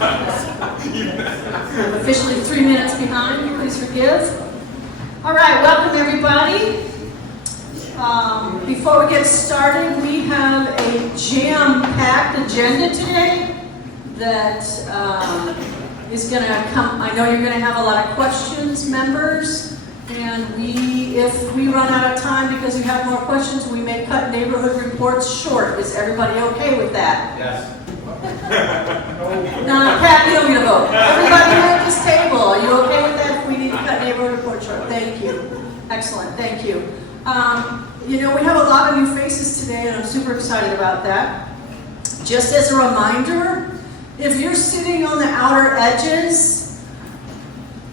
I'm officially 3 minutes behind. Please forgive. All right, welcome everybody. Before we get started, we have a jam-packed agenda today that is going to come. I know you're going to have a lot of questions, members, and if we run out of time because you have more questions, we may cut neighborhood reports short. Is everybody okay with that? Yes. No, Pat, you don't need to vote. Everybody at this table, are you okay with that if we need to cut neighborhood report short? Thank you. Excellent, thank you. You know, we have a lot of new faces today, and I'm super excited about that. Just as a reminder, if you're sitting on the outer edges,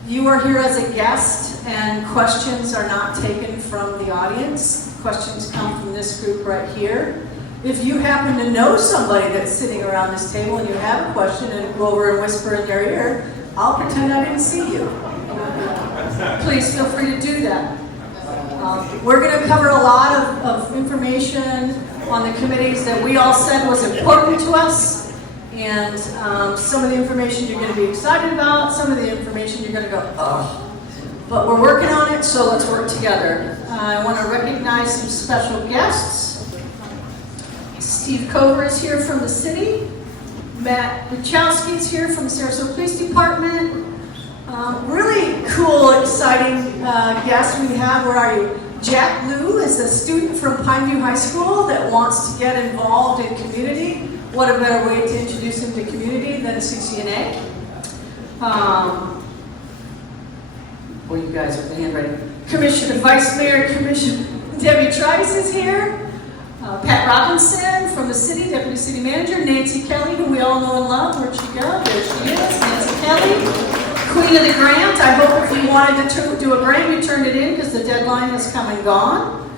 you are here as a guest, and questions are not taken from the audience. Questions come from this group right here. If you happen to know somebody that's sitting around this table and you have a question and go over and whisper in their ear, I'll pretend I didn't see you. Please feel free to do that. We're going to cover a lot of information on the committees that we all said was important to us. And some of the information you're going to be excited about, some of the information you're going to go, oh. But we're working on it, so let's work together. I want to recognize some special guests. Steve Cover is here from the city. Matt Buchowski is here from the Sarasota Police Department. Really cool, exciting guest we have. Where are you? Jack Liu is a student from Pineview High School that wants to get involved in community. What a better way to introduce him to community than CCNA. Well, you guys are the handwriting. Commissioner, Vice Mayor, Commissioner Debbie Trice is here. Pat Robinson from the city, Deputy City Manager. Nancy Kelly, who we all know and love. Where'd she go? There she is, Nancy Kelly. Queen of the grant. I hope if you wanted to do a grant, you turned it in because the deadline has come and gone.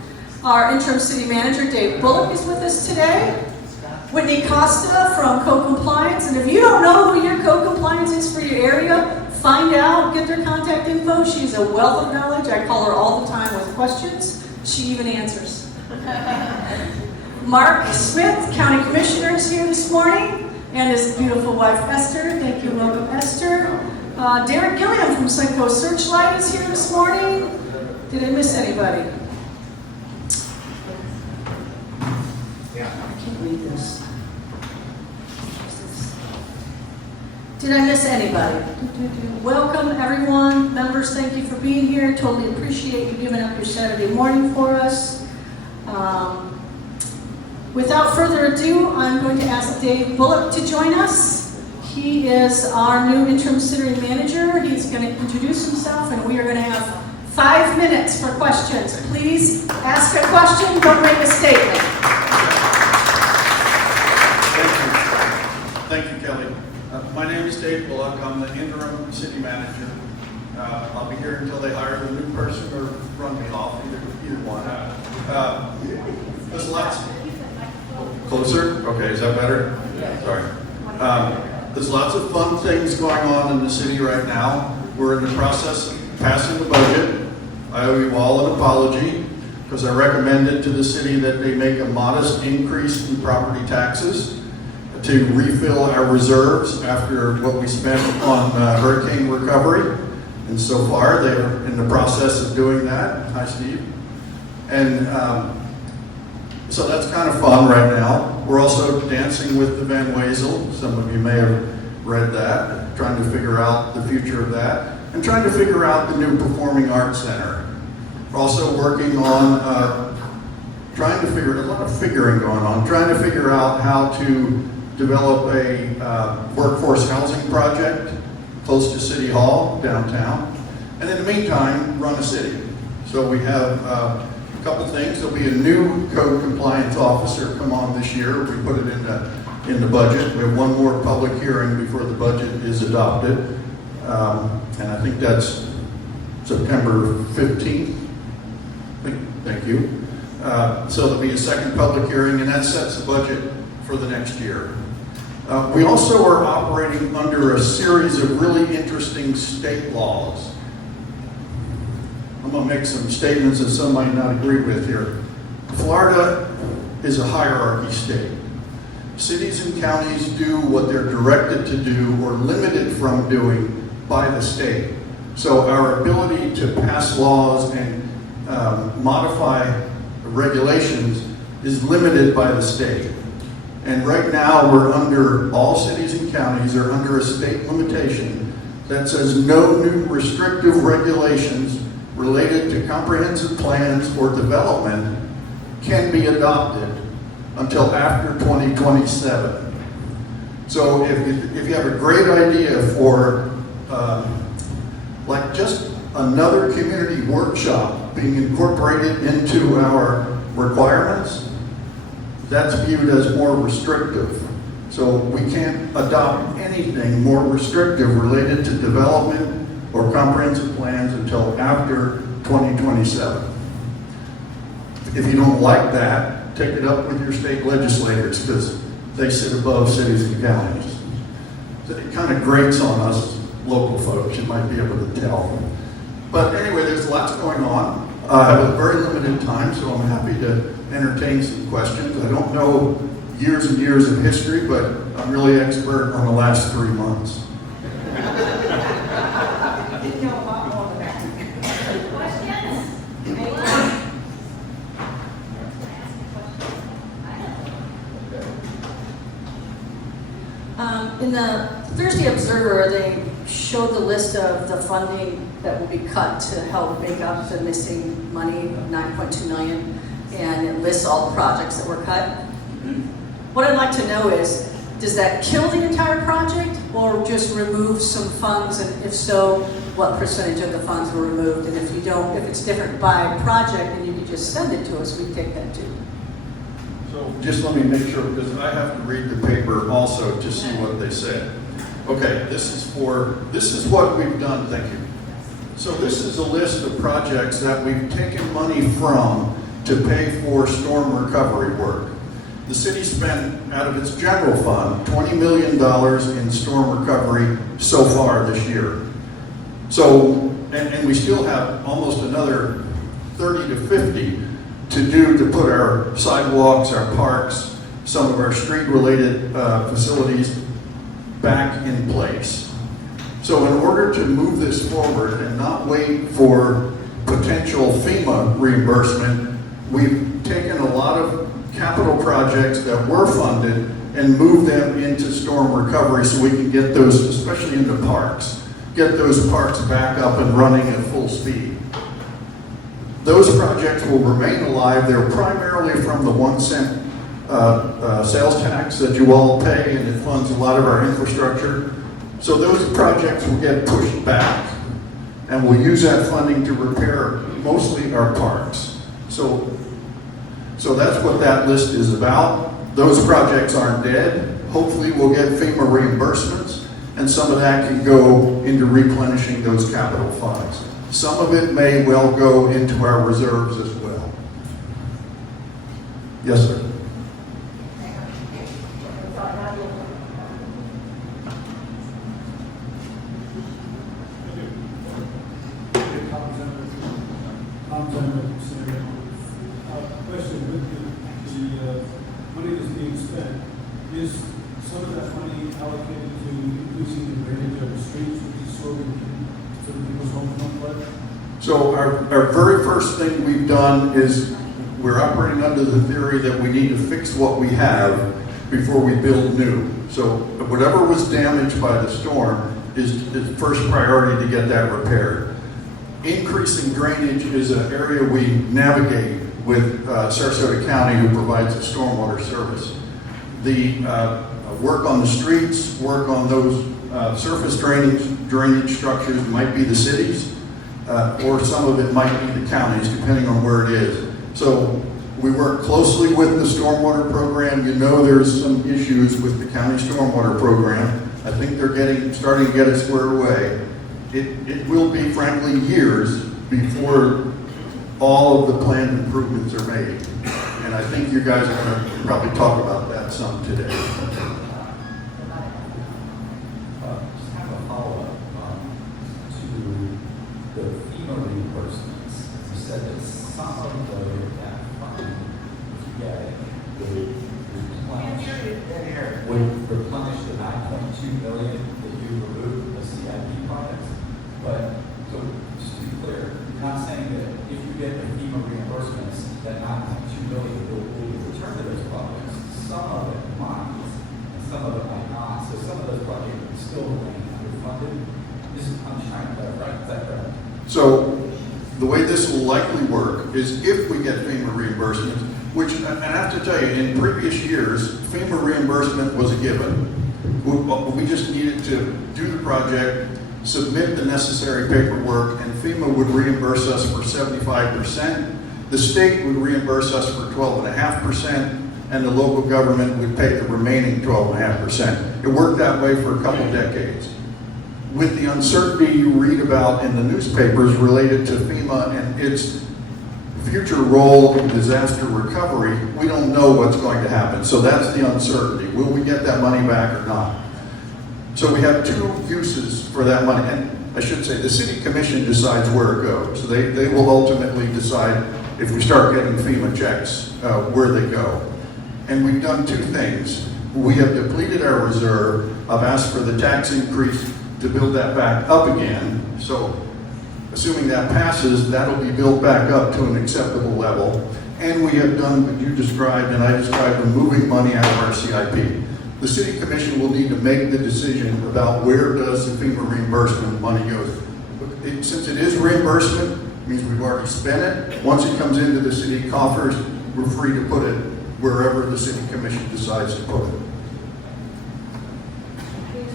Our interim city manager, Dave Bullock, is with us today. Whitney Costa from Co-Compliance. And if you don't know who your Co-Compliance is for your area, find out, get their contact info. She's a wealth of knowledge. I call her all the time with questions. She even answers. Mark Smith, County Commissioner, is here this morning, and his beautiful wife, Esther. Thank you, welcome, Esther. Derek Gilliam from Suncoast Searchlight is here this morning. Did I miss anybody? I can't read this. Did I miss anybody? Welcome, everyone. Members, thank you for being here. Totally appreciate you giving up your Saturday morning for us. Without further ado, I'm going to ask Dave Bullock to join us. He is our new interim city manager. He's going to introduce himself, and we are going to have 5 minutes for questions. Please ask a question, don't make a statement. Thank you, Kelly. My name is Dave Bullock. I'm the interim city manager. I'll be here until they hire the new person or run me off, either one. There's lots. Closer? Okay, is that better? Sorry. There's lots of fun things going on in the city right now. We're in the process of passing the budget. I owe you all an apology because I recommended to the city that they make a modest increase in property taxes to refill our reserves after what we spent on hurricane recovery. And so far, they're in the process of doing that. Hi, Steve. And so that's kind of fun right now. We're also dancing with the Van Wezel. Some of you may have read that, trying to figure out the future of that, and trying to figure out the new Performing Arts Center. We're also working on a lot of figuring going on, trying to figure out how to develop a workforce housing project close to City Hall, downtown, and in the meantime, run a city. So we have a couple things. There'll be a new code compliance officer come on this year. We put it in the budget. We have one more public hearing before the budget is adopted. And I think that's September 15th. Thank you. So there'll be a second public hearing, and that sets the budget for the next year. We also are operating under a series of really interesting state laws. I'm going to make some statements that some might not agree with here. Florida is a hierarchy state. cities and counties do what they're directed to do or limited from doing by the state. So our ability to pass laws and modify regulations is limited by the state. And right now, we're under, all cities and counties are under a state limitation that says no new restrictive regulations related to comprehensive plans or development can be adopted until after 2027. So if you have a great idea for like just another community workshop being incorporated into our requirements, that's viewed as more restrictive. So we can't adopt anything more restrictive related to development or comprehensive plans until after 2027. If you don't like that, take it up with your state legislators because they sit above cities and counties. So it kind of grates on us local folks, you might be able to tell. But anyway, there's lots going on. I have a very limited time, so I'm happy to entertain some questions. I don't know years and years of history, but I'm really expert on the last 3 months. Didn't know about more of that. Questions? In the Thursday Observer, they showed the list of the funding that will be cut to help make up the missing money of $9.2 million, and it lists all the projects that were cut. What I'd like to know is, does that kill the entire project or just remove some funds? And if so, what percentage of the funds were removed? And if you don't, if it's different by project and you can just send it to us, we take that too. So just let me make sure, because I have to read the paper also to see what they said. Okay, this is what we've done, thank you. So this is a list of projects that we've taken money from to pay for storm recovery work. The city spent, out of its general fund, $20 million in storm recovery so far this year. So, and we still have almost another 30 to 50 to do to put our sidewalks, our parks, some of our street-related facilities back in place. So in order to move this forward and not wait for potential FEMA reimbursement, we've taken a lot of capital projects that were funded and moved them into storm recovery so we can get those, especially in the parks, get those parks back up and running at full speed. Those projects will remain alive. They're primarily from the 1 cent sales tax that you all pay, and it funds a lot of our infrastructure. So those projects will get pushed back, and we'll use that funding to repair mostly our parks. So that's what that list is about. Those projects aren't dead. Hopefully we'll get FEMA reimbursements, and some of that can go into replenishing those capital funds. Some of it may well go into our reserves as well. Yes, sir. Question, with the money that's being spent, is some of that money allocated to increasing the drainage of the streets with these sort of people's homes don't flood? So our very first thing we've done is we're operating under the theory that we need to fix what we have before we build new. So whatever was damaged by the storm is first priority to get that repaired. Increasing drainage is an area we navigate with Sarasota County, who provides a stormwater service. The work on the streets, work on those surface drainage structures might be the cities, or some of it might be the counties, depending on where it is. So we work closely with the stormwater program. You know there's some issues with the county stormwater program. I think they're starting to get it squared away. It will be, frankly, years before all of the planned improvements are made. And I think you guys are going to probably talk about that some today. Just have a follow-up to the FEMA reimbursements. You said that some of that fund, yeah, the plan. would replenish the 9.2 million that you removed the CIP projects. But, so, just to be clear, you're not saying that if you get the FEMA reimbursements, that 9.2 million will be returned to those projects. Some of it might, and some of it might not. So some of those projects would still remain underfunded. I'm trying to clarify, is that correct? So the way this will likely work is if we get FEMA reimbursement, which, and I have to tell you, in previous years, FEMA reimbursement was a given. We just needed to do the project, submit the necessary paperwork, and FEMA would reimburse us for 75%. The state would reimburse us for 12.5%, and the local government would pay the remaining 12.5%. It worked that way for a couple decades. With the uncertainty you read about in the newspapers related to FEMA and its future role in disaster recovery, we don't know what's going to happen. So that's the uncertainty. Will we get that money back or not? So we have two uses for that money. And I should say the city commission decides where it goes. So they will ultimately decide if we start getting FEMA checks, where they go. And we've done two things. We have depleted our reserve. I've asked for the tax increase to build that back up again. So assuming that passes, that'll be built back up to an acceptable level. And we have done what you described and I described, removing money out of our CIP. The city commission will need to make the decision about where does the FEMA reimbursement money go. Since it is reimbursement, it means we've already spent it. Once it comes into the city coffers, we're free to put it wherever the city commission decides to put it. Please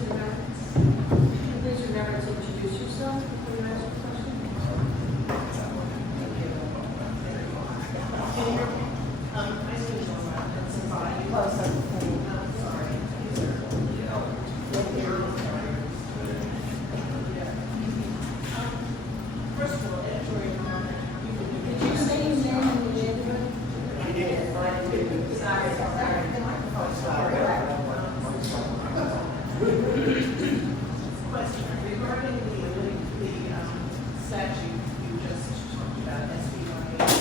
remember to introduce yourself before you ask a question. My name is Laura. It's a body. Sorry. First of all, editorial comment. Did you say your name in the neighborhood? I did. Question regarding the statute you just talked about, SB 180.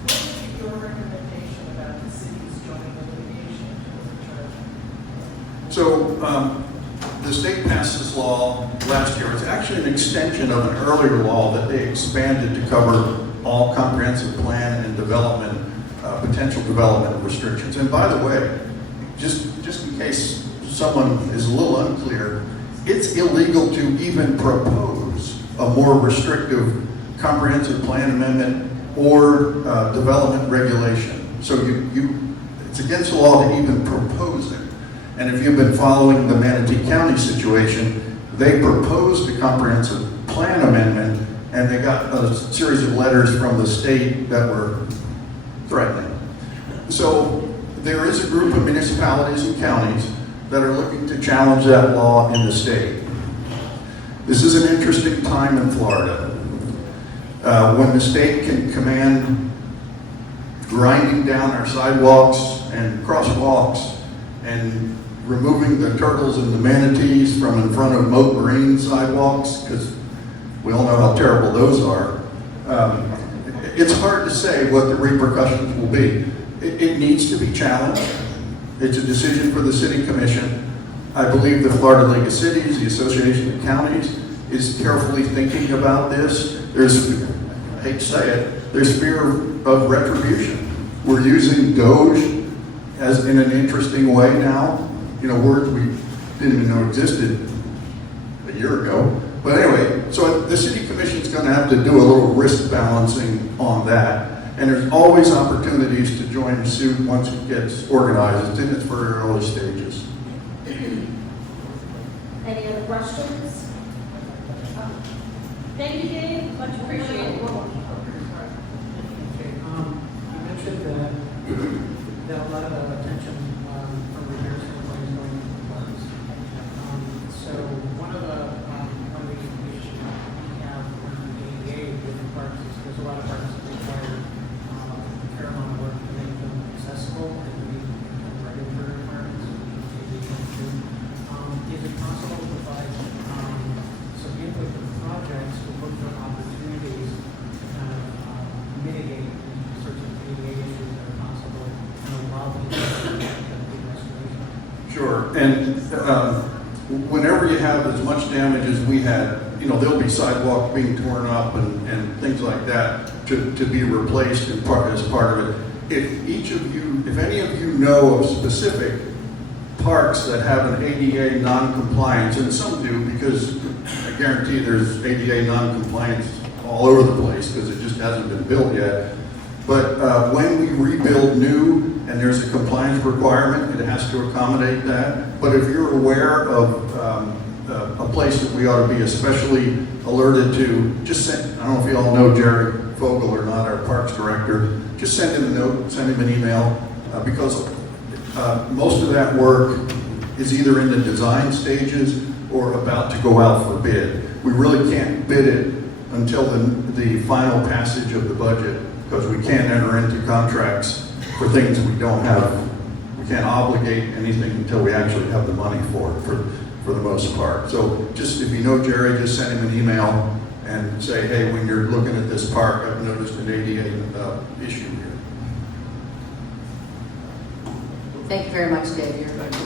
What would be your recommendation about the city's joining the litigation to overturn? So the state passed this law last year. It's actually an extension of an earlier law that they expanded to cover all comprehensive plan and development, potential development restrictions. And by the way, just in case someone is a little unclear, it's illegal to even propose a more restrictive comprehensive plan amendment or development regulation. So it's against the law to even propose it. And if you've been following the Manatee County situation, they proposed a comprehensive plan amendment and they got a series of letters from the state that were threatening. So there is a group of municipalities and counties that are looking to challenge that law in the state. This is an interesting time in Florida when the state can command grinding down our sidewalks and crosswalks and removing the turtles and the manatees from in front of Moat Marine sidewalks, because we all know how terrible those are. It's hard to say what the repercussions will be. It needs to be challenged. It's a decision for the city commission. I believe the Florida League of Cities, the Association of Counties, is carefully thinking about this. There's, I hate to say it, there's fear of retribution. We're using Doge as in an interesting way now. You know, words we didn't even know existed a year ago. But anyway, so the city commission is going to have to do a little risk balancing on that. And there's always opportunities to join the suit once it gets organized. It's in its very early stages. Any other questions? Thank you, Dave. Much appreciated. You mentioned that a lot of attention from repairs companies going to the parks. So one of the issues we have when we engage with the parks is there's a lot of parks that require a fair amount of work to make them accessible and to meet regulatory requirements. Is it possible to provide some input from projects to look for opportunities to kind of have as much damage as we had, you know, there'll be sidewalk being torn up and things like that to be replaced as part of it. If any of you know of specific parks that have an ADA non-compliance, and some do, because I guarantee there's ADA non-compliance all over the place because it just hasn't been built yet. But when we rebuild new and there's a compliance requirement, it has to accommodate that. But if you're aware of a place that we ought to be especially alerted to, just send, I don't know if you all know Jerry Vogel or not, our Parks Director, just send him a note, send him an email, because most of that work is either in the design stages or about to go out for bid. We really can't bid it until the final passage of the budget, because we can't enter into contracts for things we don't have. We can't obligate anything until we actually have the money for the most part. So just, if you know Jerry, just send him an email and say, hey, when you're looking at this park, I've noticed an ADA issue here. Thank you very much, Dave. You're very good.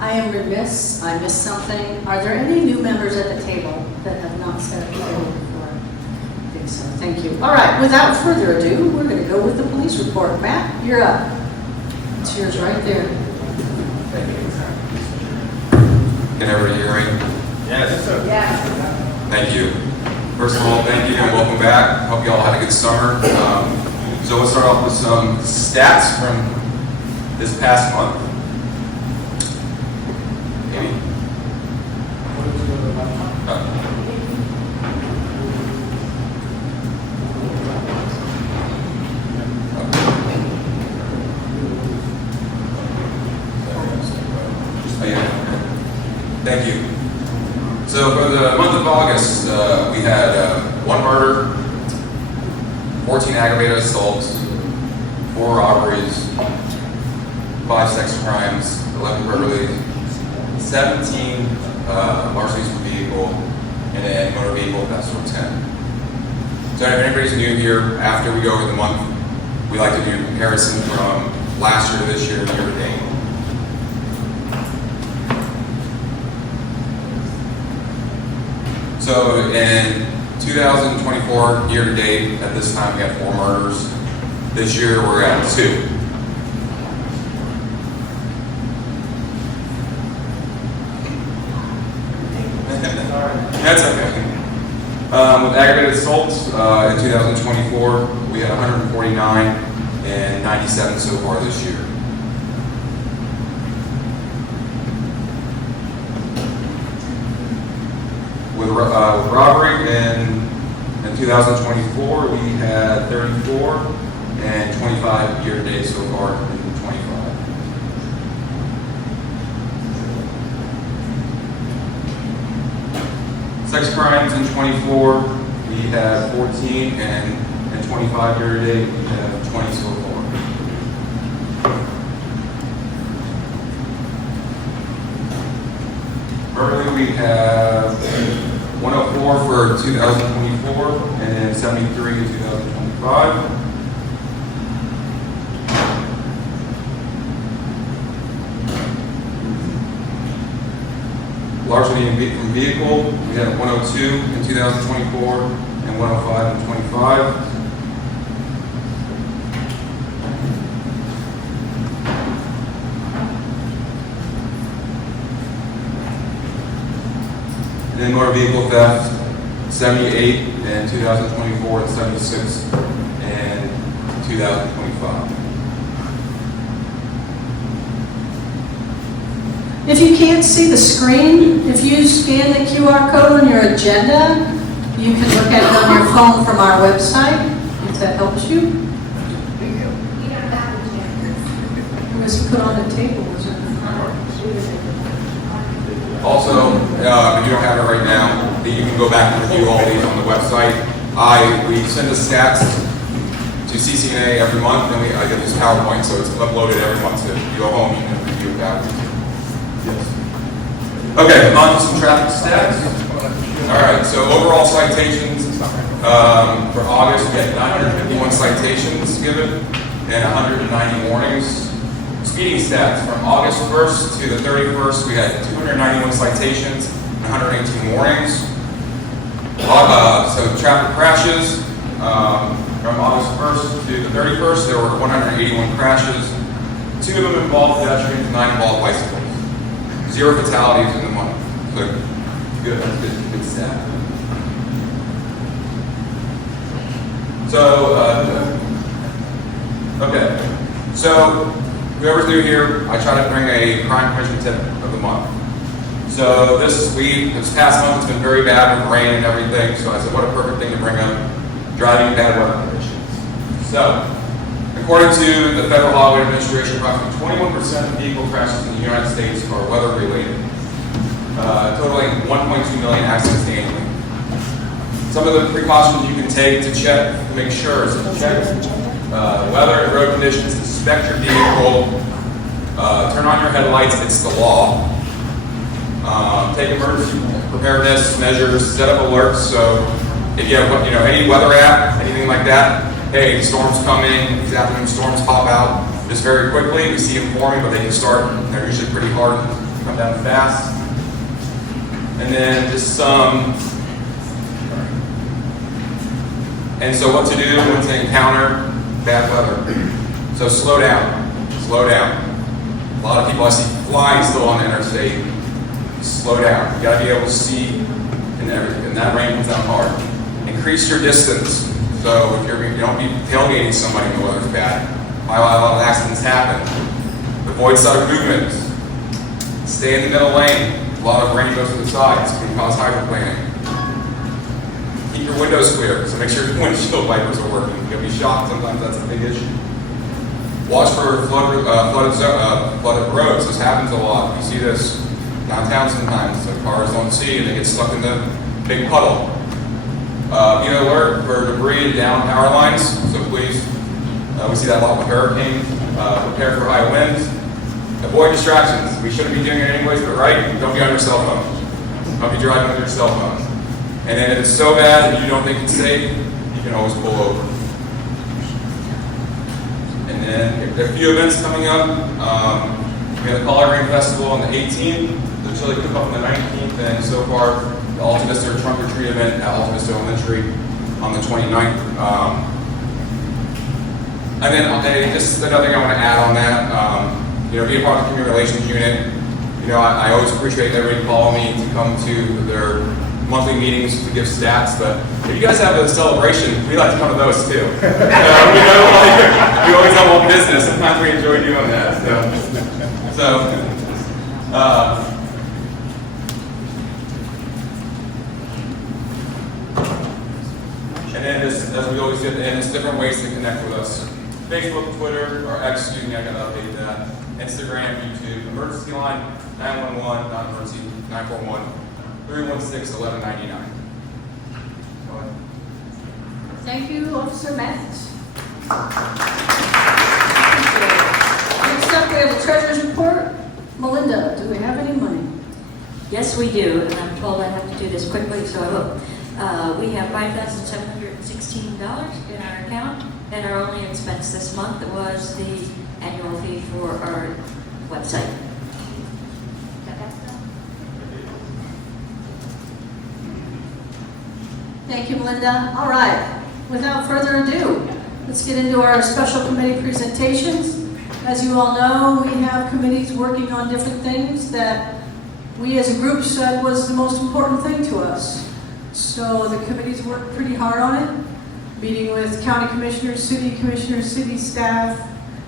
I am remiss. I missed something. Are there any new members at the table that have not said hello before? I think so. Thank you. All right. Without further ado, we're going to go with the police report. Matt, you're up. It's yours right there. Thank you. Can everybody hear me? Yes. Yes. Thank you. First of all, thank you and welcome back. Hope you all had a good summer. So let's start off with some stats from this past month. Amy? Thank you. So for the month of August, we had 1 murder, 14 aggravated assaults, 4 robberies, 5 sex crimes, 11 burglaries, 17 larcenies for vehicle, and a motor vehicle theft for 10. So if anybody's new here, after we go over the month, we like to do a comparison from last year to this year, year to date. So in 2024, year to date, at this time we had 4 murders. This year we're at 2. That's okay. With aggravated assaults, in 2024, we had 149 and 97 so far this year. With robbery in 2024, we had 34 and 25 year to date so far in 25. Sex crimes in 24, we have 14, and in 25 year to date, we have 20 so far. Currently, we have 104 for 2024 and 73 in 2025. Larceny from vehicle, we have 102 in 2024 and 105 in 25. And then motor vehicle theft, 78 in 2024 and 76 in 2025. If you can't see the screen, if you scan the QR code on your agenda, you can look at it on your phone from our website, if that helps you. It was put on the table, was it? Also, if you don't have it right now, you can go back and review all these on the website. We send the stats to CCNA every month, and I get this PowerPoint, so it's uploaded every month. So if you go home, you can review it afterwards. Okay, on to some traffic stats. All right, so overall citations for August, we had 951 citations given and 190 warnings. speeding stats. From August 1st to the 31st, we had 291 citations and 118 warnings. So traffic crashes, from August 1st to the 31st, there were 181 crashes. 2 of them involved pedestrians, 9 involved bicycles. 0 fatalities in the month. So good, good stat. So, okay. So, whoever's new here, I try to bring a crime prevention tip of the month. So this past month, it's been very bad with rain and everything, so I said, what a perfect thing to bring up, driving in bad weather conditions. So, according to the Federal Highway Administration, approximately 21% of vehicle crashes in the United States are weather-related, totaling 1.2 million accidents annually. Some of the precautions you can take to check, to make sure, is to check weather and road conditions, inspect your vehicle, turn on your headlights, it's the law. Take emergency preparedness measures, set up alerts, so if you have any weather app, anything like that, hey, storm's coming, these afternoon storms pop out just very quickly. We see them forming, but they can start, they're usually pretty hard, come down fast. And then just and so what to do when to encounter bad weather. So slow down, slow down. A lot of people I see flying still on the interstate. Slow down. You gotta be able to see and everything. And that rain comes down hard. Increase your distance. So if you don't be tailgating somebody when the weather's bad. A lot of accidents happen. Avoid sudden movements. Stay in the middle lane. A lot of rain goes to the sides. It can cause hydroplaning. Keep your windows clear. So make sure your windshield wipers are working. You'll be shocked. Sometimes that's a big issue. Watch for flooded roads. This happens a lot. You see this downtown sometimes, so cars don't see and they get stuck in the big puddle. Be alert for debris down power lines, so please, we see that a lot with hurricanes. Prepare for high winds. Avoid distractions. We shouldn't be doing it anyways, but don't be on your cell phone. Don't be driving with your cell phone. And then if it's so bad that you don't think it's safe, you can always pull over. And then if there are a few events coming up, we have the Collard Green Festival on the 18th. The Chili Cook-Up on the 19th, and so far, the Alta Vista Trunk or Treat event at Alta Vista Elementary on the 29th. And then just another thing I want to add on that, be a part of the community relations unit. I always appreciate everybody calling me to come to their monthly meetings to give stats, but if you guys have a celebration, we like to come to those too. We always have old business. Sometimes we enjoy doing that. And then as we always get, and it's different ways to connect with us. Facebook, Twitter, or X, excuse me, I gotta update that. Instagram, YouTube, emergency line, 911, not emergency, 941, 316-1199. Go ahead. Thank you, Officer Mathis. Next up, we have the treasurer's report. Melinda, do we have any money? Yes, we do, and I'm told I have to do this quickly, so I will. We have $5,716 in our account, and our only expense this month was the annual fee for our website. Thank you, Melinda. All right, without further ado, let's get into our special committee presentations. As you all know, we have committees working on different things that we as a group said was the most important thing to us. So the committees worked pretty hard on it, meeting with county commissioners, city staff,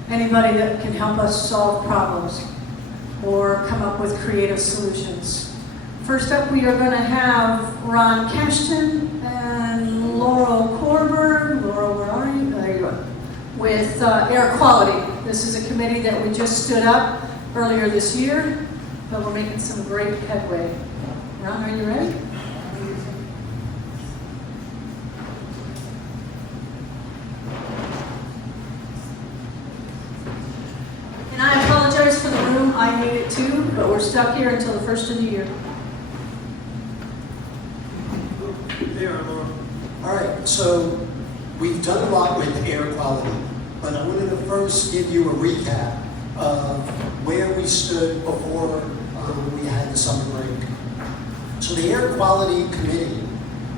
anybody that can help us solve problems or come up with creative solutions. First up, we are going to have Ron Cashton and Laurel Korberg. Laurel, where are you? There you are. With air quality. This is a committee that we just stood up earlier this year, but we're making some great headway. Ron, are you ready? And I apologize for the room. I hate it too, but we're stuck here until the first of the year. There, Laura. All right, so we've done a lot with air quality, but I wanted to first give you a recap of where we stood before we had the summer break. So the Air Quality Committee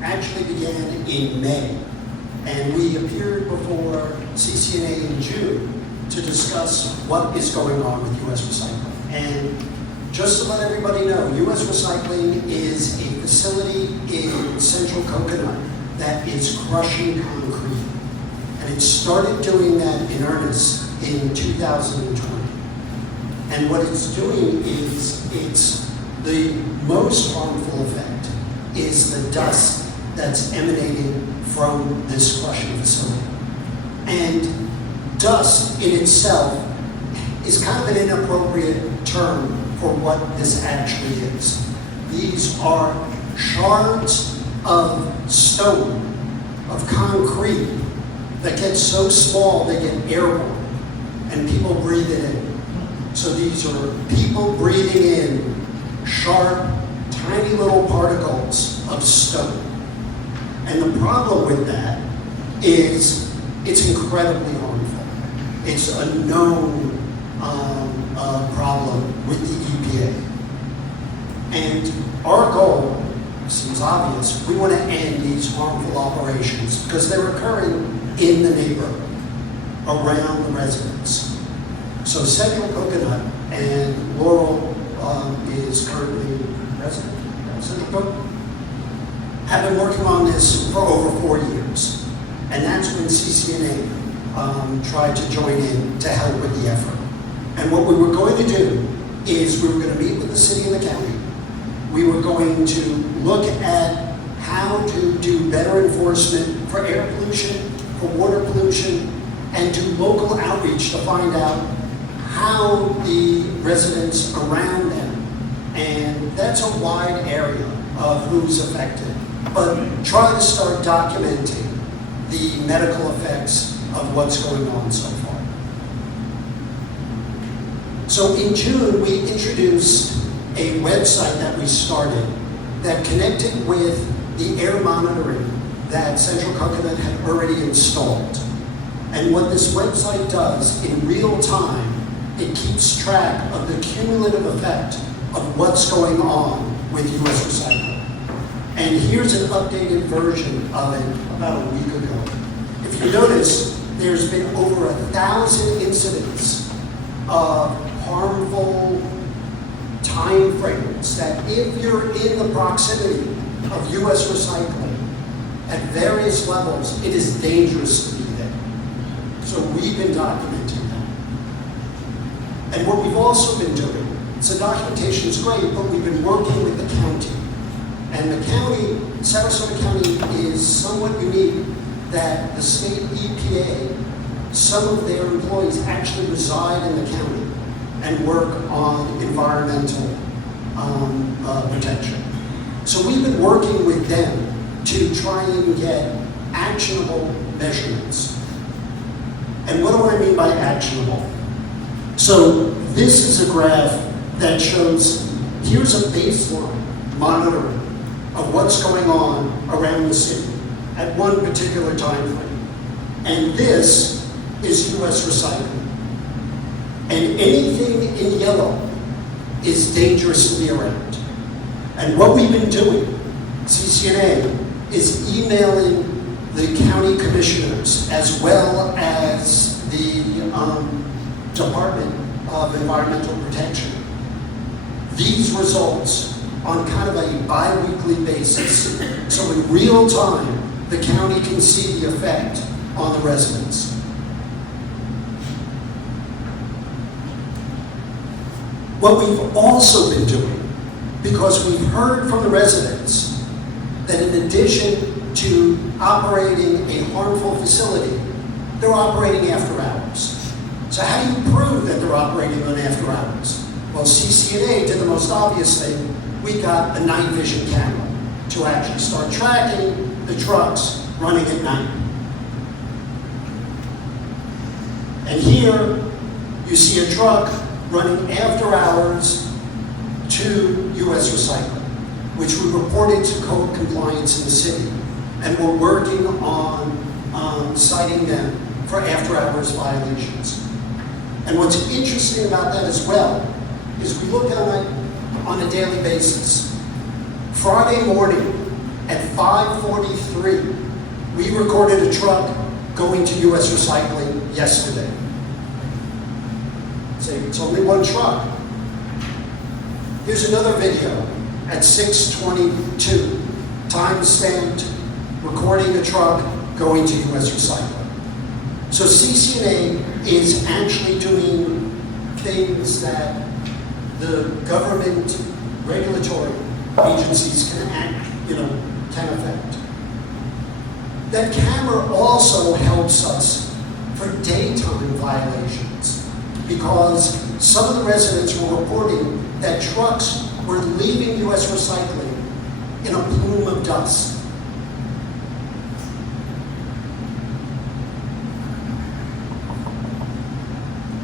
actually began in May, and we appeared before CCNA in June to discuss what is going on with U.S. Recycling. And just to let everybody know, U.S. Recycling is a facility in Central Coconut that is crushing concrete. And it started doing that in earnest in 2020. And what it's doing is, the most harmful effect is the dust that's emanating from this crushing facility. And dust in itself is kind of an inappropriate term for what this actually is. These are shards of stone, of concrete, that get so small they get airborne, and people breathe it in. So these are people breathing in sharp, tiny little particles of stone. And the problem with that is it's incredibly harmful. It's a known problem with the EPA. And our goal seems obvious. We want to end these harmful operations because they're occurring in the neighborhood, around the residents. So Central Coconut, and Laurel is currently president of Central Coconut, have been working on this for over 4 years. And that's when CCNA tried to join in to help with the effort. And what we were going to do is we were going to meet with the city and the county. We were going to look at how to do better enforcement for air pollution, for water pollution, and do local outreach to find out how the residents around them, and that's a wide area of who's affected, but try to start documenting the medical effects of what's going on so far. So in June, we introduced a website that we started that connected with the air monitoring that Central Coconut had already installed. And what this website does in real time, it keeps track of the cumulative effect of what's going on with U.S. Recycling. And here's an updated version of it about a week ago. If you notice, there's been over 1,000 incidents of harmful time frames that if you're in the proximity of U.S. Recycling at various levels, it is dangerous to be there. So we've been documenting that. And what we've also been doing, so documentation is great, but we've been working with the county. And the county, Sarasota County, is somewhat unique that the state EPA, some of their employees actually reside in the county and work on environmental protection. So we've been working with them to try and get actionable measurements. And what do I mean by actionable? So this is a graph that shows, here's a baseline monitoring of what's going on around the city at one particular time frame. And this is U.S. Recycling. And anything in yellow is dangerous to be around. And what we've been doing, CCNA, is emailing the county commissioners as well as the Department of Environmental Protection these results on kind of a bi-weekly basis. So in real time, the county can see the effect on the residents. What we've also been doing, because we've heard from the residents that in addition to operating a harmful facility, they're operating after hours. So how do you prove that they're operating on after hours? Well, CCNA did the most obvious thing. We got a night vision camera to actually start tracking the trucks running at night. And here you see a truck running after hours to U.S. Recycling, which we reported to code compliance in the city. And we're working on citing them for after hours violations. And what's interesting about that as well is we look at it on a daily basis. Friday morning at 5:43, we recorded a truck going to U.S. Recycling yesterday. So it's only one truck. Here's another video at 6:22, time stamped, recording a truck going to U.S. Recycling. So CCNA is actually doing things that the government regulatory agencies can affect. That camera also helps us for daytime violations because some of the residents were reporting that trucks were leaving U.S. Recycling in a plume of dust.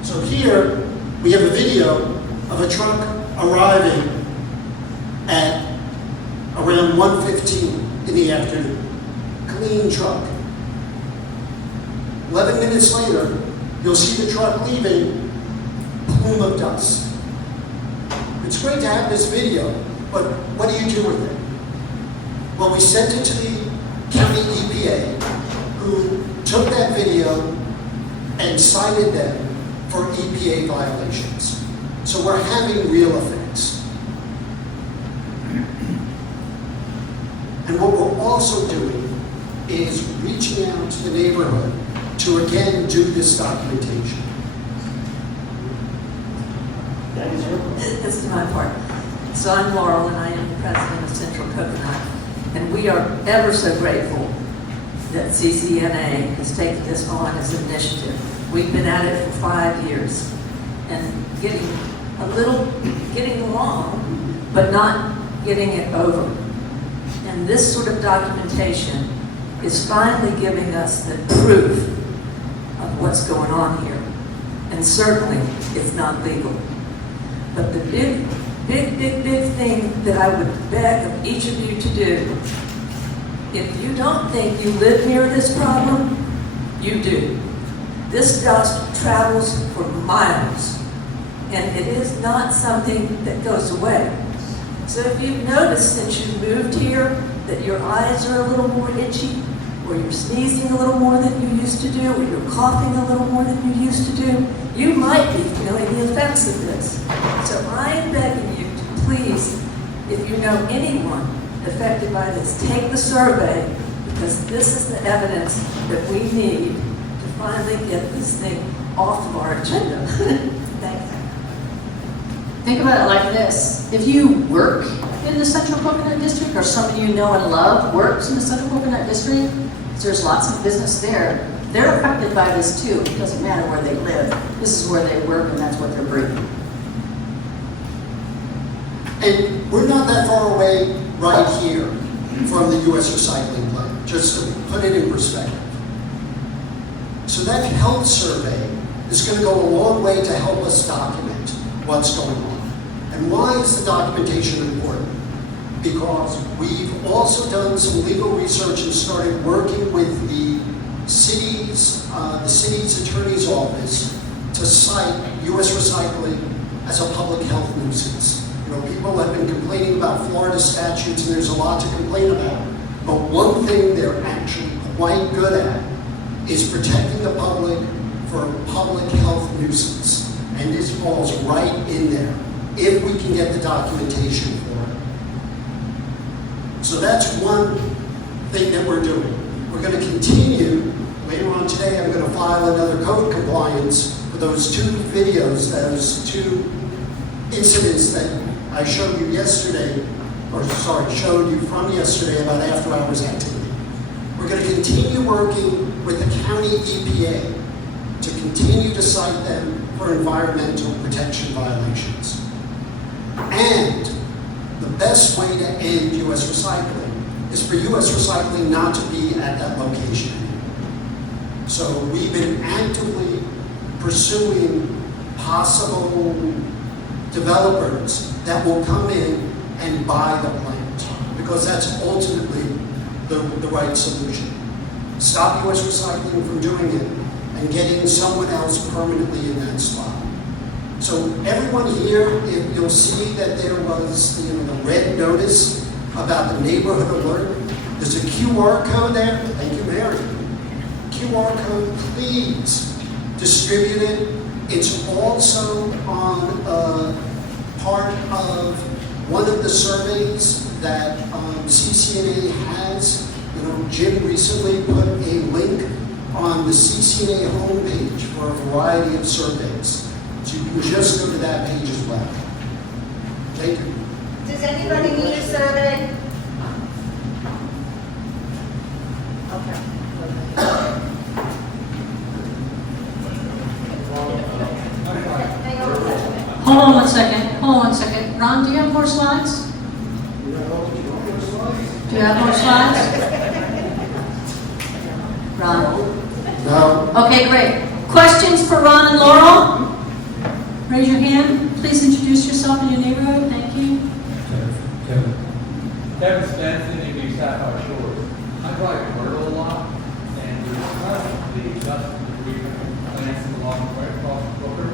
So here we have a video of a truck arriving at around 1:15 in the afternoon. Clean truck. 11 minutes later, you'll see the truck leaving, plume of dust. It's great to have this video, but what do you do with it? Well, we sent it to the county EPA, who took that video and cited them for EPA violations. So we're having real effects. And what we're also doing is reaching out to the neighborhood to again do this documentation. This is my part. So I'm Laurel and I am the president of Central Coconut. And we are ever so grateful that CCNA has taken this on as an initiative. We've been at it for 5 years and getting along, but not getting it over. And this sort of documentation is finally giving us the proof of what's going on here. And certainly, it's not legal. But the big thing that I would beg of each of you to do, if you don't think you live near this problem, you do. This dust travels for miles, and it is not something that goes away. So if you've noticed since you moved here that your eyes are a little more itchy, or you're sneezing a little more than you used to do, or you're coughing a little more than you used to do, you might be feeling the effects of this. So I am begging you to please, if you know anyone affected by this, take the survey, because this is the evidence that we need to finally get this thing off of our agenda. Thanks. Think about it like this. If you work in the Central Coconut District, or someone you know and love works in the Central Coconut District, there's lots of business there. They're affected by this too. It doesn't matter where they live. This is where they work and that's what they're breathing. And we're not that far away right here from the U.S. recycling plant, just to put it in perspective. So that health survey is going to go a long way to help us document what's going on. And why is the documentation important? Because we've also done some legal research and started working with the city's attorney's office to cite U.S. recycling as a public health nuisance. You know, people have been complaining about Florida statutes, and there's a lot to complain about. But one thing they're actually quite good at is protecting the public for public health nuisance. And this falls right in there, if we can get the documentation for it. So that's one thing that we're doing. We're going to continue. Later on today, I'm going to file another code compliance for those 2 videos, those 2 incidents that I showed you yesterday, showed you from yesterday about after-hours activity. We're going to continue working with the county EPA to continue to cite them for environmental protection violations. And the best way to end U.S. recycling is for U.S. recycling not to be at that location anymore. So we've been actively pursuing possible developers that will come in and buy the plant, because that's ultimately the right solution. Stop U.S. recycling from doing it, and and getting someone else permanently in that spot. So everyone here, if you'll see that there was the red notice about the neighborhood alert. There's a QR code there. Thank you, Mary. QR code, please distribute it. It's also on part of one of the surveys that CCNA has. Jim recently put a link on the CCNA homepage for a variety of surveys. So you can just go to that page as well. Thank you. Does anybody need a survey? Okay. Hang on a second. Hold on one second, hold on one second. Ron, do you have more slides? Do you have more slides? Ron? No. Okay, great. Questions for Ron and Laurel? Raise your hand. Please introduce yourself and your neighborhood. Thank you. Kevin Stenson, East Sapphire Shores. I drive Myrtle a lot, and there's constantly dust and debris plants along right across the Booker.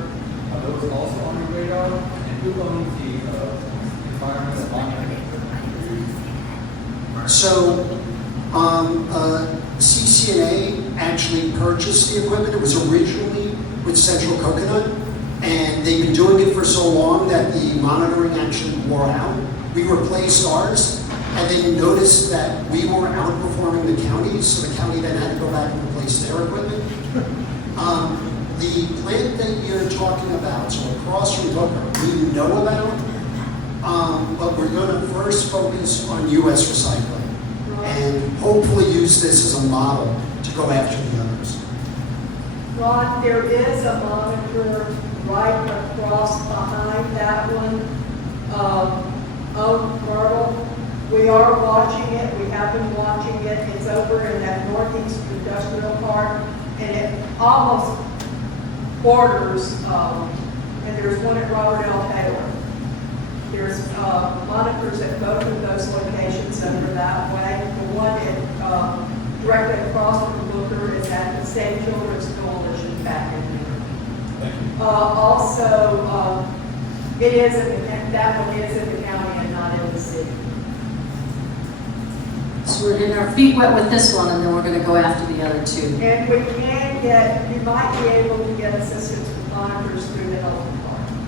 Are those also on your radar? And who owns the environmental monitoring? So, CCNA actually purchased the equipment. It was originally with Central Coconut, and they've been doing it for so long that the monitoring actually wore out. We replaced ours, and then noticed that we were outperforming the counties, so the county then had to go back and replace their equipment. The plant that you're talking about, so across from Booker, we know about, but we're going to first focus on U.S. recycling and hopefully use this as a model to go after the others. Ron, there is a monitor right across behind that one, of Myrtle. We are watching it, we have been watching it. It's over in that northeast industrial park, and it almost borders, and there's one at Robert L. Taylor. There's monitors at both of those locations over that way. The one at, directly across from Booker is at the State Children's Coalition back in there. Also, it is that one is in the county and not in the city. So we're getting our feet wet with this one, and then we're going to go after the other two. And we can get, you might be able to get assistance with monitors through the health department.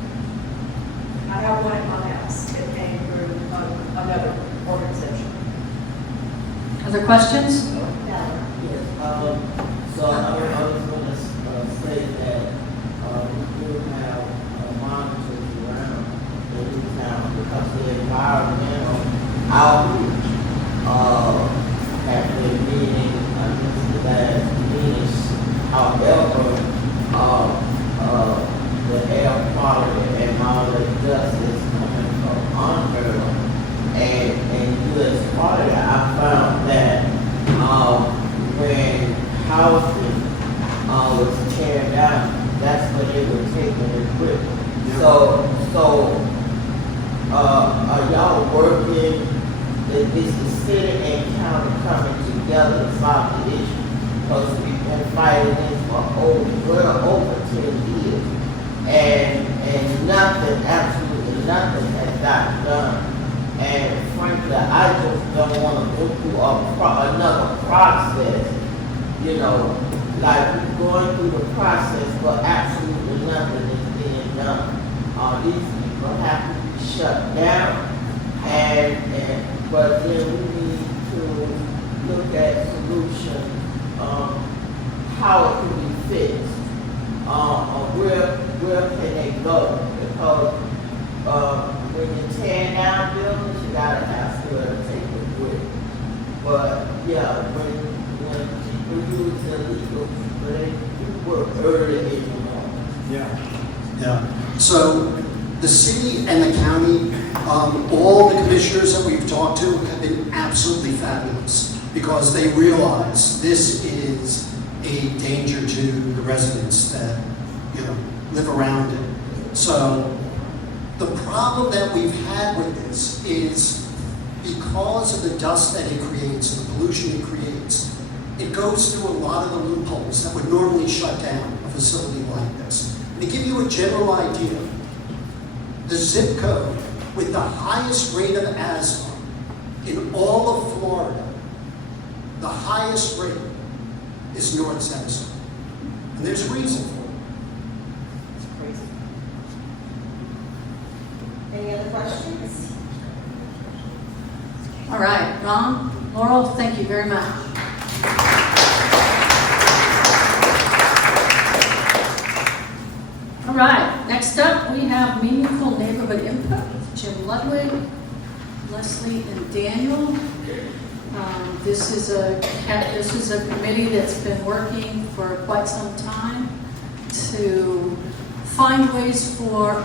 I have one at my house. It came through another organization. Other questions? So I was going to say that we do have monitors around the new town because the environmental outreach have been meeting that means, however, the air quality and all the dust is coming from under and U.S. quality. I found that when housing was teared down, that's when they were taking equipment. So are y'all working? Is the city and county coming together to solve the issue? Because we've been fighting this for over 10 years, and nothing, absolutely nothing has gotten done. And frankly, I just don't want to go through another process, like we're going through the process, but absolutely nothing is being done. These people have to be shut down, but then we need to look at solutions, how it can be fixed, where can they go? Because when you're tearing down buildings, you gotta have to take it with. But yeah, when people use illegal, they work early in the morning. Yeah. So the city and the county, all the commissioners that we've talked to have been absolutely fabulous because they realize this is a danger to the residents that live around it. So the problem that we've had with this is because of the dust that it creates, the pollution it creates, It goes through a lot of the loopholes that would normally shut down a facility like this. And to give you a general idea, the zip code with the highest rate of asthma in all of Florida, the highest rate is North Sarasota. And there's a reason for it. It's crazy. Any other questions? All right, Ron, Laurel, thank you very much. All right, next up we have meaningful neighborhood input. Jim Ludwig, Leslie, and Daniel. This is a committee that's been working for quite some time to find ways for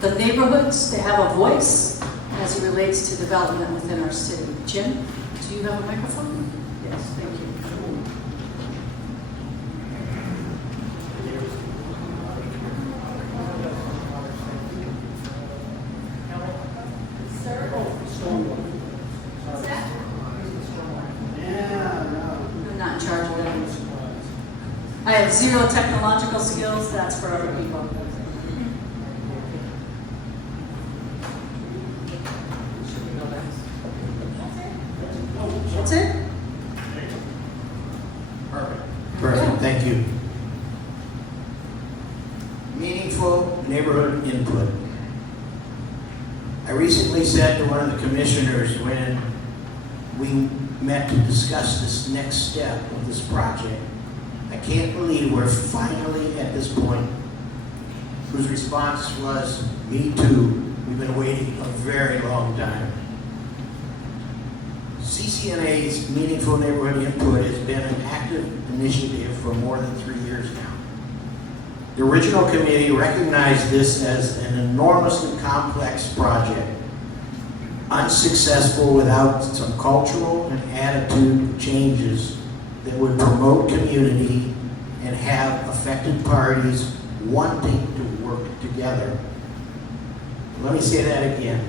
the neighborhoods to have a voice as it relates to development within our city. Jim, do you have a microphone? Yes, thank you. I'm not in charge of that. I have zero technological skills, that's for other people. That's it? Perfect, thank you. Meaningful neighborhood input. I recently said to one of the commissioners when we met to discuss this next step of this project, I can't believe we're finally at this point. Whose response was, me too, we've been waiting a very long time. CCNA's Meaningful Neighborhood Input has been an active initiative for more than 3 years now. The original committee recognized this as an enormously complex project, unsuccessful without some cultural and attitude changes that would promote community and have affected parties wanting to work together. Let me say that again.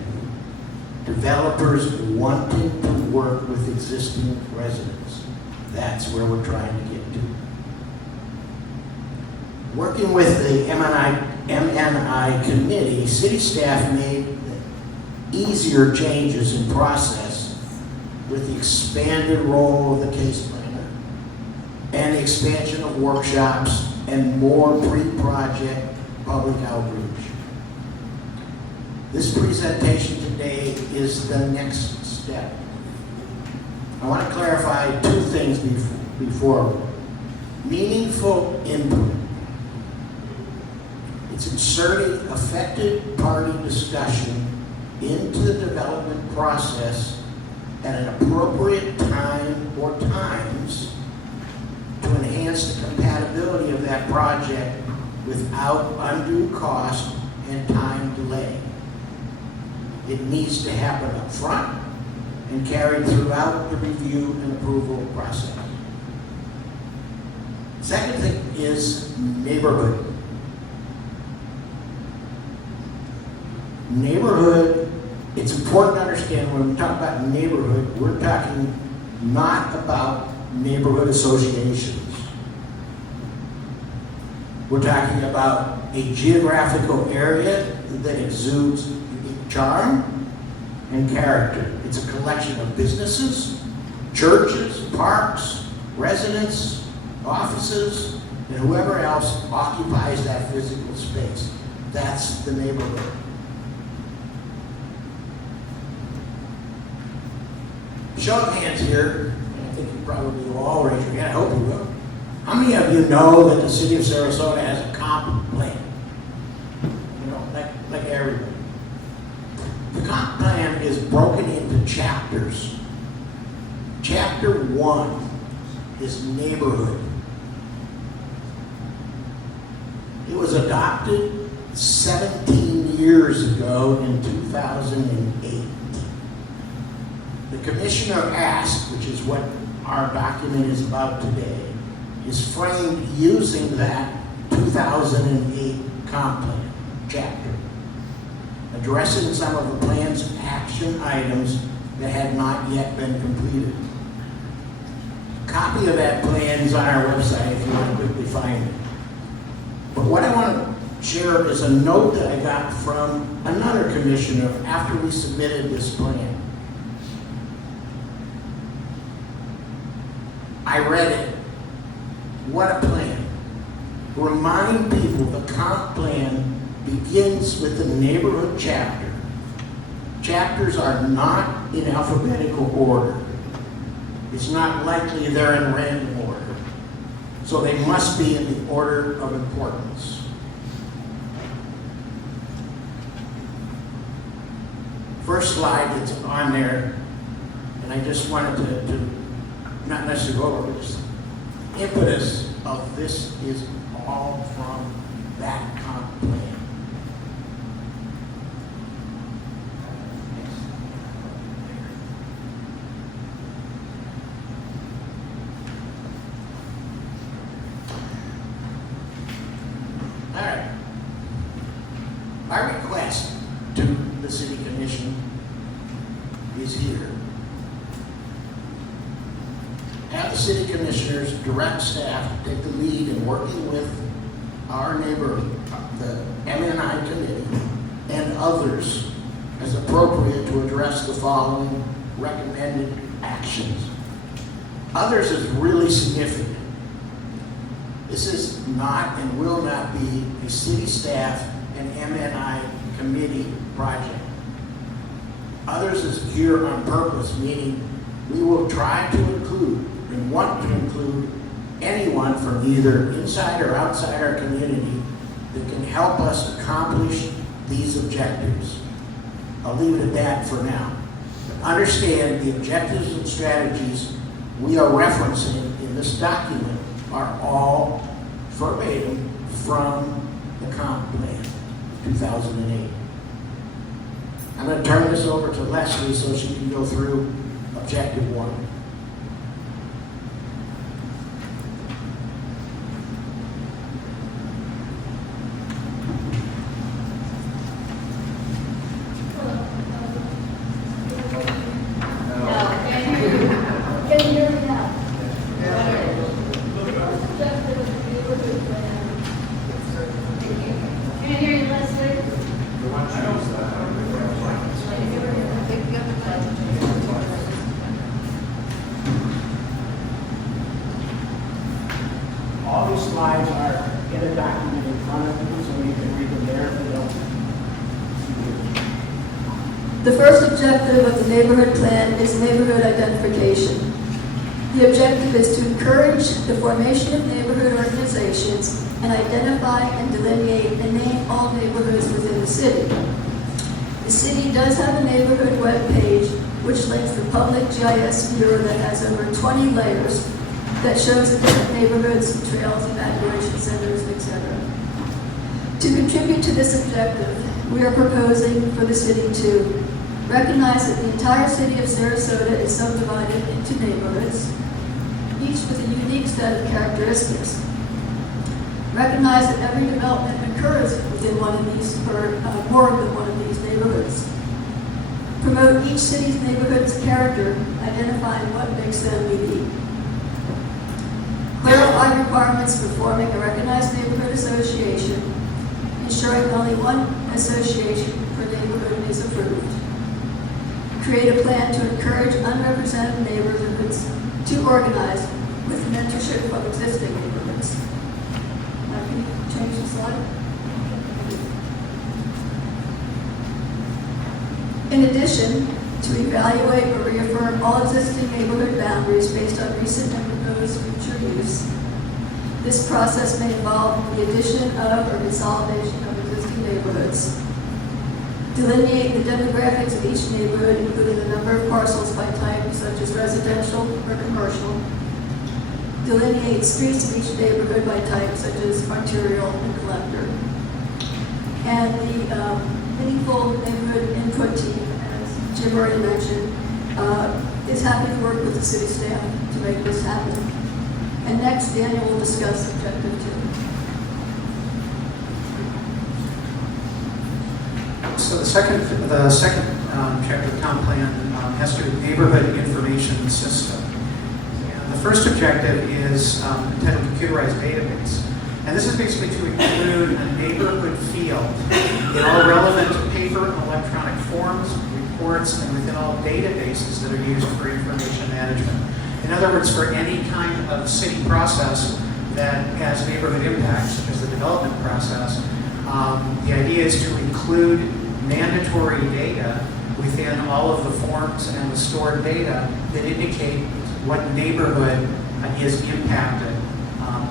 Developers wanting to work with existing residents. That's where we're trying to get to. Working with the MNI committee, city staff made easier changes in process with the expanded role of the case planner and the expansion of workshops and more pre-project public outreach. This presentation today is the next step. I want to clarify two things before. Meaningful input. It's inserting affected party discussion into the development process at an appropriate time or times to enhance the compatibility of that project without undue cost and time delay. It needs to happen up front and carried throughout the review and approval process. Second thing is neighborhood. Neighborhood, it's important to understand when we talk about neighborhood, we're talking not about neighborhood associations. We're talking about a geographical area that exudes unique charm and character. It's a collection of businesses, churches, parks, residents, offices, and whoever else occupies that physical space. That's the neighborhood. Show of hands here, I think you probably will all raise your hand, I hope you will. How many of you know that the city of Sarasota has a comp plan? You know, like everybody. The comp plan is broken into chapters. Chapter 1 is neighborhood. It was adopted 17 years ago in 2008. The commissioner asked, which is what our document is about today, is framed using that 2008 comp plan chapter, addressing some of the plan's action items that had not yet been completed. copy of that plan is on our website if you want to quickly find it. But what I want to share is a note that I got from another commissioner after we submitted this plan. I read it. What a plan. Remind people the comp plan begins with the neighborhood chapter. Chapters are not in alphabetical order. It's not likely they're in random order. So they must be in the order of importance. First slide that's on there, and I just wanted to not necessarily go over, but just impetus of this is all from that comp plan. All right. My request to the City Commission is here. Have the City Commissioners direct staff to take the lead in working with our neighbor, the MNI Committee, and others as appropriate to address the following recommended actions. Others is really significant. This is not and will not be a city staff and MNI committee project. Others is here on purpose, meaning we will try to include and want to include anyone from either inside or outside our community that can help us accomplish these objectives. I'll leave it at that for now. But understand the objectives and strategies we are referencing in this document are all verbatim from the comp plan, 2008. I'm going to turn this over to Leslie so she can go through objective 1. All these slides are in a document in front of you, so you can read them there if you don't. The first objective of the neighborhood plan is neighborhood identification. The objective is to encourage the formation of neighborhood organizations and identify and delineate and name all neighborhoods within the city. The city does have a neighborhood web page which links the public GIS viewer that has over 20 layers that shows the different neighborhoods, trails, evacuation centers, etc. To contribute to this objective, we are proposing for the city to recognize that the entire city of Sarasota is subdivided into neighborhoods, each with a unique set of characteristics. Recognize that every development occurs within one of these, or more than one of these neighborhoods. Promote each city's neighborhood's character, identifying what makes them unique. Clarify requirements for forming a recognized neighborhood association, ensuring only one association per neighborhood is approved. Create a plan to encourage unrepresented neighborhoods to organize with mentorship from existing neighborhoods. Now, can you change the slide? In addition, to evaluate or reaffirm all existing neighborhood boundaries based on recent and proposed future use. This process may involve the addition of or consolidation of existing neighborhoods. Delineate the demographics of each neighborhood, including the number of parcels by type, such as residential or commercial. Delineate streets of each neighborhood by type, such as arterial and collector. And the meaningful neighborhood input team, as Jim already mentioned, is happy to work with the city staff to make this happen. And next, Daniel will discuss objective 2. So the second chapter of the comp plan has to do with neighborhood information system. And the first objective is entitled Computerized Database. And this is basically to include a neighborhood field in all relevant paper and electronic forms, reports, and within all databases that are used for information management. In other words, for any kind of city process that has neighborhood impacts, such as the development process, the idea is to include mandatory data within all of the forms and the stored data that indicate what neighborhood is impacted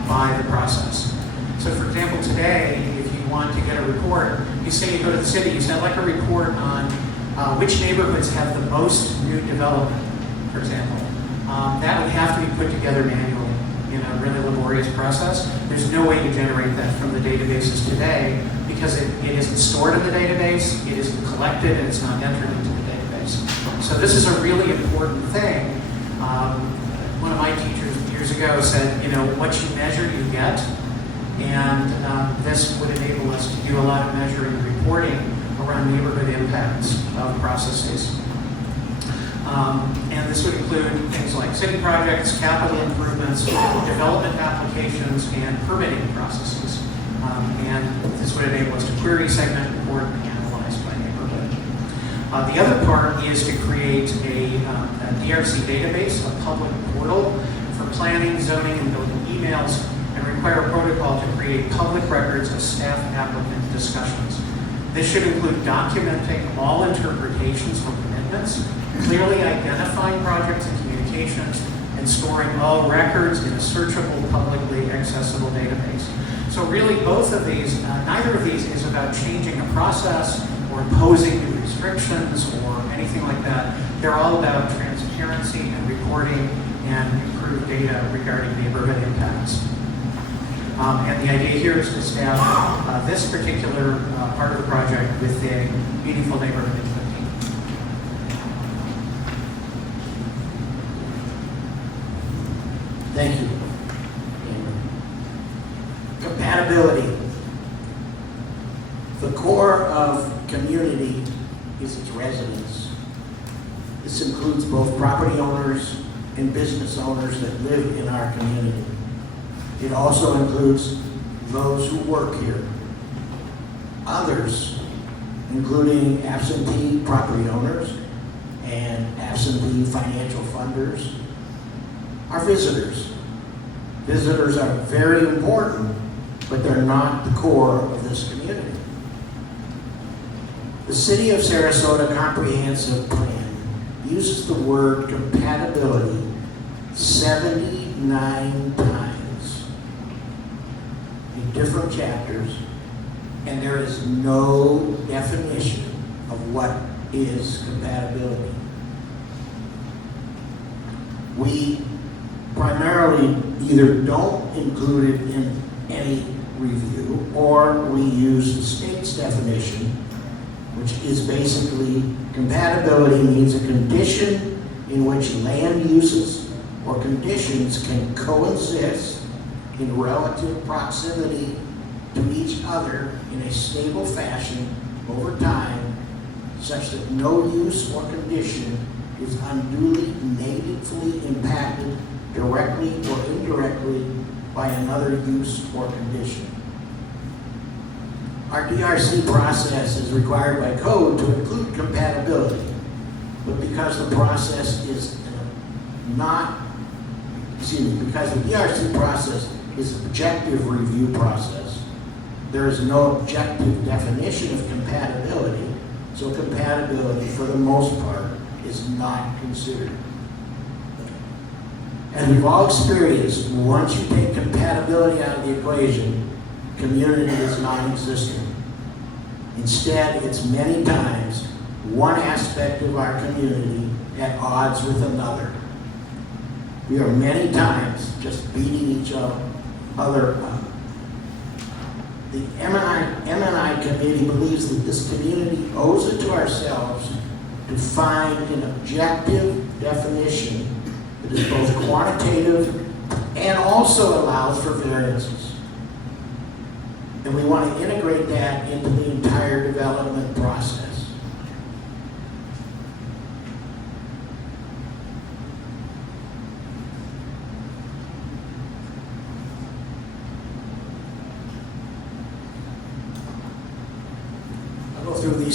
by the process. So for example, today, if you want to get a report, you say you go to the city, you say, I'd like a report on which neighborhoods have the most new development, for example. That would have to be put together manually in a really laborious process. There's no way to generate that from the databases today because it isn't stored in the database, it isn't collected, and it's not entered into the database. So this is a really important thing. One of my teachers years ago said, what you measure, you get. And this would enable us to do a lot of measuring and reporting around neighborhood impacts of processes. And this would include things like city projects, capital improvements, development applications, and permitting processes. And this would enable us to query, segment, report, and analyze by neighborhood. The other part is to create a DRC database, a public portal for planning, zoning, and building emails, and require a protocol to create public records of staff applicant discussions. This should include documenting all interpretations of commitments, clearly identifying projects and communications, and storing all records in a searchable, publicly accessible database. So really both of these, neither of these is about changing a process or imposing new restrictions or anything like that. They're all about transparency and reporting and improved data regarding neighborhood impacts. And the idea here is to staff this particular part of the project with a meaningful neighborhood input team. Thank you. Compatibility. The core of community is its residents. This includes both property owners and business owners that live in our community. It also includes those who work here. Others, including absentee property owners and absentee financial funders, are visitors. Visitors are very important, but they're not the core of this community. The City of Sarasota Comprehensive Plan uses the word compatibility 79 times in different chapters, and there is no definition of what is compatibility. We primarily either don't include it in any review, or we use the state's definition, which is basically compatibility means a condition in which land uses or conditions can coexist in relative proximity to each other in a stable fashion over time, such that no use or condition is unduly negatively impacted directly or indirectly by another use or condition. Our DRC process is required by code to include compatibility, but because the process is because the DRC process is an objective review process, there is no objective definition of compatibility, so compatibility, for the most part, is not considered. As we've all experienced, once you take compatibility out of the equation, community is non-existent. Instead, it's many times one aspect of our community at odds with another. We are many times just beating each other up. The M&I committee believes that this community owes it to ourselves to find an objective definition that is both quantitative and also allows for variances. And we want to integrate that into the entire development process.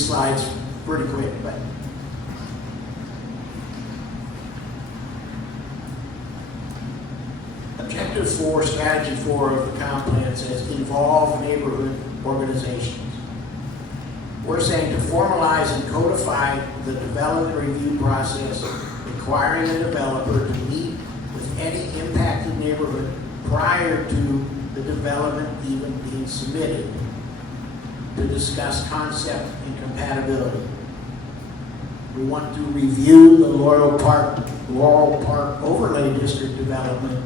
slides pretty quick, but Objective 4, Strategy 4 of the comp plan says involve neighborhood organizations. We're saying to formalize and codify the development review process requiring the developer to meet with any impacted neighborhood prior to the development even being submitted to discuss concept and compatibility. We want to review the Laurel Park Overlay District development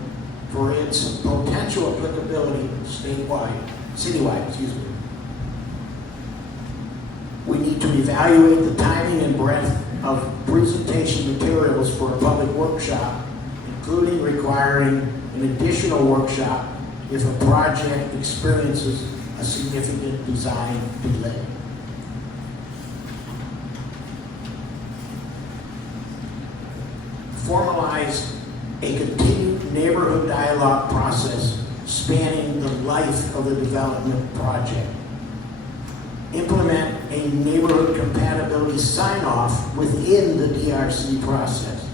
for its potential applicability citywide, excuse me. We need to evaluate the timing and breadth of presentation materials for a public workshop, including requiring an additional workshop if a project experiences a significant design delay. Formalize a continued neighborhood dialogue process spanning the life of the development project. Implement a neighborhood compatibility sign-off within the DRC process.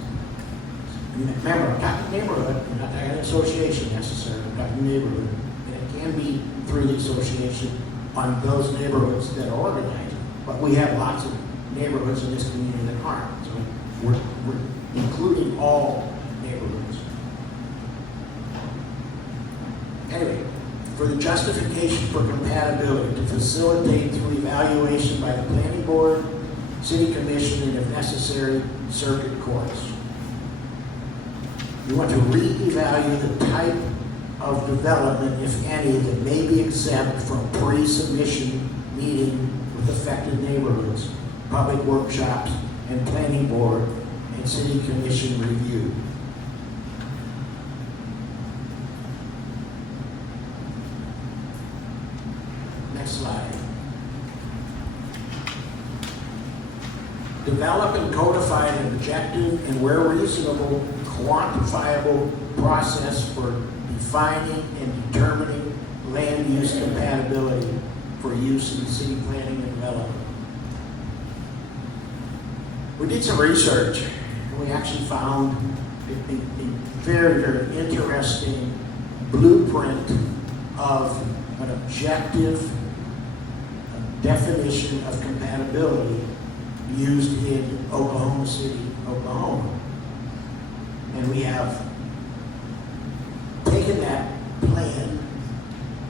Remember, I'm talking neighborhood, I'm not talking association necessarily, I'm talking neighborhood. And it can be through the association on those neighborhoods that are organized. But we have lots of neighborhoods in this community that aren't. So we're including all neighborhoods. Anyway, for the justification for compatibility to facilitate through evaluation by the planning board, city commission, and if necessary, circuit courts. You want to re-evaluate the type of development, if any, that may be exempt from pre-submission meeting with affected neighborhoods, public workshops, and planning board, and city commission review. Next slide. Develop and codify an objective and, where reasonable, quantifiable process for defining and determining land use compatibility for use in city planning and development. We did some research and we actually found a very, very interesting blueprint of an objective definition of compatibility used in Oklahoma City, Oklahoma. And we have taken that plan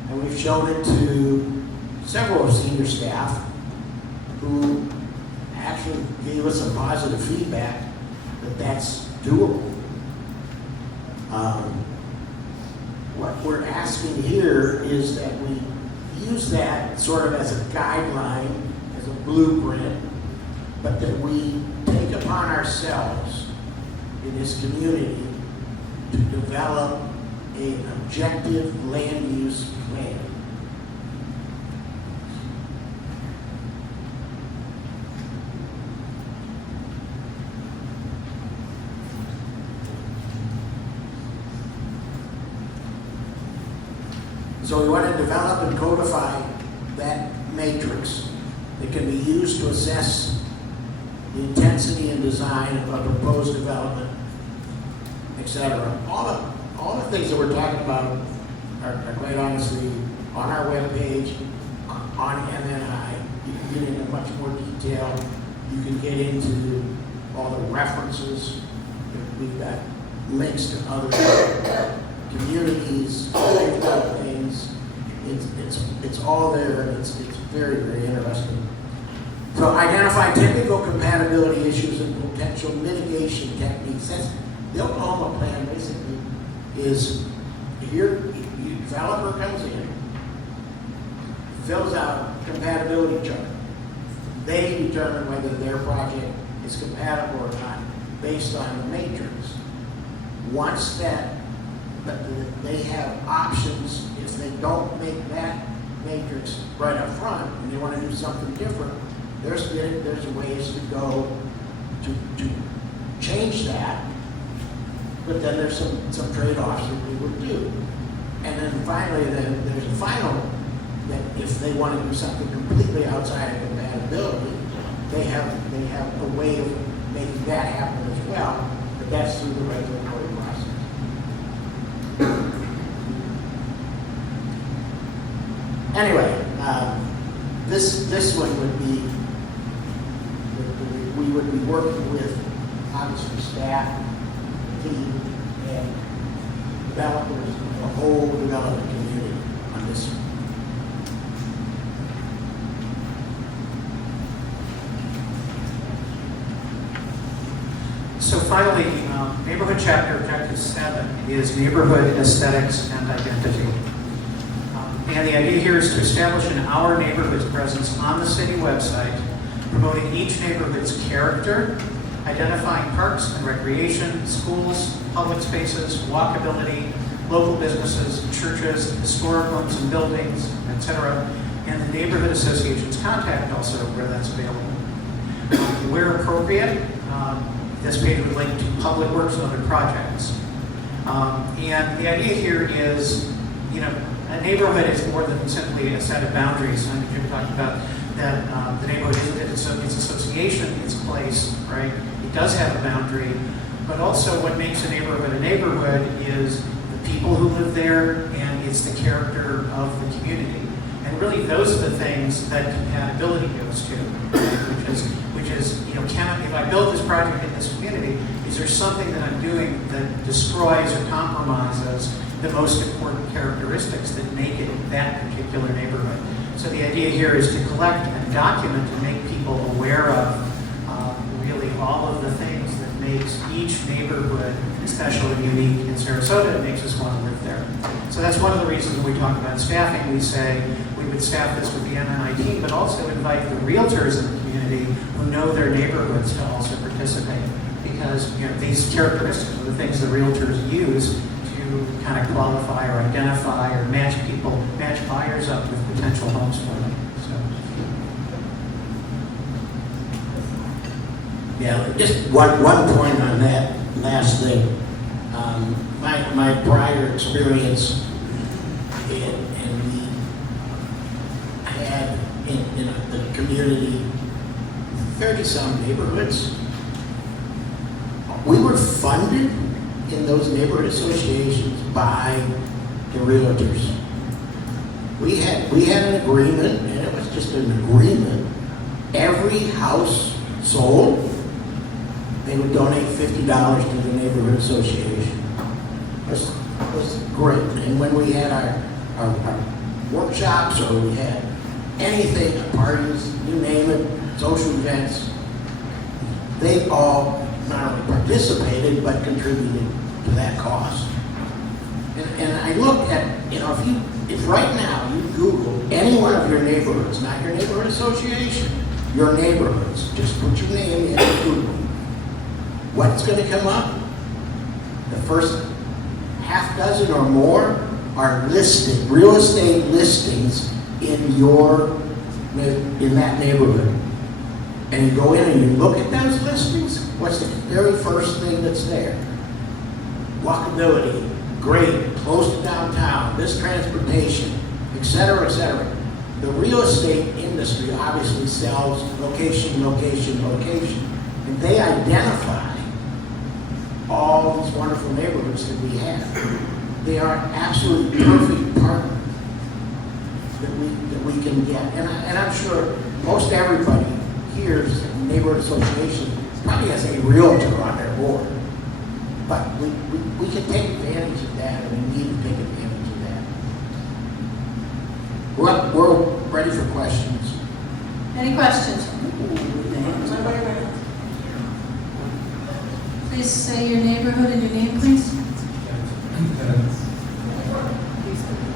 and we've shown it to several senior staff who actually gave us some positive feedback that that's doable. What we're asking here is that we use that sort of as a guideline, as a blueprint, but that we take upon ourselves in this community to develop an objective land use plan. So we want to develop and codify that matrix that can be used to assess the intensity and design of a proposed development, etc. All the things that we're talking about are quite honestly on our webpage, on MNI. You can get into much more detail. You can get into all the references. We've got links to other communities, they've done things. It's all there, and it's very, very interesting. So identify technical compatibility issues and potential mitigation techniques. That's the Oklahoma plan basically is your developer comes in, fills out a compatibility chart. They determine whether their project is compatible or not based on the matrix. Once that they have options, if they don't make that matrix right up front and they want to do something different, there's ways to go to change that, but then there's some trade-offs that we would do. And then finally, there's a final that if they want to do something completely outside of compatibility, they have a way of making that happen as well, but that's through the regulatory process. Anyway, this one would be, we would be working with, obviously, staff, team, and developers, the whole development community on this one. So finally, neighborhood chapter objective 7 is neighborhood aesthetics and identity. And the idea here is to establish an Our Neighborhoods presence on the city website, promoting each neighborhood's character, identifying parks and recreation, schools, public spaces, walkability, local businesses, churches, historic homes and buildings, etc., and the neighborhood association's contact also where that's available. Where appropriate, this page would link to public works and other projects. And the idea here is, a neighborhood is more than simply a set of boundaries. I think Jim talked about that the neighborhood isn't its association, its place, right? It does have a boundary, but also what makes a neighborhood is the people who live there, and it's the character of the community. And really, those are the things that compatibility goes to, which is, if I build this project in this community, is there something that I'm doing that destroys or compromises the most important characteristics that make it that particular neighborhood? So the idea here is to collect and document and make people aware of really all of the things that makes each neighborhood special and unique in Sarasota. It makes us want to live there. So that's one of the reasons when we talk about staffing, we say we would staff this with the MNI team, but also invite the realtors in the community who know their neighborhoods to also participate, because these characteristics are the things the realtors use to kind of qualify or identify or match buyers up with potential homes for them. Yeah, just one point on that last thing. My prior experience, and we had in the community 30-some neighborhoods. We were funded in those neighborhood associations by the realtors. We had an agreement, and it was just an agreement. Every house sold, they would donate $50 to the neighborhood association. It was great. And when we had our workshops, or we had anything, parties, you name it, social events, they all not only participated but contributed to that cost. And I look at, if right now you Google any one of your neighborhoods, not your neighborhood association, your neighborhoods, just put your name in Google. What's going to come up? The first half dozen or more are listed, real estate listings in that neighborhood. And you go in and you look at those listings, what's the very first thing that's there? Walkability, great, close to downtown, this transportation, et cetera, et cetera. The real estate industry obviously sells location, location, location. And they identify all these wonderful neighborhoods that we have. They are absolutely perfect partners that we can get. And I'm sure most everybody here's neighborhood association probably has a realtor on their board. But we can take advantage of that, and we need to take advantage of that. We're ready for questions. Any questions? Please say your neighborhood and your name, please.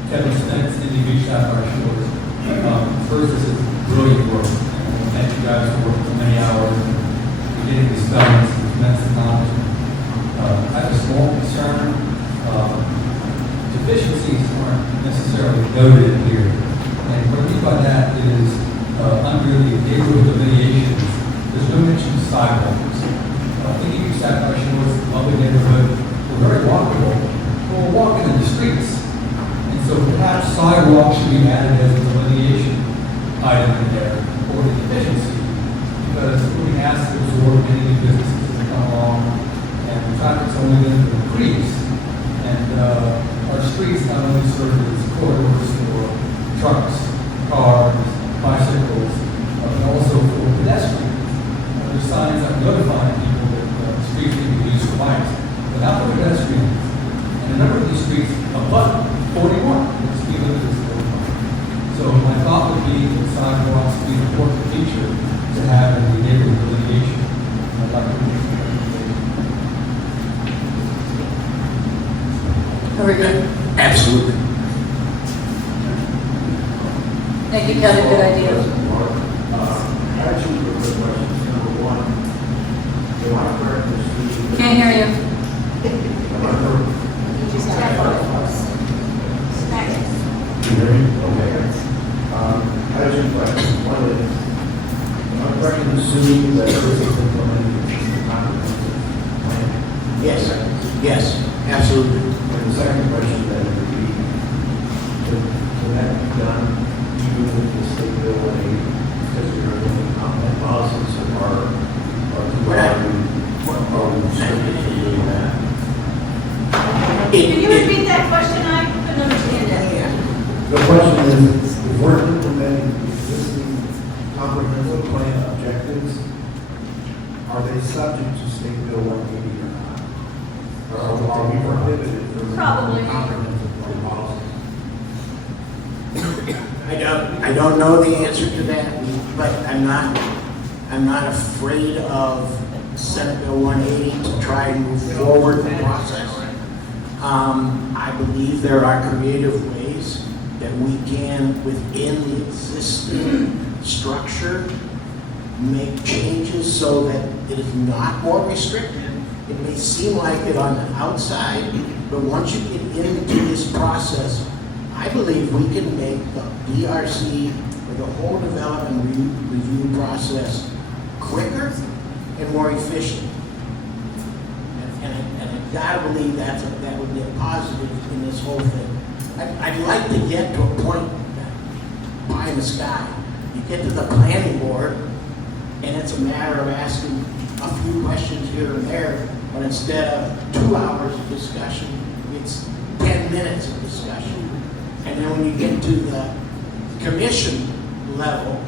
Kevin Spence, Indian Beach, Sapphire Shores. First, this is brilliant work. Thank you guys for working for many hours. We're getting these studies, tremendous accomplishment. I have a small concern. Deficiencies aren't necessarily noted here. And what I mean by that is under the neighborhood delineations, there's no mention of sidewalks. Indian Beach, Sapphire Shores, lovely neighborhood. We're very walkable. But we're walking in the streets. And so perhaps sidewalks should be added as a delineation item in there for the deficiency. Because have in the neighborhood delineation. I'd like to make a recommendation. Are we good? Absolutely. Thank you, Kevin, good idea. I have two quick questions. Number one, am I correct in speaking? Can't hear you. Am I correct? Can you hear me? Okay. I have two questions. One is, am I correct in assuming that this is implemented in the comprehensive plan? Yes, yes, absolutely. And the second question then would be, can that be done even with the state bill and because we are doing combat policies or are we restricted to doing that? Can you repeat that question? I couldn't understand it. The question is, if we're implementing existing comprehensive plan objectives, are they subject to state bill 180 or not? Or are we prohibited from Probably. comprehensive plan policies? I don't know the answer to that, but I'm not afraid of Senate Bill 180 to try and move forward the process. I believe there are creative ways that we can, within the existing structure, make changes so that it is not more restrictive. It may seem like it on the outside, but once you get into this process, I believe we can make the DRC or the whole development review process quicker and more efficient. And I gotta believe that would be a positive in this whole thing. I'd like to get to a point pie in the sky. You get to the planning board, and it's a matter of asking a few questions here and there, but instead of 2 hours of discussion, it's 10 minutes of discussion. And then when you get to the commission level,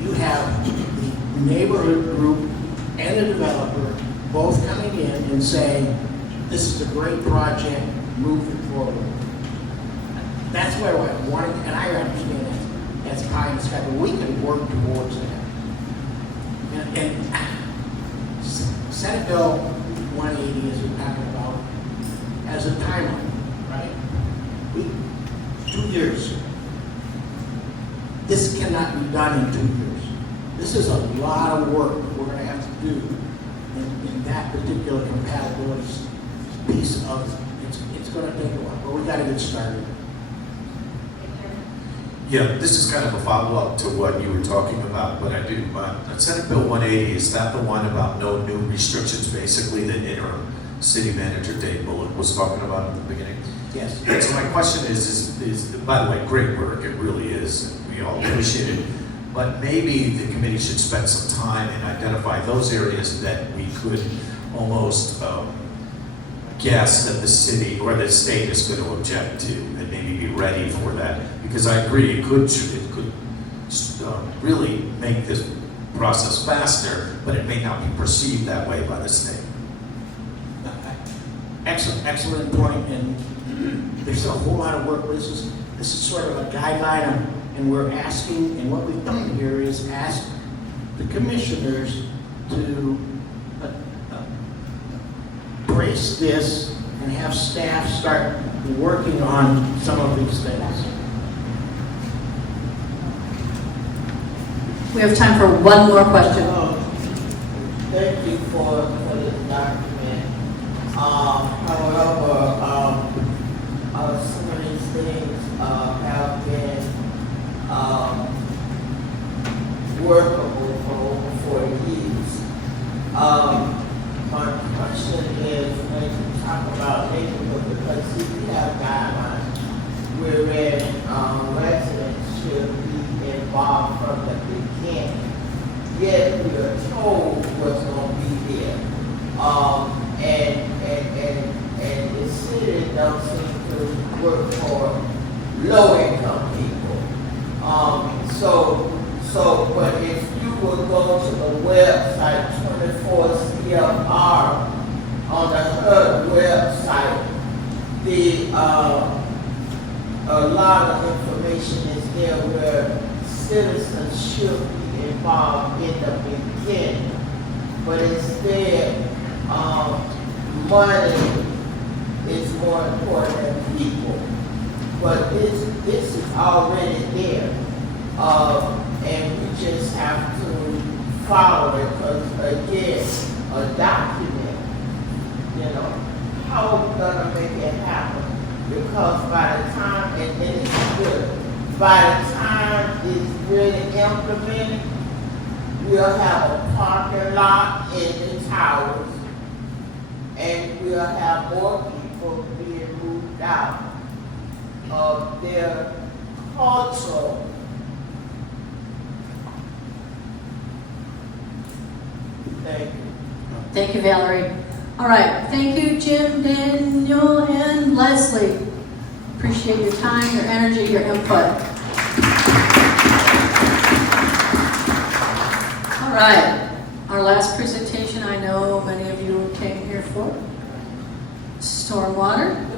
you have the neighborhood group and the developer both coming in and saying, this is a great project, move it forward. That's where I want it, and I understand that's pie in the sky, but we can work towards that. And Senate Bill 180, as we're talking about, has a timeline, right? 2 years. This cannot be done in 2 years. This is a lot of work that we're going to have to do in that particular compatibility piece of it's going to take a while, but we got to get started. Yeah, this is kind of a follow-up to what you were talking about, but I do. Senate Bill 180, is that the one about no new restrictions, basically, that interim city manager Dave Bullock was talking about in the beginning? Yes. So my question is, by the way, great work, it really is, we all appreciate it, but maybe the committee should spend some time and identify those areas that we could almost guess that the city or the state is going to object to, and maybe be ready for that. Because I agree, it could really make this process faster, but it may not be perceived that way by the state. Excellent point, and there's a whole lot of work. This is sort of a guideline, and we're asking, and what we've done here is ask the commissioners to brace this and have staff start working on some of these things. We have time for one more question. Thank you for this document. However, some of these things have been workable for over 40 years. My question is, when you talk about neighborhood, because we have guidelines wherein residents should be involved from the beginning, yet we are told what's going to be there. And the city don't seem to work for low-income people. But if you would go to the website, 24 CFR, on the HUD website, a lot of information is there where citizens should be involved in the but instead, money is more important than people. But this is already there, and we just have to follow it, because again, a document, you know, how are we gonna make it happen? Because by the time, and it's good, by the time it's really implemented, we'll have a parking lot in the towers, and we'll have more people being moved out of their cultural. Thank you. Thank you, Valerie. All right, thank you, Jim, Daniel, and Leslie. Appreciate your time, your energy, your input. All right, our last presentation, I know many of you came here for, Stormwater.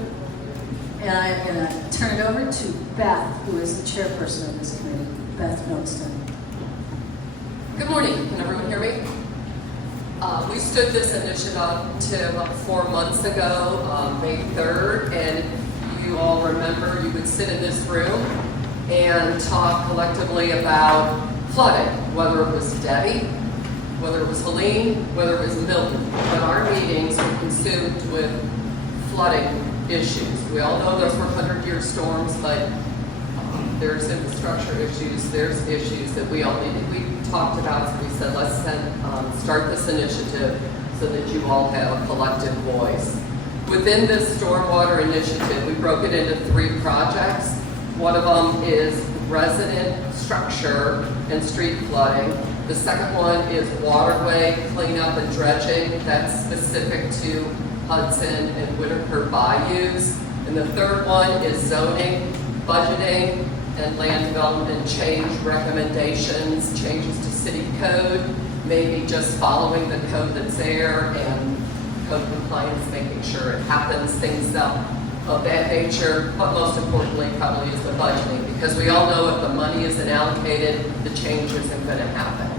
And I'm going to turn it over to Beth, who is the chairperson of this committee, Beth Nokston. Good morning. Can everyone hear me? We stood this initiative up to about 4 months ago, May 3rd, and you all remember you would sit in this room and talk collectively about flooding, whether it was Debbie, whether it was Helene, whether it was Milton. But our meetings were consumed with flooding issues. We all know those were 100-year storms, but there's infrastructure issues, there's issues that we all needed. We talked about, so we said, let's start this initiative so that you all have a collective voice. Within this stormwater initiative, we broke it into 3 projects. One of them is resident structure and street flooding. The second one is waterway cleanup and dredging. That's specific to Hudson and Whitaker bayous. And the third one is zoning, budgeting, and land development change recommendations, changes to city code, maybe just following the code that's there, and code compliance, making sure it happens, things of that nature. But most importantly probably is the budgeting, because we all know if the money isn't allocated, the change isn't going to happen.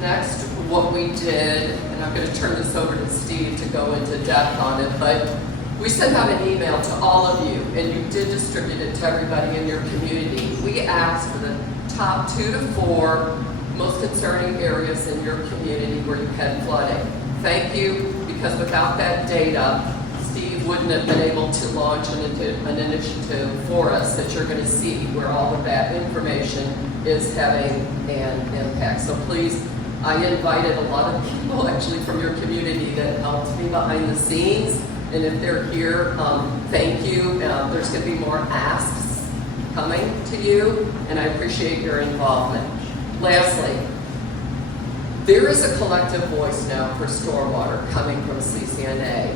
Next, what we did, and I'm going to turn this over to Steve to go into depth on it, but we sent out an email to all of you, and you did distribute it to everybody in your community. We asked for the top 2 to 4 most concerning areas in your community where you had flooding. Thank you, because without that data, Steve wouldn't have been able to launch an initiative for us that you're going to see where all of that information is having an impact. So please, I invited a lot of people actually from your community that helped me behind the scenes. And if they're here, thank you. There's going to be more asks coming to you, and I appreciate your involvement. Lastly, there is a collective voice now for stormwater coming from CCNA.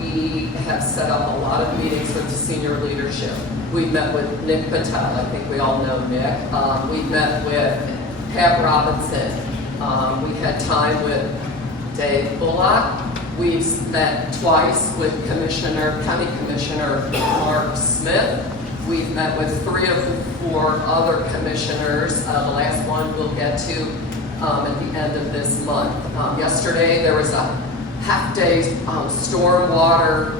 We have set up a lot of meetings with the senior leadership. We met with Nick Patel. I think we all know Nick. We met with Pat Robinson. We had time with Dave Bullock. We've met twice with County Commissioner Mark Smith. We've met with 3 of the 4 other commissioners. The last one we'll get to at the end of this month. Yesterday there was a half-day stormwater,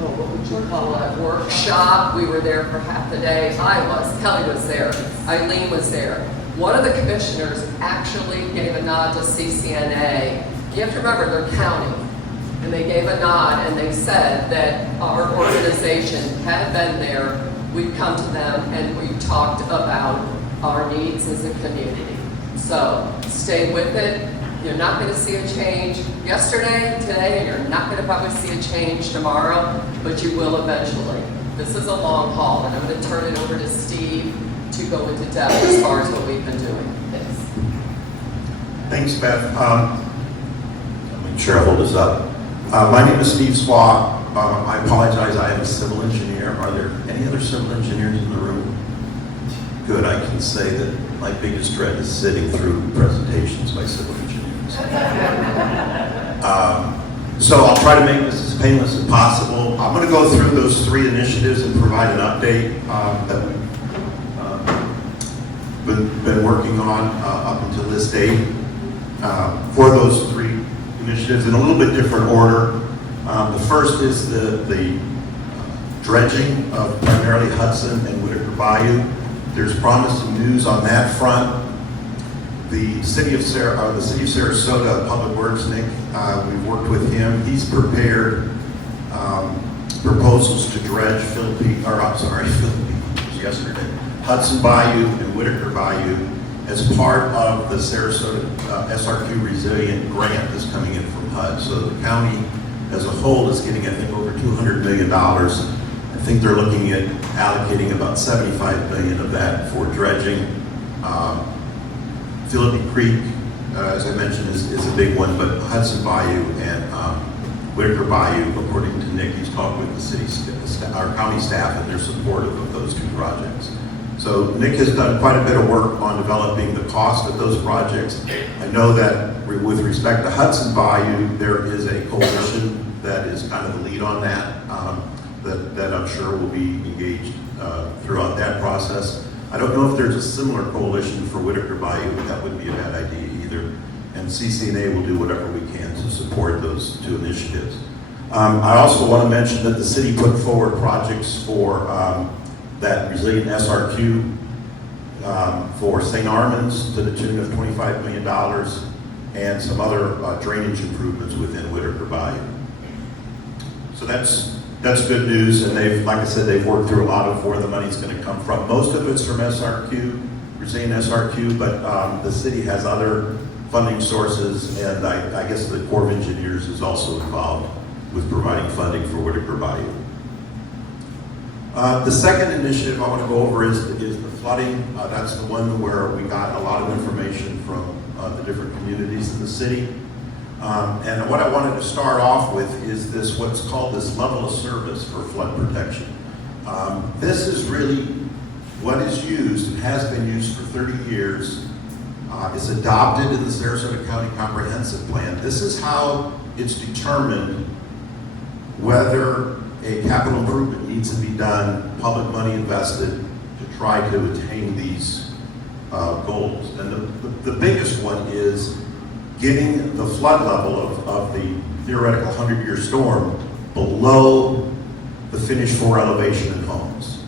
what would you call it, workshop. We were there for half the day. Kelly was there, Eileen was there. One of the commissioners actually gave a nod to CCNA. You have to remember, they're county, and they gave a nod, and they said that our organization had been there, we'd come to them, and we talked about our needs as a community. So stay with it. You're not going to see a change yesterday, today, and you're not going to probably see a change tomorrow, but you will eventually. This is a long haul, and I'm going to turn it over to Steve to go into depth as far as what we've been doing. Thanks, Beth. Make sure I hold this up. My name is Steve Swaw. I apologize, I am a civil engineer. Are there any other civil engineers in the room? Good, I can say that my biggest dread is sitting through presentations by civil engineers. So I'll try to make this as painless as possible. I'm going to go through those 3 initiatives and provide an update that been working on up until this date for those three initiatives in a little bit different order. The first is the dredging of primarily Hudson and Whitaker Bayou. There's promising news on that front. The city of Sarasota Public Works, Nick, we've worked with him. He's prepared proposals to dredge Hudson Bayou and Whitaker Bayou as part of the Sarasota SRQ Resilient Grant that's coming in from HUD. So the county as a whole is getting, I think, over $200 million. I think they're looking at allocating about $75 million of that for dredging. Philippi Creek, as I mentioned, is a big one, but Hudson Bayou and Whitaker Bayou, according to Nick, he's talked with the city, our county staff, and they're supportive of those two projects. So Nick has done quite a bit of work on developing the cost of those projects. I know that with respect to Hudson Bayou, there is a coalition that is kind of the lead on that, that I'm sure will be engaged throughout that process. I don't know if there's a similar coalition for Whitaker Bayou, but that wouldn't be a bad idea either. And CCNA will do whatever we can to support those two initiatives. I also want to mention that the city put forward projects for that resilient SRQ for St. Armand's to the tune of $25 million and some other drainage improvements within Whitaker Bayou. So that's good news, and they've, like I said, they've worked through a lot of where the money's going to come from. Most of it's from SRQ, resilient SRQ, but the city has other funding sources, and I guess the Corps of Engineers is also involved with providing funding for Whitaker Bayou. The second initiative I want to go over is the flooding. That's the one where we got a lot of information from the different communities in the city. And what I wanted to start off with is this, what's called this level of service for flood protection. This is really what is used and has been used for 30 years. It's adopted in the Sarasota County Comprehensive Plan. This is how it's determined whether a capital improvement needs to be done, public money invested to try to attain these goals. And the biggest one is getting the flood level of the theoretical 100-year storm below the finished floor elevation in homes.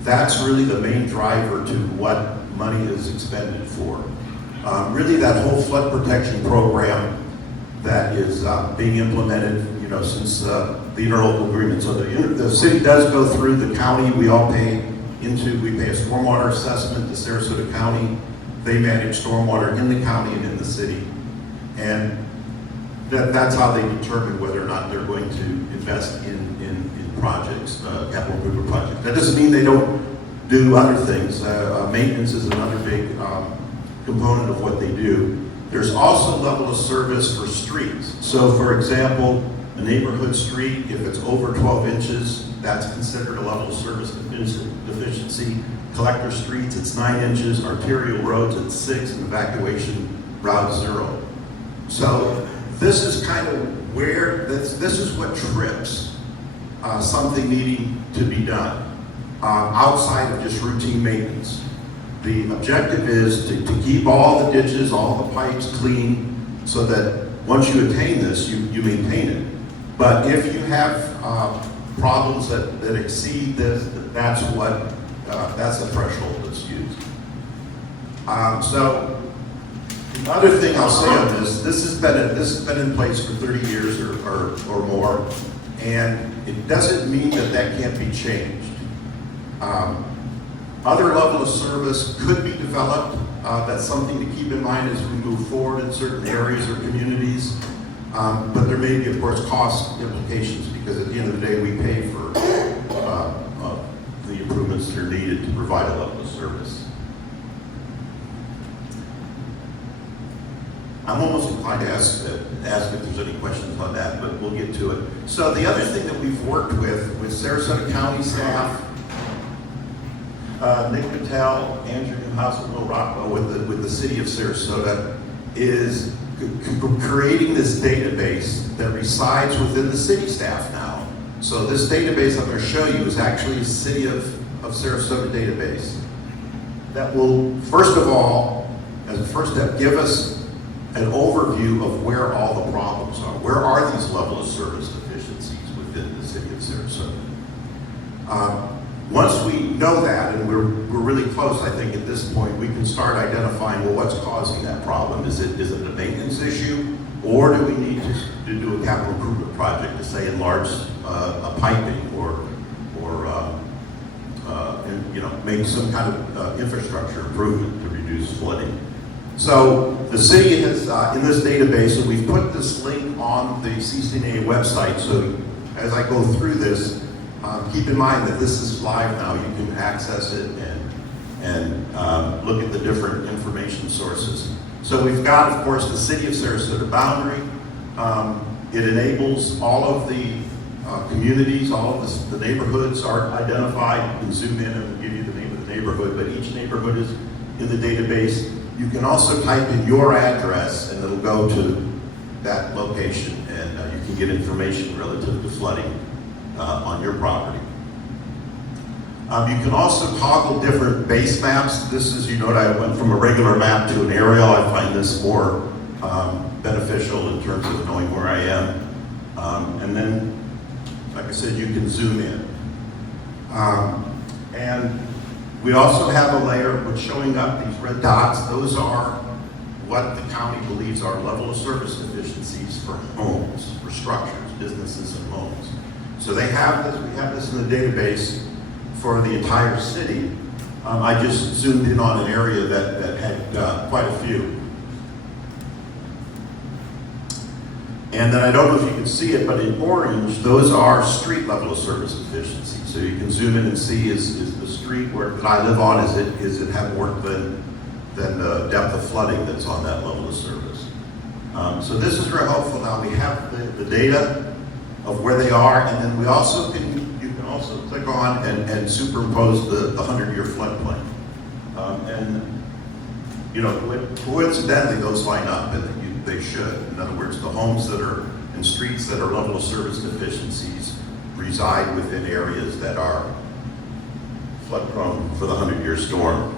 That's really the main driver to what money is expended for. Really that whole flood protection program that is being implemented, since the interlocal agreement. So the city does go through the county. We pay a stormwater assessment to Sarasota County. They manage stormwater in the county and in the city. And that's how they determine whether or not they're going to invest in projects, capital improvement projects. That doesn't mean they don't do other things. Maintenance is another big component of what they do. There's also level of service for streets. So for example, a neighborhood street, if it's over 12 inches, that's considered a level of service deficiency. Collector streets, it's 9 inches. Arterial roads, it's 6, and evacuation route 0. So this is kind of where, this is what trips something needing to be done outside of just routine maintenance. The objective is to keep all the ditches, all the pipes clean so that once you attain this, you maintain it. But if you have problems that exceed this, that's the threshold that's used. So the other thing I'll say on this has been in place for 30 years or more, and it doesn't mean that can't be changed. Other level of service could be developed. That's something to keep in mind as we move forward in certain areas or communities. But there may be, of course, cost implications because at the end of the day, we pay for the improvements that are needed to provide a level of service. I'm almost inclined to ask if there's any questions on that, but we'll get to it. So the other thing that we've worked with Sarasota County staff, Nick Patel, Andrew Newhouse, and Will Rockwell with the city of Sarasota is creating this database that resides within the city staff now. So this database I'm going to show you is actually a city of Sarasota database. that will, first of all, as a first step, give us an overview of where all the problems are. Where are these level of service deficiencies within the city of Sarasota? Once we know that, and we're really close, I think, at this point, we can start identifying, well, what's causing that problem? Is it a maintenance issue, or do we need to do a capital improvement project to, say, enlarge a piping or make some kind of infrastructure improvement to reduce flooding? So the city has, in this database, and we've put this link on the CCNA website, so as I go through this, keep in mind that this is live now. You can access it and look at the different information sources. So we've got, of course, the city of Sarasota boundary. It enables all of the communities, all of the neighborhoods are identified. You can zoom in and give you the name of the neighborhood, but each neighborhood is in the database. You can also type in your address and it'll go to that location, and you can get information relative to flooding on your property. You can also toggle different base maps. This is, you know, I went from a regular map to an aerial. I find this more beneficial in terms of knowing where I am. And then, like I said, you can zoom in. And we also have a layer which showing up these red dots. Those are what the county believes are level of service deficiencies for homes, for structures, businesses, and homes. So they have this, we have this in the database for the entire city. I just zoomed in on an area that had quite a few. And then I don't know if you can see it, but in orange, those are street level of service deficiencies. So you can zoom in and see is the street that I live on, is it have more than the depth of flooding that's on that level of service. So this is very helpful. Now we have the data of where they are, and then we also you can also click on and superimpose the 100-year floodplain. And you know, coincidentally, those line up, and they should. In other words, the homes that are in streets that are level of service deficiencies reside within areas that are flood prone for the 100-year storm.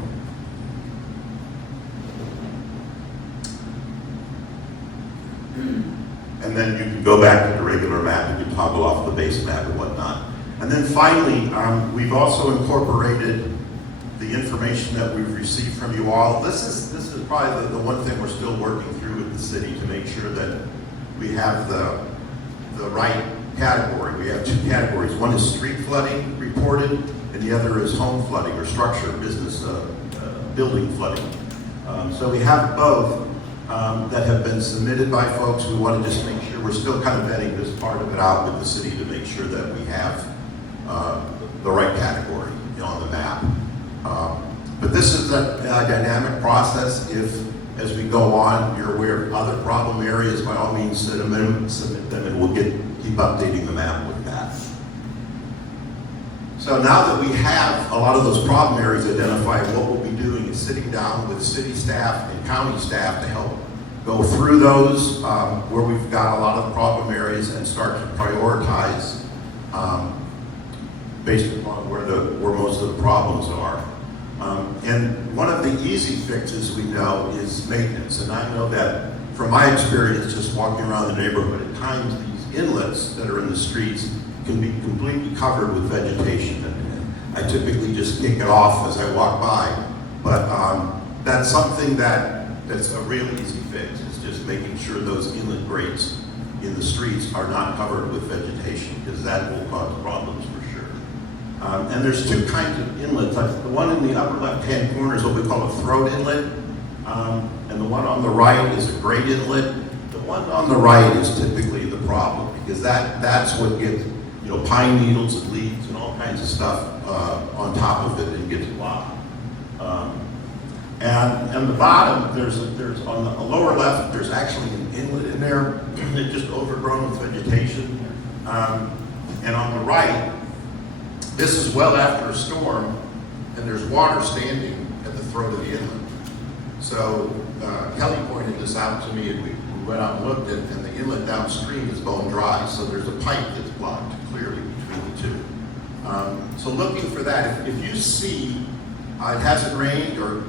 And then you can go back to the regular map, you can toggle off the base map and whatnot. And then finally, we've also incorporated the information that we've received from you all. This is probably the one thing we're still working through with the city to make sure that we have the right category. We have two categories. One is street flooding reported, and the other is home flooding or structure, business, building flooding. So we have both that have been submitted by folks. We want to just make sure we're still kind of vetting this part of it out with the city to make sure that we have the right category on the map. But this is a dynamic process. If, as we go on, you're aware of other problem areas, by all means submit them, and we'll keep updating the map with that. So now that we have a lot of those problem areas identified, what we'll be doing is sitting down with city staff and county staff to help go through those where we've got a lot of problem areas and start to prioritize based upon where most of the problems are. And one of the easy fixes we know is maintenance. And I know that from my experience just walking around the neighborhood, at times these inlets that are in the streets can be completely covered with vegetation. And I typically just kick it off as I walk by. But that's something that's a real easy fix. It's just making sure those inlet grates in the streets are not covered with vegetation, because that will cause problems for sure. And there's two kinds of inlets. The one in the upper left-hand corner is what we call a throat inlet, and the one on the right is a grate inlet. The one on the right is typically the problem, because that's what gets, you know, pine needles and leaves and all kinds of stuff on top of it and gets blocked. And the bottom, there's on the lower left, there's actually an inlet in there. It's just overgrown with vegetation. And on the right, this is well after a storm, and there's water standing at the throat of the inlet. So Kelly pointed this out to me, and we went out and looked at it, and the inlet downstream is bone dry, so there's a pipe that's blocked clearly between the two. So looking for that, if you see it hasn't rained or,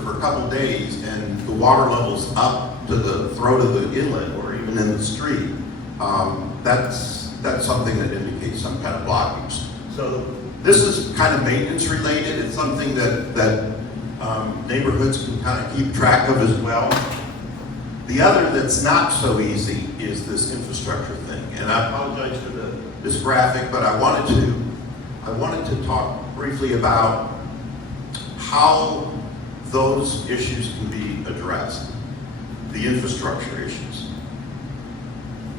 for a couple of days and the water level's up to the throat of the inlet or even in the street, that's something that indicates some kind of blockage. So this is kind of maintenance related. It's something that neighborhoods can kind of keep track of as well. The other that's not so easy is this infrastructure thing. And I apologize for this graphic, but I wanted to talk briefly about how those issues can be addressed, the infrastructure issues.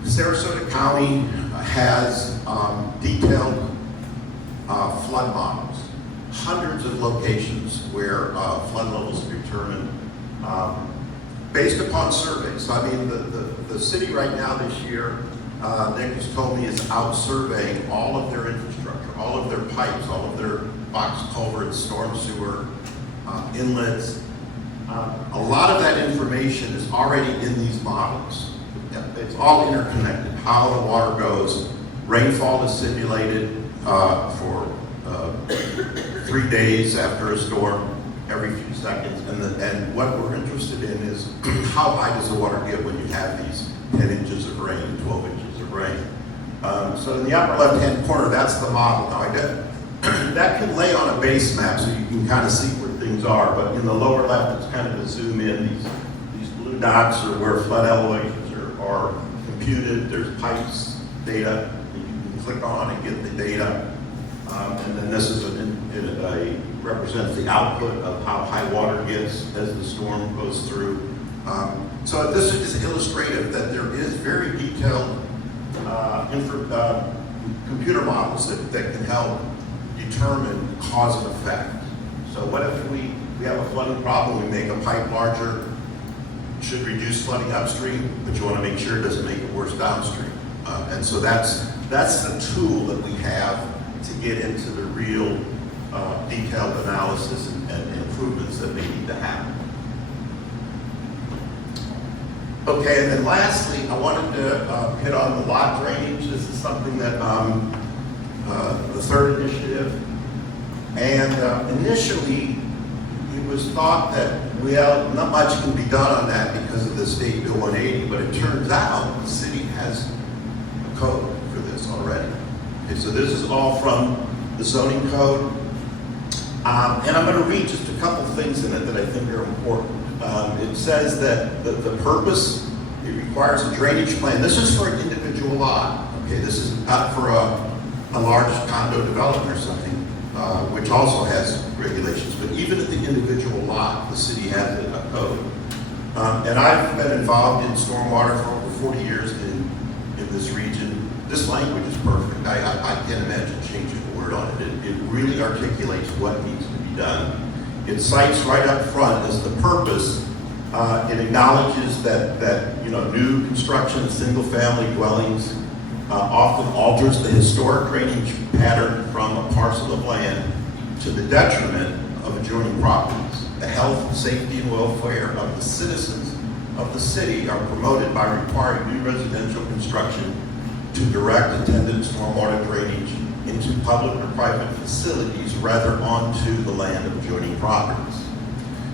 Sarasota County has detailed flood models, hundreds of locations where flood levels are determined based upon surveys. I mean, the city right now this year, Nick has told me, is out surveying all of their infrastructure, all of their pipes, all of their box culverts, storm sewer, inlets. A lot of that information is already in these models. It's all interconnected, how the water goes. Rainfall is simulated for 3 days after a storm, every few seconds. And what we're interested in is how high does the water get when you have these 10 inches of rain, 12 inches of rain. So in the upper left-hand corner, that's the model. Now, that can lay on a base map so you can kind of see where things are, but in the lower left, it's kind of a zoom in. These blue dots are where flood elevations are computed. There's pipes data that you can click on and get the data. And then this is represents the output of how high water gets as the storm goes through. So this is illustrative that there is very detailed computer models that can help determine cause and effect. So what if we have a flooding problem, we make a pipe larger, should reduce flooding upstream, but you want to make sure it doesn't make it worse downstream. And so that's the tool that we have to get into the real detailed analysis and improvements that may need to happen. Okay, and then lastly, I wanted to hit on the lot drainage. This is something that the third initiative. And initially, it was thought that, well, not much can be done on that because of the State Bill 180, but it turns out the city has a code for this already. Okay, so this is all from the zoning code. And I'm going to read just a couple things in it that I think are important. It says that the purpose, it requires a drainage plan. This is for an individual lot. Okay, this is not for a large condo development or something, which also has regulations. But even at the individual lot, the city has a code. And I've been involved in stormwater for over 40 years in this region. This language is perfect. I can't imagine changing a word on it. It really articulates what needs to be done. It cites right up front as the purpose. It acknowledges that new construction, single-family dwellings often alters the historic drainage pattern from a parcel of land to the detriment of adjoining properties. The health, safety, and welfare of the citizens of the city are promoted by requiring new residential construction to direct attendant stormwater drainage into public or private facilities rather onto the land of adjoining properties.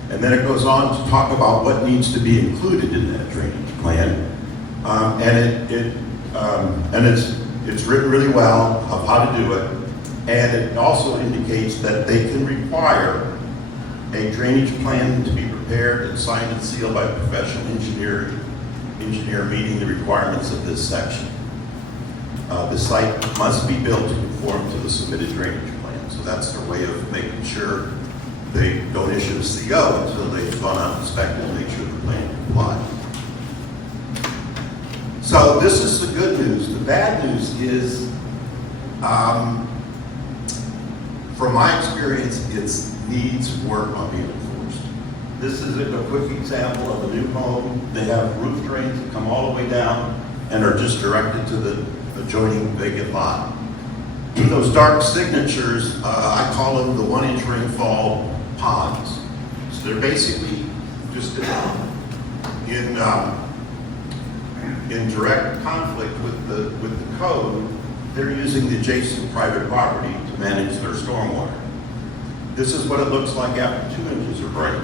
And then it goes on to talk about what needs to be included in that drainage plan. And it's written really well of how to do it. And it also indicates that they can require a drainage plan to be prepared and signed and sealed by a professional engineer meeting the requirements of this section. The site must be built to conform to the submitted drainage plan. So that's their way of making sure they don't issue a CO until they've gone out and inspected and make sure the plan complies. So this is the good news. The bad news is, from my experience, it needs work on being enforced. This is a quick example of a new home. They have roof drains that come all the way down and are just directed to the adjoining vacant lot. Those dark signatures, I call them the 1-inch rainfall ponds. So they're basically just in direct conflict with the code. They're using the adjacent private property to manage their stormwater. This is what it looks like after 2 inches of rain.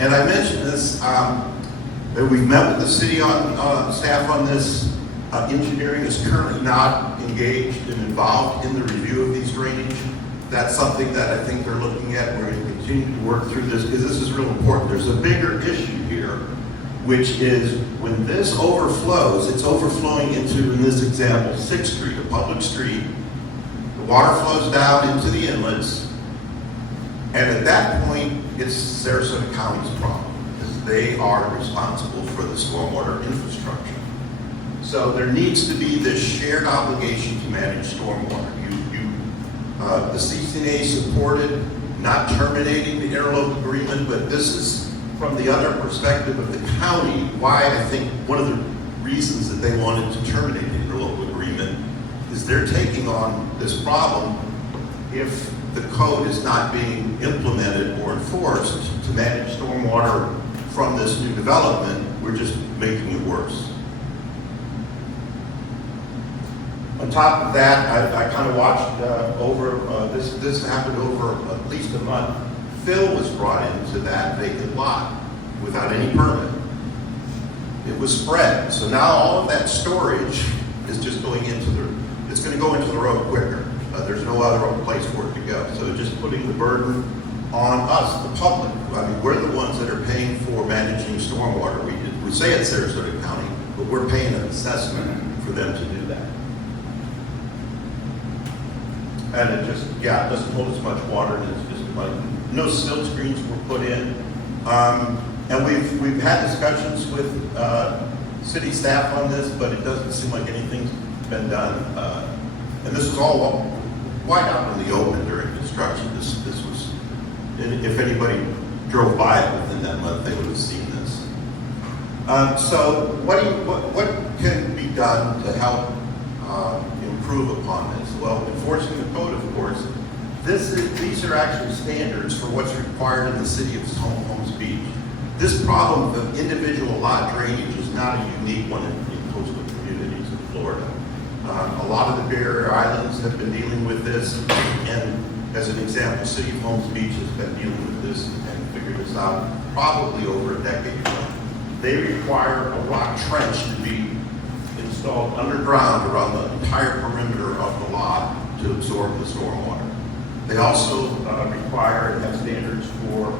And I mentioned this, that we've met with the city staff on this. Engineering is currently not engaged and involved in the review of these drainage. That's something that I think they're looking at. We're going to continue to work through this because this is real important. There's a bigger issue here, which is when this overflows, it's overflowing into, in this example, 6th Street, a public street. The water flows down into the inlets, and at that point, it's Sarasota County's problem because they are responsible for the stormwater infrastructure. So there needs to be this shared obligation to manage stormwater. The CCNA supported not terminating the interlocal agreement, but this is from the other perspective of the county, why I think one of the reasons that they wanted to terminate the interlocal agreement is they're taking on this problem if the code is not being implemented or enforced to manage stormwater from this new development. We're just making it worse. On top of that, I kind of watched this happened over at least a month. Fill was brought into that vacant lot without any permit. It was spread. So now all of that storage is just going into it's going to go into the road quicker. There's no other place for it to go. So just putting the burden on us, the public. I mean, we're the ones that are paying for managing stormwater. We say it's Sarasota County, but we're paying an assessment for them to do that. And it just, it doesn't hold as much water, and it's just like, no silt screens were put in. And we've had discussions with city staff on this, but it doesn't seem like anything's been done. And this was all wide out in the open during construction. This was, if anybody drove by it within that month, they would have seen this. So what can be done to help improve upon this? Well, enforcing the code, of course. These are actually standards for what's required in the city of Holmes Beach. This problem of individual lot drainage is not a unique one in coastal communities in Florida. A lot of the barrier islands have been dealing with this, and as an example, the city of Holmes Beach has been dealing with this and figured this out probably over a decade ago. They require a rock trench to be installed underground around the entire perimeter of the lot to absorb the stormwater. They also require and have standards for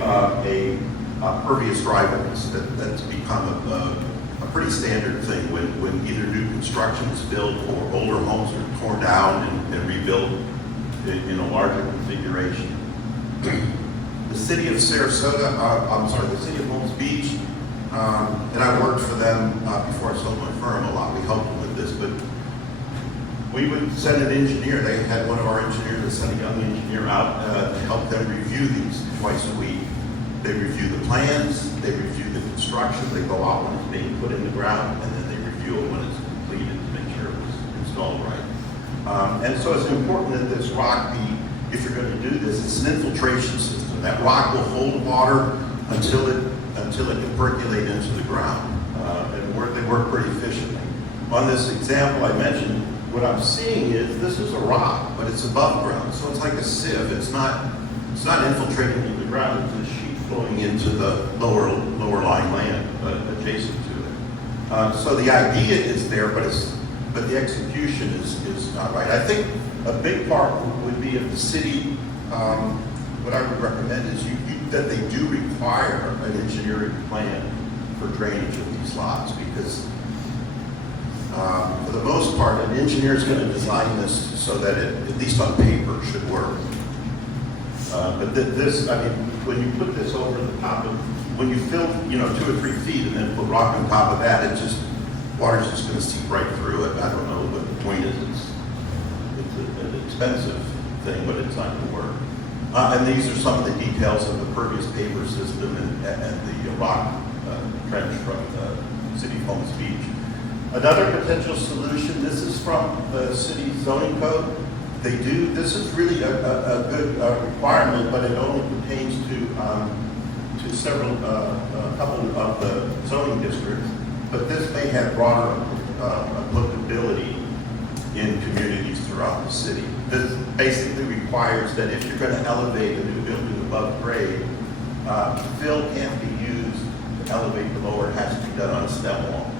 a pervious driveways. That's become a pretty standard thing when either new construction is built or older homes are torn down and rebuilt in a larger configuration. The city of Sarasota, the city of Holmes Beach, and I worked for them before I sold my firm a lot. We helped them with this, but we would send an engineer. They had one of our engineers that sent a young engineer out to help them review these twice a week. They review the plans, they review the construction, they go out when it's being put in the ground, and then they review it when it's completed to make sure it was installed right. And so it's important that this rock be, if you're going to do this, it's an infiltration system. That rock will hold water until it can percolate into the ground. And they work pretty efficiently. On this example I mentioned, what I'm seeing is this is a rock, but it's above ground. So it's like a sieve. It's not infiltrating into the ground. It's a sheet flowing into the lower lying land adjacent to it. So the idea is there, but the execution is not right. I think a big part would be if the city, what I would recommend is that they do require an engineering plan for drainage of these lots, because for the most part, an engineer is going to design this so that it, at least on paper, should work. But this, I mean, when you put this over the top of, when you fill, 2 or 3 feet and then put rock on top of that, water's just going to seep right through it. I don't know, but the point is it's an expensive thing, but it's not going to work. And these are some of the details of the pervious paver system and the rock trench from the city of Holmes Beach. Another potential solution, this is from the city zoning code. This is really a good requirement, but it only pertains to a couple of the zoning districts. But this may have broader applicability in communities throughout the city. this basically requires that if you're going to elevate a new building above grade, fill can't be used to elevate below, or it has to be done on a stem wall.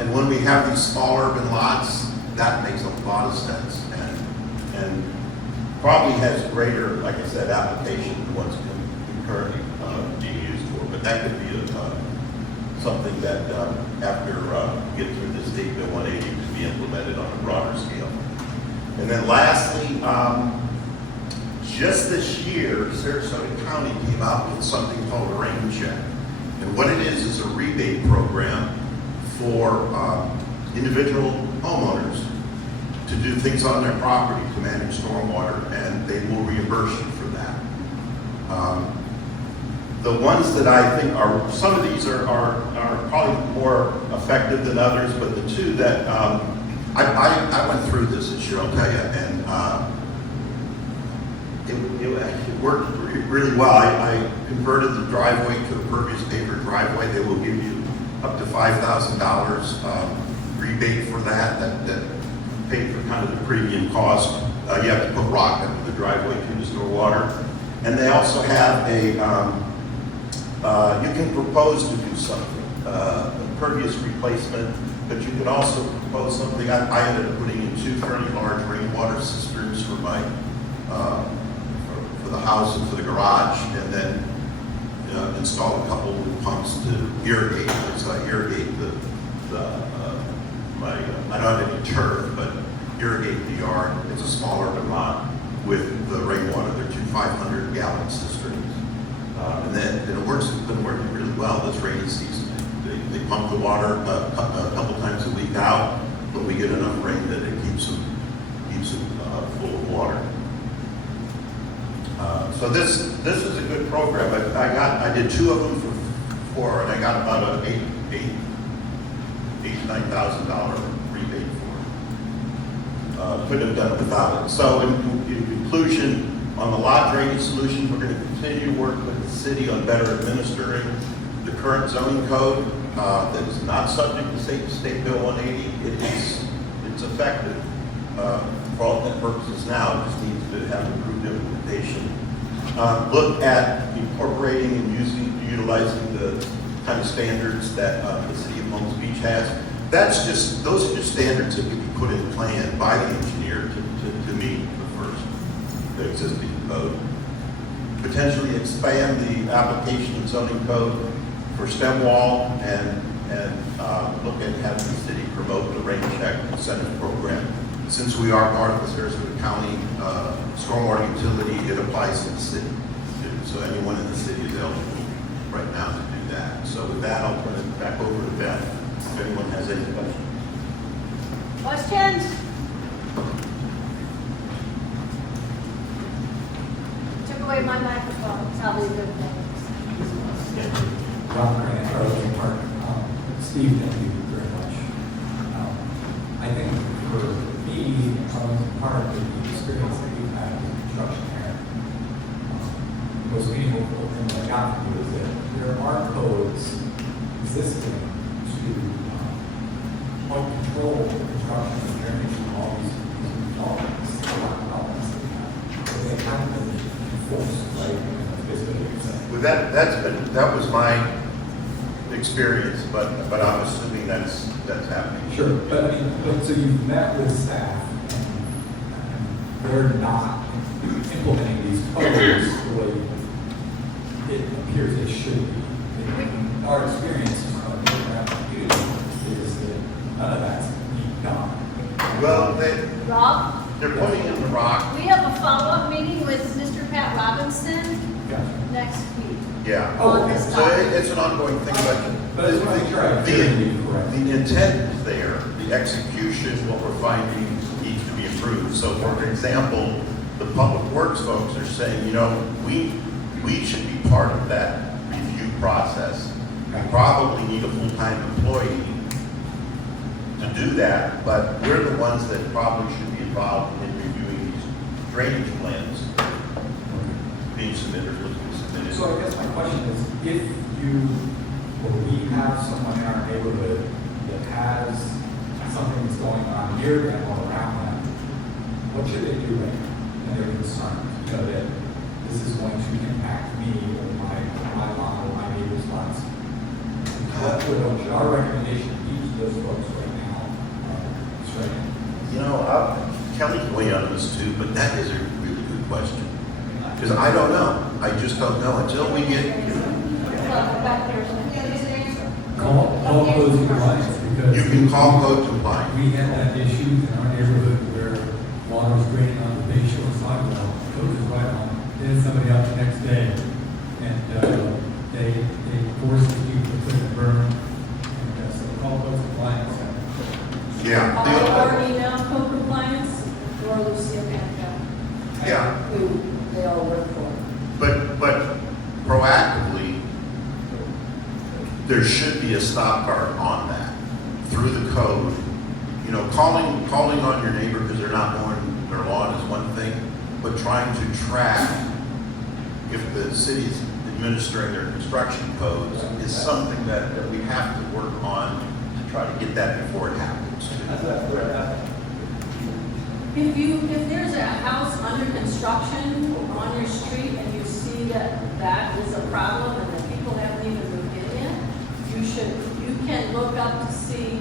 And when we have these small urban lots, that makes a lot of sense, and probably has greater, like I said, application than what's currently being used for. But that could be something that after we get through the State Bill 180 could be implemented on a broader scale. And then lastly, just this year, Sarasota County came out with something called a rain check. And what it is a rebate program for individual homeowners to do things on their property to manage stormwater, and they will reimburse you for that. The ones that I think are, some of these are probably more effective than others, but the two that, I went through this this year, I'll tell you, and it actually worked really well. I converted the driveway to a pervious paver driveway. They will give you up to $5,000 rebate for that paid for kind of the premium cost. You have to put rock into the driveway to store water. And they also have a, you can propose to do something, a pervious replacement, but you can also propose something. I ended up putting in 2 fairly large rainwater cisterns for my, for the house and for the garage, and then install a couple of pumps to irrigate. So I irrigate I don't have any turf, but irrigate the yard. It's a small urban lot with the rainwater. They're 2 500-gallon cisterns. And then it works, it's been working really well this rainy season. They pump the water a couple times a week out, but we get enough rain that it keeps them full of water. So this is a good program. I did 2 of them for and I got about $8,000 to $9,000 rebate for it. Couldn't have done it without it. So in conclusion, on the lot drainage solution, we're going to continue to work with the city on better administering the current zoning code that is not subject to State Bill 180. It's effective for all intents and purposes now. It just needs to have improved implementation. Look at incorporating and utilizing the kind of standards that the city of Palms Beach has. Those are just standards that can be put in plan by the engineer to meet the existing code. Potentially expand the application of zoning code for stem wall and look at having the city promote the rain check incentive program. Since we are part of the Sarasota County stormwater utility, it applies to the city. So anyone in the city is eligible right now to do that. So with that, I'll turn it back over to Beth if anyone has any questions. Questions? Took away my microphone. Probably a good thing. Ron Grant, Arlington Park. Steve, thank you very much. I think for me, part of the experience that we've had in construction here, the most meaningful thing that I got from you is that there are codes existing to help control construction and drainage and all these developments that we have. So they haven't been enforced, right? Is what you're saying. Well, that was my experience, but I'm assuming that's happening. Sure, but I mean, so you've met with staff, and they're not implementing these codes the way it appears they should be. In our experience of you is that none of that's being done. Well, Rob? they're putting in the rock. We have a follow-up meeting with Mr. Pat Robinson next week. Yeah. On this So topic. it's an ongoing thing, But it's not sure I the intent is there. The execution, what we're finding, needs to be improved. So, for example, the public works folks are saying, we should be part of that review process. We probably need a full-time employee to do that, but we're the ones that probably should be involved in reviewing these drainage plans being submitted or looking submitted. So I guess my question is, if we have someone in our neighborhood that has something that's going on near them or around them, what should they do right now? And they're concerned, you know, that this is going to impact me or my lot or my neighbor's lots. What should our recommendation be to those folks right now? You know, Kelly's way on this too, but that is a really good question. Because I don't know. I just don't know until we get. Call code compliance, because You can call code compliance. we had that issue in our neighborhood where water was draining on the Bay Shore sidewalk. Code is right on. Then somebody out the next day, and they forced the people to put in a berm. And so call code compliance. Yeah. Already now code compliance, or Lucia Manca. Yeah. Who they all work for. But proactively, there should be a stop guard on that through the code. You know, calling on your neighbor because they're not mowing their lawn is one thing, but trying to track if the city's administering their construction codes is something that we have to work on to try to get that before it happens. If there's a house under construction on your street and you see that is a problem and the people haven't even moved in yet, you can look up to see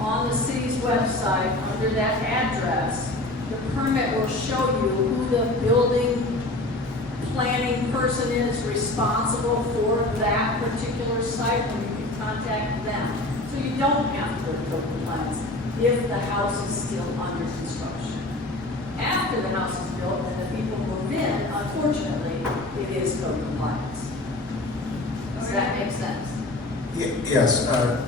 on the city's website under that address, the permit will show you who the building planning person is responsible for that particular site, and you can contact them. So you don't have to go to code compliance if the house is still under construction. After the house is built and the people move in, unfortunately, it is code compliance. Does that make sense? Yes,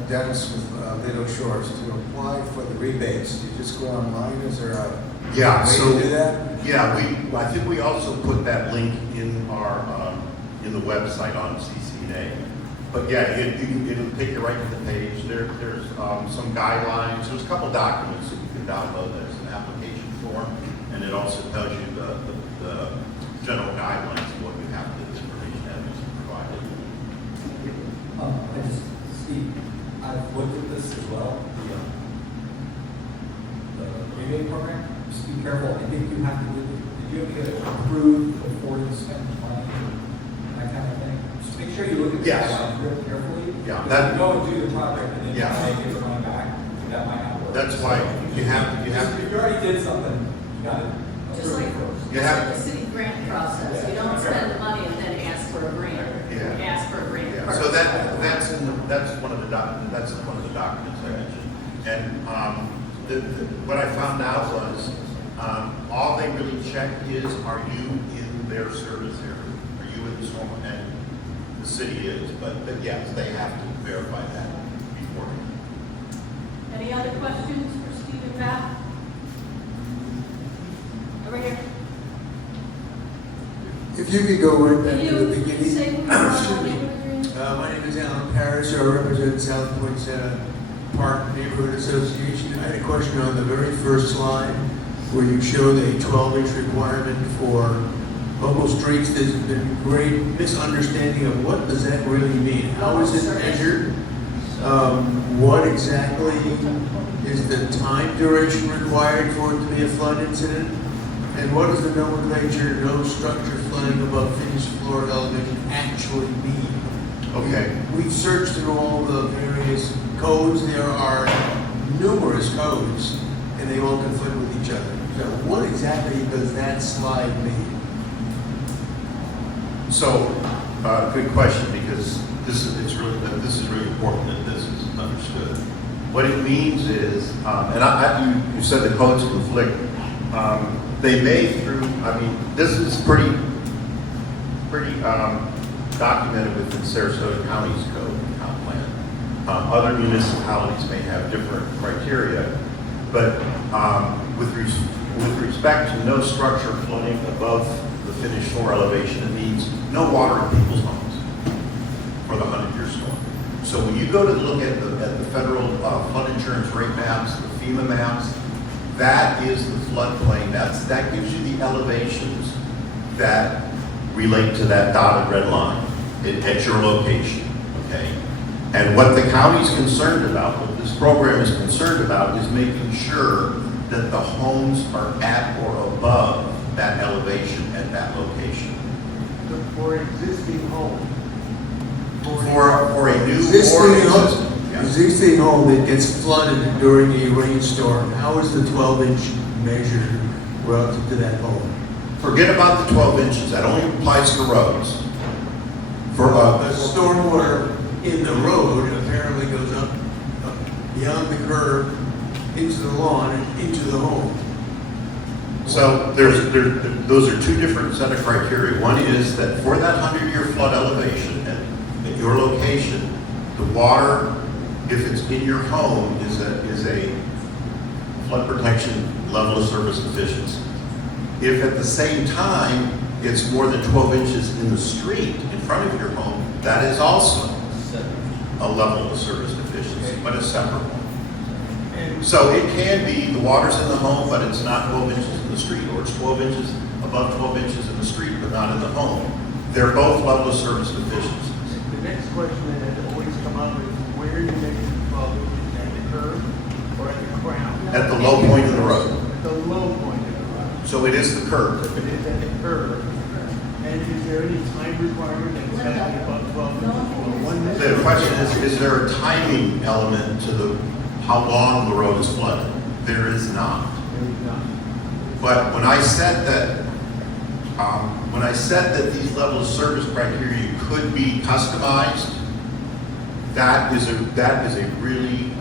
Dennis with Lido Shores. To apply for the rebates, you just go online. Is there a Yeah, way so to do that? yeah, I think we also put that link in our in the website on CCNA. But yeah, it'll take you right to the page. There's some guidelines. There's a couple documents that you can download. There's an application form, and it also tells you the general guidelines of what you have to this information that is provided. Steve, I've looked at this as well, the rebate program. Just be careful. I think you have to, did you have to get it approved before you spend money, that kind of thing? Just make sure you look at the Yes. guidelines real carefully. Yeah, If that- you go and do the project and then Yeah. you get the money back, that might not work. That's why you have to. If you already did something, you got to Just approve like, it first. You have- the city grant process, you don't spend the money and then ask for a grant. Yeah. You ask for a grant Yeah, first. so that's one of the documents I mentioned. And what I found out was all they really check is, are you in their service area? Are you in the storm? And the city is, but yes, they have to verify that before. Any other questions for Steve and Pat? Over here. If you could go right back Can to the you beginning. say who you are on neighborhood? My name is Alan Parrish. I represent South Poinsettia Park Neighborhood Association. I had a question on the very first slide where you showed a 12-inch requirement for local streets. There's been a great misunderstanding of what does that really mean? How is it measured? What exactly is the time duration required for it to be a flood incident? And what does the nomenclature, no structure flooding above finished floor elevation actually mean? Okay. We've searched through all the various codes. There are numerous codes, and they all conflict with each other. So what exactly does that slide mean? So, good question, because this is really important that this is understood. What it means is, and you said the codes conflict. They may this is pretty documented within Sarasota County's code, comp plan. Other municipalities may have different criteria, but with respect to no structure flooding above the finished floor elevation, it means no water in people's homes for the 100-year storm. So when you go to look at the federal flood insurance rate maps, the FEMA maps, that is the floodplain. That gives you the elevations that relate to that dotted red line at your location, okay? And what the county's concerned about, what this program is concerned about, is making sure that the homes are at or above that elevation at that location? For existing home. For a new Existing or home, existing? Yeah. existing home that gets flooded during a rainstorm, how is the 12-inch measured relative to that home? Forget about the 12 inches, that only applies to roads. For The stormwater in the road apparently goes up beyond the curb, into the lawn, and into the home. So those are two different set of criteria. One is that for that 100-year flood elevation at your location, the water, if it's in your home, is a flood protection level of service deficiency. If at the same time it's more than 12 inches in the street in front of your home, that is also a level of service deficiency, but a separate one. So it can be the water's in the home, but it's not 12 inches in the street, or it's 12 inches, above 12 inches in the street, but not in the home. They're both level of service deficiencies. The next question that has always come up is where you make the 12 inches, at the curb or at the ground? At the low point of the road. At the low point of the road. So it is the curb. It is at the curb. And is there any time requirement that it's got to be above 12 inches or 1 inch? The question is there a timing element to how long the road is flooded? There is not. There is not. But when I said that these level of service criteria could be customized, that is a really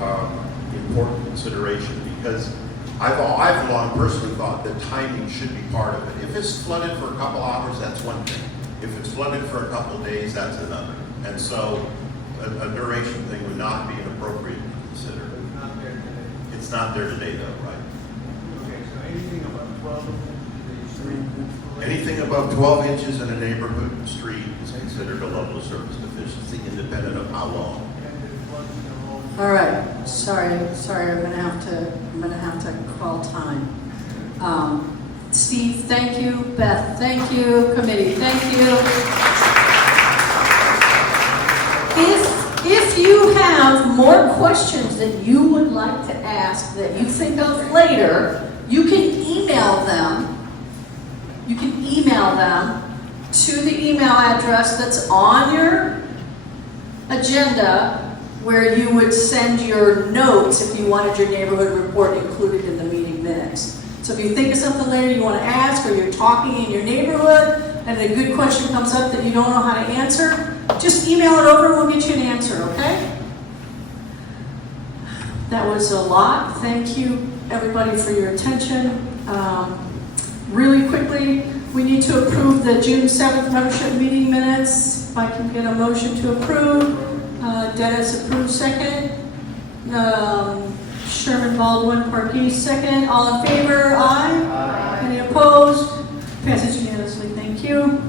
important consideration, because I've long personally thought that timing should be part of it. If it's flooded for a couple hours, that's one thing. If it's flooded for a couple of days, that's another. And so a duration thing would not be inappropriate to consider. It's not there today. It's not there today though, right? Okay, so anything above 12 inches in the street? Anything above 12 inches in a neighborhood and street is considered a level of service deficiency, independent of how long. And it floods in the home. All right, sorry, I'm gonna have to call time. Steve, thank you. Beth, thank you. Committee, thank you. If you have more questions that you would like to ask that you think of later, you can email them. You can email them to the email address that's on your agenda, where you would send your notes if you wanted your neighborhood report included in the meeting minutes. So if you think of something later you want to ask, or you're talking in your neighborhood and a good question comes up that you don't know how to answer, just email it over and we'll get you an answer, okay? That was a lot. Thank you, everybody, for your attention. Really quickly, we need to approve the June 7th membership meeting minutes. If I can get a motion to approve. Dennis approved second. Sherman Baldwin, Parkey second. All in favor? Aye. Aye. Any opposed? Passes unanimously. Thank you.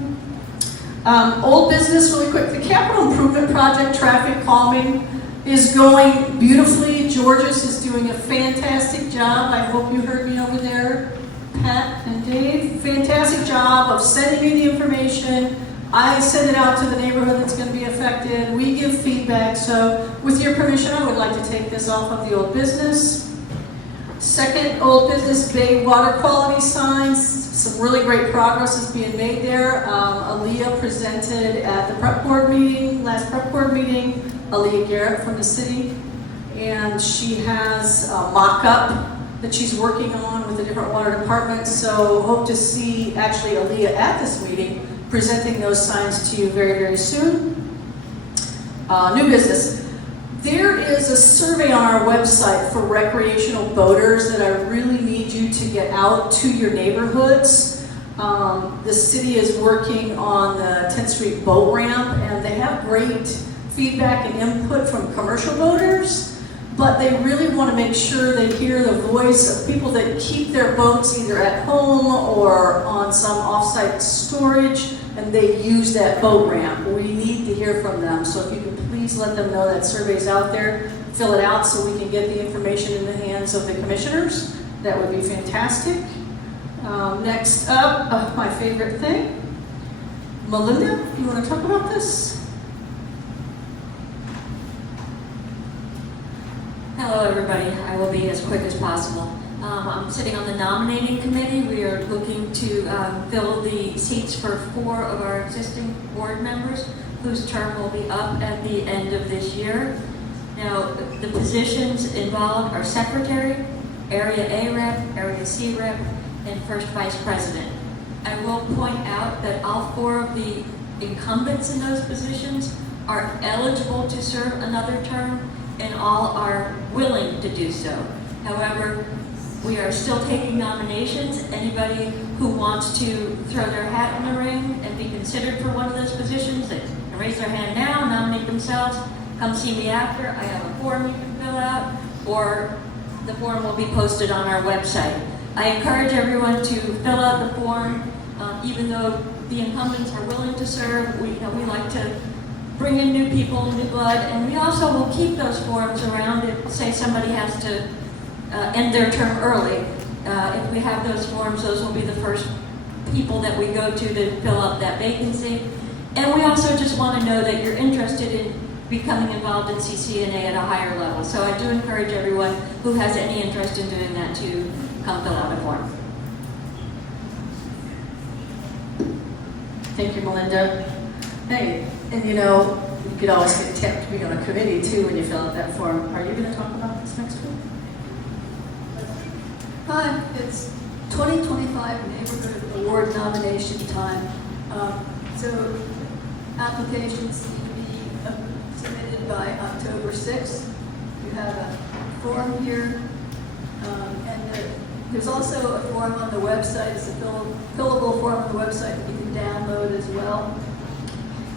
Old business, really quick. The capital improvement project, traffic calming, is going beautifully. Georges is doing a fantastic job. I hope you heard me over there, Pat and Dave. Fantastic job of sending me the information. I send it out to the neighborhood that's going to be affected. We give feedback. So with your permission, I would like to take this off of the old business. Second, old business, Bay water quality signs. Some really great progress is being made there. Aaliyah presented at the prep board meeting, last prep board meeting, Aaliyah Garrett from the city. And she has a mock-up that she's working on with the different water departments. So hope to see actually Aaliyah at this meeting presenting those signs to you very, very soon. New business. There is a survey on our website for recreational boaters that I really need you to get out to your neighborhoods. The city is working on the 10th Street boat ramp, and they have great feedback and input from commercial boaters, but they really want to make sure they hear the voice of people that keep their boats either at home or on some off-site storage, and they use that boat ramp. We need to hear from them, so if you can please let them know that survey's out there, fill it out so we can get the information in the hands of the commissioners. That would be fantastic. Next up, my favorite thing. Melinda, you want to talk about this? Hello, everybody. I will be as quick as possible. I'm sitting on the nominating committee. We are looking to fill the seats for 4 of our existing board members whose term will be up at the end of this year. Now, the positions involved are secretary, area A rep, area C rep, and first vice president. I will point out that all 4 of the incumbents in those positions are eligible to serve another term, and all are willing to do so. However, we are still taking nominations. Anybody who wants to throw their hat in the ring and be considered for one of those positions, they can raise their hand now, nominate themselves, come see me after. I have a form you can fill out, or the form will be posted on our website. I encourage everyone to fill out the form. Even though the incumbents are willing to serve, we like to bring in new people, new blood, and we also will keep those forms around if, say, somebody has to end their term early. If we have those forms, those will be the first people that we go to fill up that vacancy. And we also just want to know that you're interested in becoming involved in CCNA at a higher level. So I do encourage everyone who has any interest in doing that to come fill out a form. Thank you, Melinda. Hey, and you know, you could always get tempted to be on a committee too when you fill out that form. Are you going to talk about this next week? Hi, it's 2025 Neighborhood Award nomination time. So applications need to be submitted by October 6th. You have a form here, and there's also a form on the website. It's a fillable form on the website that you can download as well.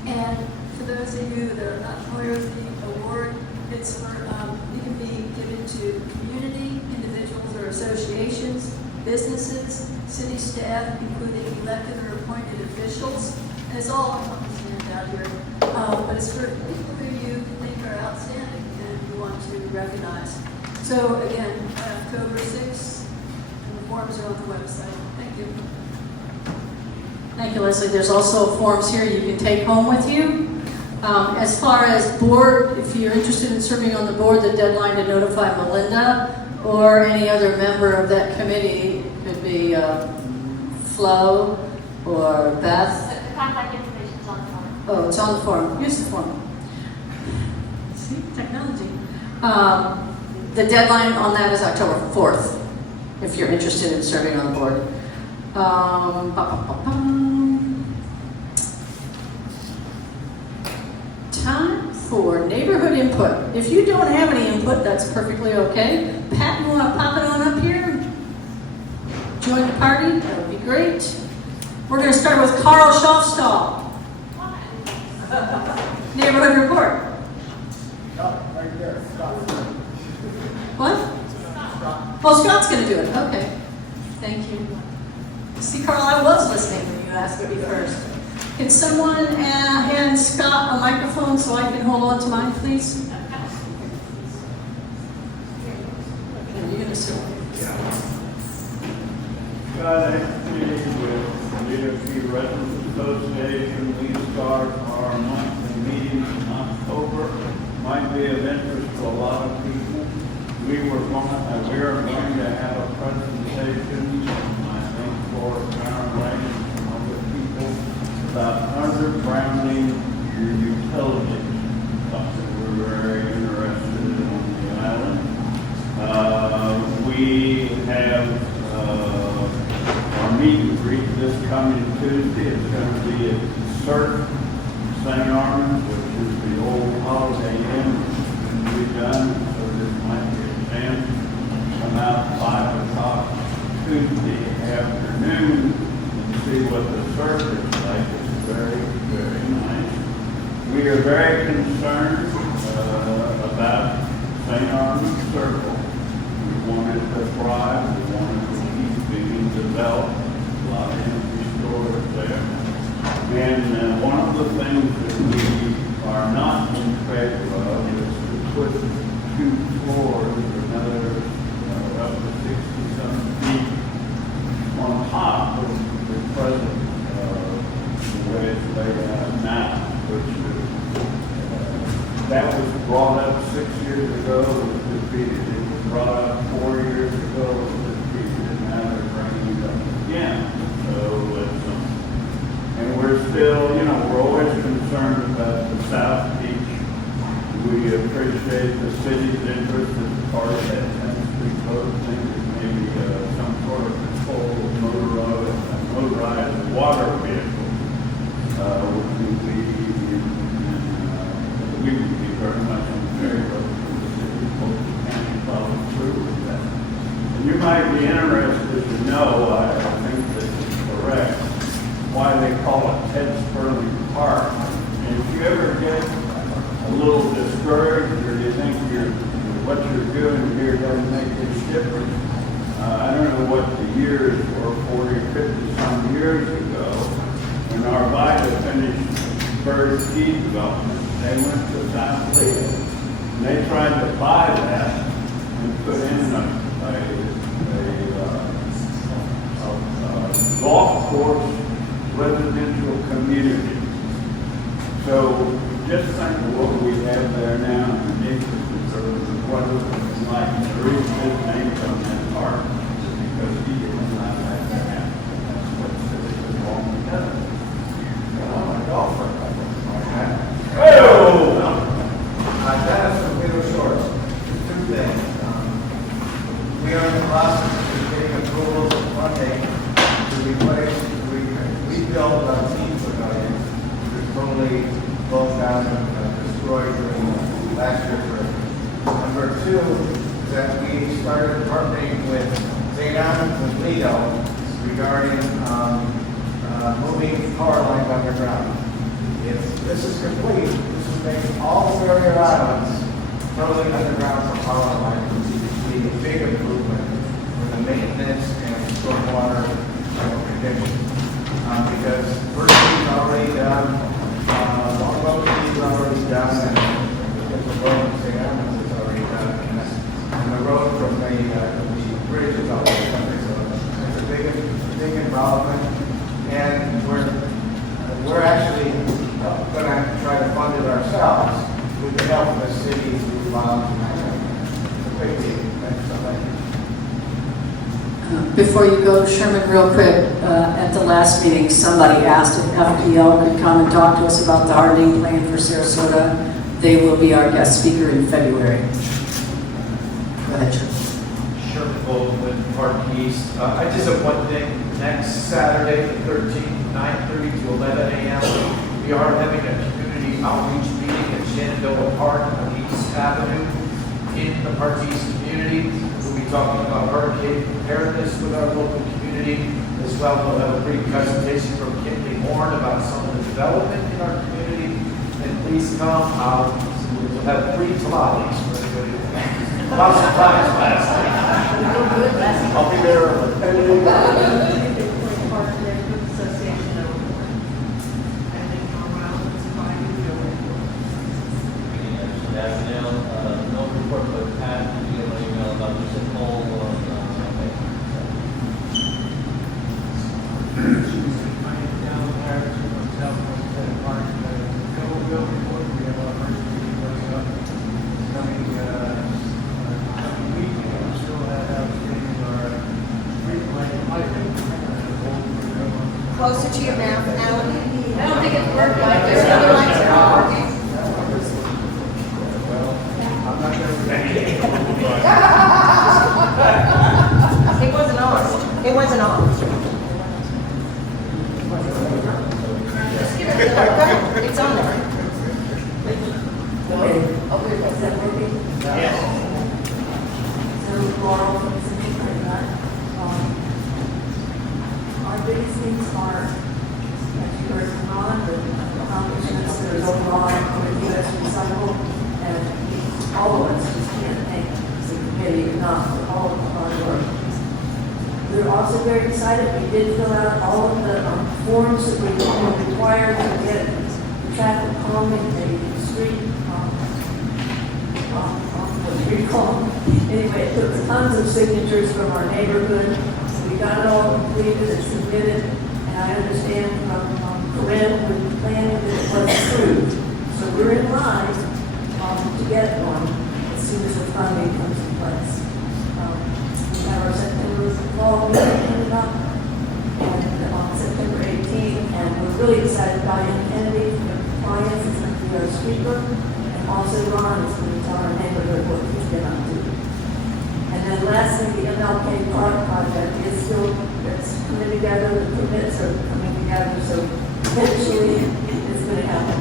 And for those of you that are not familiar with the award, it's for, it can be given to community, individuals or associations, businesses, city staff, including elected or appointed officials. And it's all on the handout here. But it's for people who you think are outstanding and you want to recognize. So again, October 6th, and the forms are on the website. Thank you. Thank you, Leslie. There's also forms here you can take home with you. As far as board, if you're interested in serving on the board, the deadline to notify Melinda or any other member of that committee could be Flo or Beth. The contact information is on the form. Oh, it's on the form. Use the form. See, technology. The deadline on that is October 4th, if you're interested in serving on the board. Time for neighborhood input. If you don't have any input, that's perfectly okay. Pat, you want to pop it on up here? Join the party? That would be great. We're going to start with Carl Schofstall. Neighborhood report. Right there, Scott. What? Oh, Scott's going to do it. Okay. Thank you. See, Carl, I was listening when you asked me first. Can someone hand Scott a microphone so I can hold on to mine, please? Are you going to sit? Scott Exley with Leadership Residents Association. We start our monthly meetings in October. Might be of interest to a lot of people. We are going to have a presentation, I think, for Karen Lane and some other people about undergrounding your utilities. Something we're very interested in on the island. We have our meet and greet this coming Tuesday. It's going to be at CERT, St. Armand, which is the old Holiday Inn, and we've done, so this might be a chance to come out 5 o'clock Tuesday afternoon and see what the CERT is like. It's very, very nice. We are very concerned about St. Armand Circle. We want it to thrive. We want it to keep being developed. A lot of energy storage there. And one of the things that we are not in favor of is to put 2 floors or another up to 60-some feet on top of the present the way it's laid out now, which that was brought up 6 years ago, it was defeated. It was brought up 4 years ago, it was again. So it's, and we're still, you know, we're always concerned about the South Beach. We appreciate the city's interest as part of that 10th Street code thing, maybe some sort of control of motorized water vehicles, which would be, we would be very much in favor of the city, both the county follow through with that. And you might be interested to know, I think this is correct, why they call it Ted Sperling Park. And if you ever get a little discouraged, or you think what you're doing here doesn't make any difference, I don't know what the years were, 40 or 50 some years ago, when Arvida finished Bird Key development. They went to South Lake, and they tried to buy that and put in a golf course residential community. So just think of what we have there now in the neighborhood, what it was like. The reason his name's on that park is because he didn't allow that to happen. That's what is wrong with that. I'm a golfer. Dennis from Widow Shores. Two things. We are in the process of getting approval of funding to rebuild our team pavilion, which was totally closed down and destroyed during last year's earthquake. Number two is that we started partnering with Zadon and Lido regarding moving power lines underground. If this is complete, this will make all the area islands totally underground for power lines, which would be a big improvement for the maintenance and stormwater conditions. Because first is already done, long road is already done, and the road to St. Edmunds is already done, and the road from the bridge is already done. So it's a big involvement, and we're actually going to try to fund it ourselves with the help of the city through bonds and that kind of thing. It's a big deal. Thanks so much. Before you go, Sherman, real quick, at the last meeting, somebody asked if FPL could come and talk to us about the hardening plan for Sarasota. They will be our guest speaker in February. Go ahead, Sherman. Sherman Bolton with Park East. I just have one thing. Next Saturday, the 13th, 9:30 to 11 a.m., we are having a community outreach meeting at Shenandoah Park on East Avenue in the Park East community. We'll be talking about hurricane preparedness with our local community. As well, we'll have a brief presentation from Kinley Horn about some of the development in our community. And please come. We'll have free tamales for everybody. Lots of flies last night. I'll be there. No report, but Pat, you get an email about the sinkhole or down there from South Park. Bill report, we have our first meeting coming up. Coming week, we still have outstanding our street light hydrant. Closer to your mouth, Alan. I don't think it's working like this. The other lights are all working. It wasn't on. It wasn't on. Just give it to her. It's on there. Is that working? Yes. So, Laurel from CCNA our biggest things are, as you heard from Ron, the accomplishments that are going on with U.S. Recycle, and all of us just can't thank the committee enough for all of the hard work. We're also very excited. We did fill out all of the forms that we were required to get the traffic calming, the street, what do you call them? Anyway, it took tons of signatures from our neighborhood. We got it all completed and submitted, and I understand from Corinne with the planning that it was approved. So we're in line to get one as soon as the funding comes in place. We have our September fall meeting coming up, really excited. Diane Kennedy from Compliance is going to be our speaker, and also Ron is going to tell our neighborhood what he's been up to. And then lastly, the MLK Park project is still, it's coming together, the permits are coming together, so eventually it's going to happen.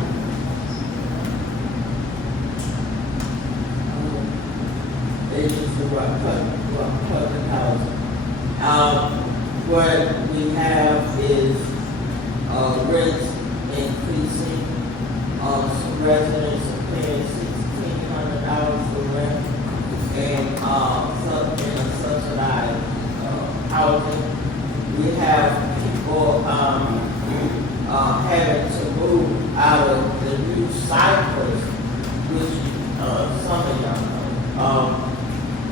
It's just about public housing. What we have is rents increasing. Some residents are paying $1,600 for rent, and some in a subsidized housing. We have people having to move out of the new cycles, which some of y'all know.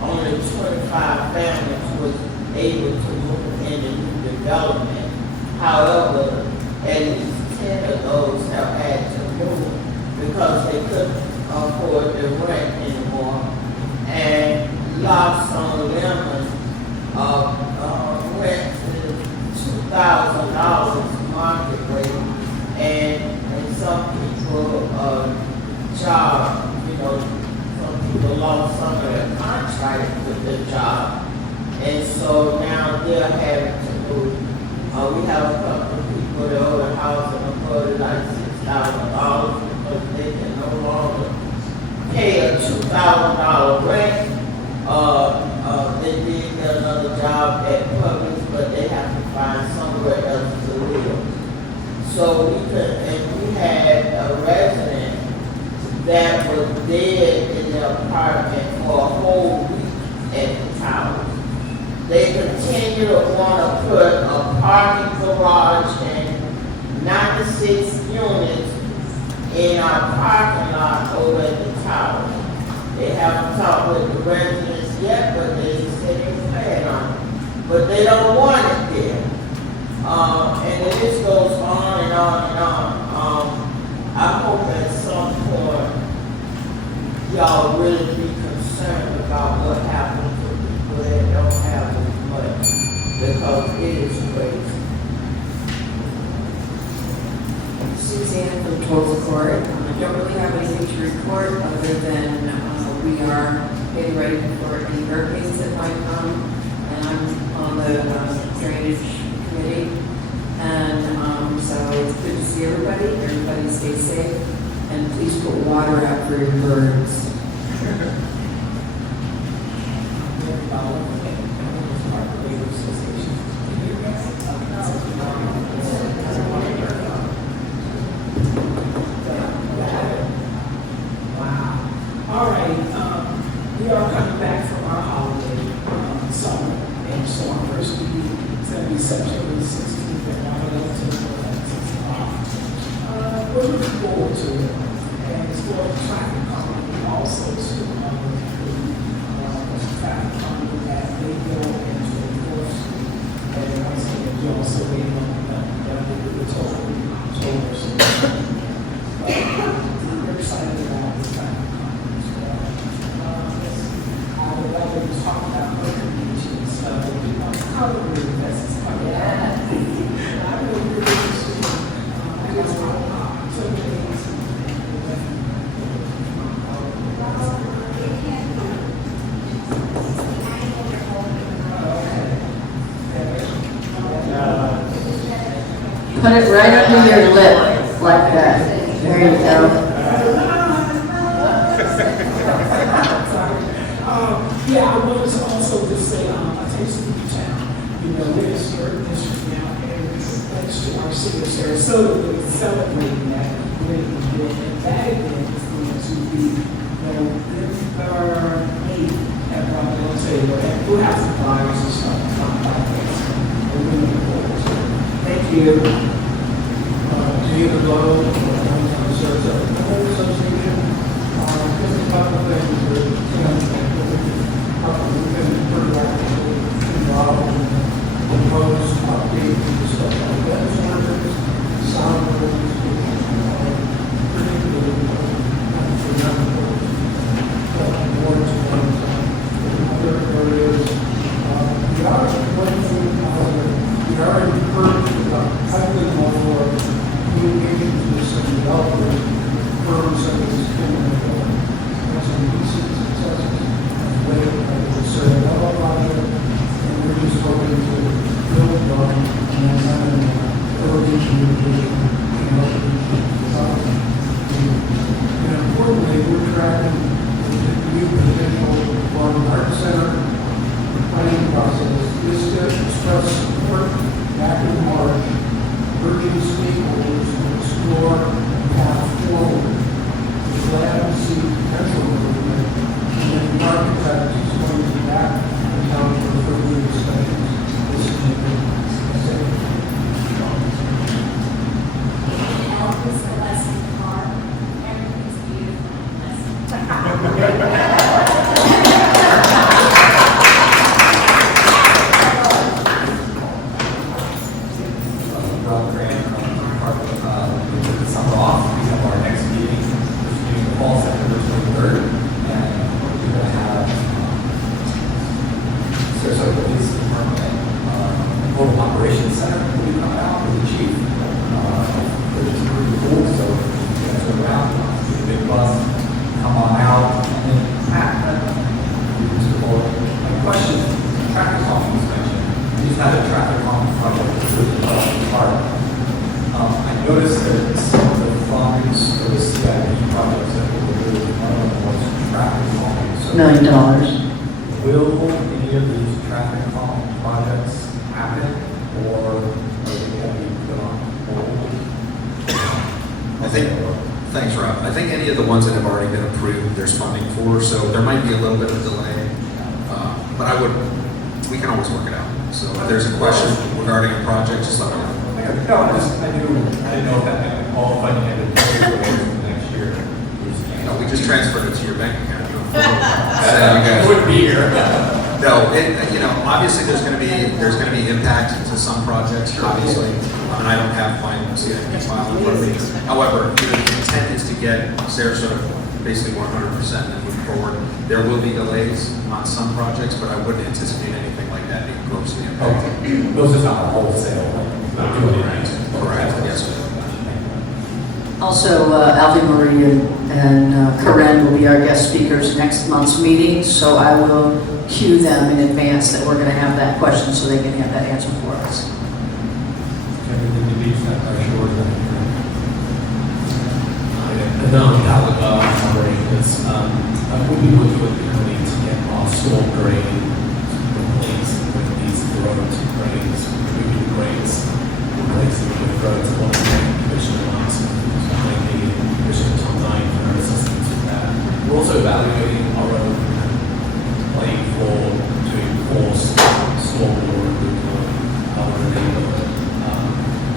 Only 25 families was able to move into new development. However, at least 10 of those have had to move because they couldn't afford the rent anymore and lost on lemons. Rent is $2,000 market rate, and some people job, some people lost some of their contract with their job, and so now they're having to move. We have a couple of people that own a house and afford like $6,000 because they can no longer pay a $2,000 rent. They did get another job at Publix, but they have to find somewhere else to live. So we had a resident that was dead in their apartment for a whole week at the tower. They continue to want to put a parking garage and 96 units in our parking lot over at the tower. They haven't talked with the residents yet, but they said they plan on it. But they don't want it there. And the list goes on and on and on. I hope at some point y'all really be concerned about what happens to people that don't have as much, because it is crazy. Suzanne from Tulsa Court. I don't really have anything to report other than we are getting ready for any hurricanes that might come, and I'm on the drainage committee. And so it's good to see everybody. Everybody stay safe, and please put water out for your birds. All right, we are coming back from our holiday summer, and so our first meeting is going to be September 16th at 9 a.m. to 6 o'clock. We're looking forward to it, and it's for the traffic calming, also to include traffic calming that they go into enforcement, and once again, you also wait on that we're told, so we're excited about the traffic. I would like to talk about recognition stuff. How do we invest in stuff? Yeah. I really interested. I just want to take it easy. Put it right under your lip, like that. There you go. Yeah, I wanted to also just say, a taste of the town. You know, we're a certain district now, and it's thanks to our city of Sarasota, we're celebrating that great event. And that event is going to be, November 8th at Rockville Table. And we'll have some flyers and stuff like that. We're really looking forward to it. Thank you. David Lowe, Sarasota Homeowners Association. Just a couple of things that, we've been pretty actively involved in the proposed update and stuff like that. Sound other areas. We are encouraged about highly been some recent successes of late, the Sarasota project, and we're just hoping to build on and have an early communication and outreach design. And importantly, we're tracking the new potential for the art center planning process is to express support back in March, urging stakeholders to explore a path forward. We're glad to see potential improvement, and then the architect is going to be back in town for further discussions. This is a good message. Help is the lesson car. Everything's beautiful. Rob Grant, part of the summer off. We have our next meeting, which is the fall, September 23rd, and we're going to have Sarasota Police Department Mobile Operations Center will be coming out with the chief, which is pretty cool. So you guys are around, get a big bus, come on out, and then Matt, my question, traffic calming was mentioned. We just had a traffic calming project with the park. I noticed that some of the funds for the CIP projects that were really one of them was traffic calming. So $1 million. will any of these traffic calming projects happen, or are they going to be put on hold? I think, thanks, Rob. I think any of the ones that have already been approved, there's funding for, so there might be a little bit of delay. But we can always work it out. So if there's a question regarding a project, just let me know. No, I didn't know if that meant all funding had been taken away from next year. No, we just transferred it to your bank account. I wouldn't be here. No, obviously there's going to be impact to some projects. Obviously, I don't have final CIP file in front of me. However, the intent is to get Sarasota basically 100% and move forward. There will be delays on some projects, but I wouldn't anticipate anything like that being grossly impacted. Okay. Those are not wholesale. Correct. Yes. Also, Alfie Marie and Corinne will be our guest speakers next month's meeting, so I will cue them in advance that we're going to have that question so they can have that answer for us. Everything to be set by short. Operations. I will be working with the county to get our storm drain replaced with these roads, drains, removing drains, replacing with roads on the commission lines. Maybe commission online for our assistance with that. We're also evaluating our own plan to enforce stormwater removal out of the neighborhood.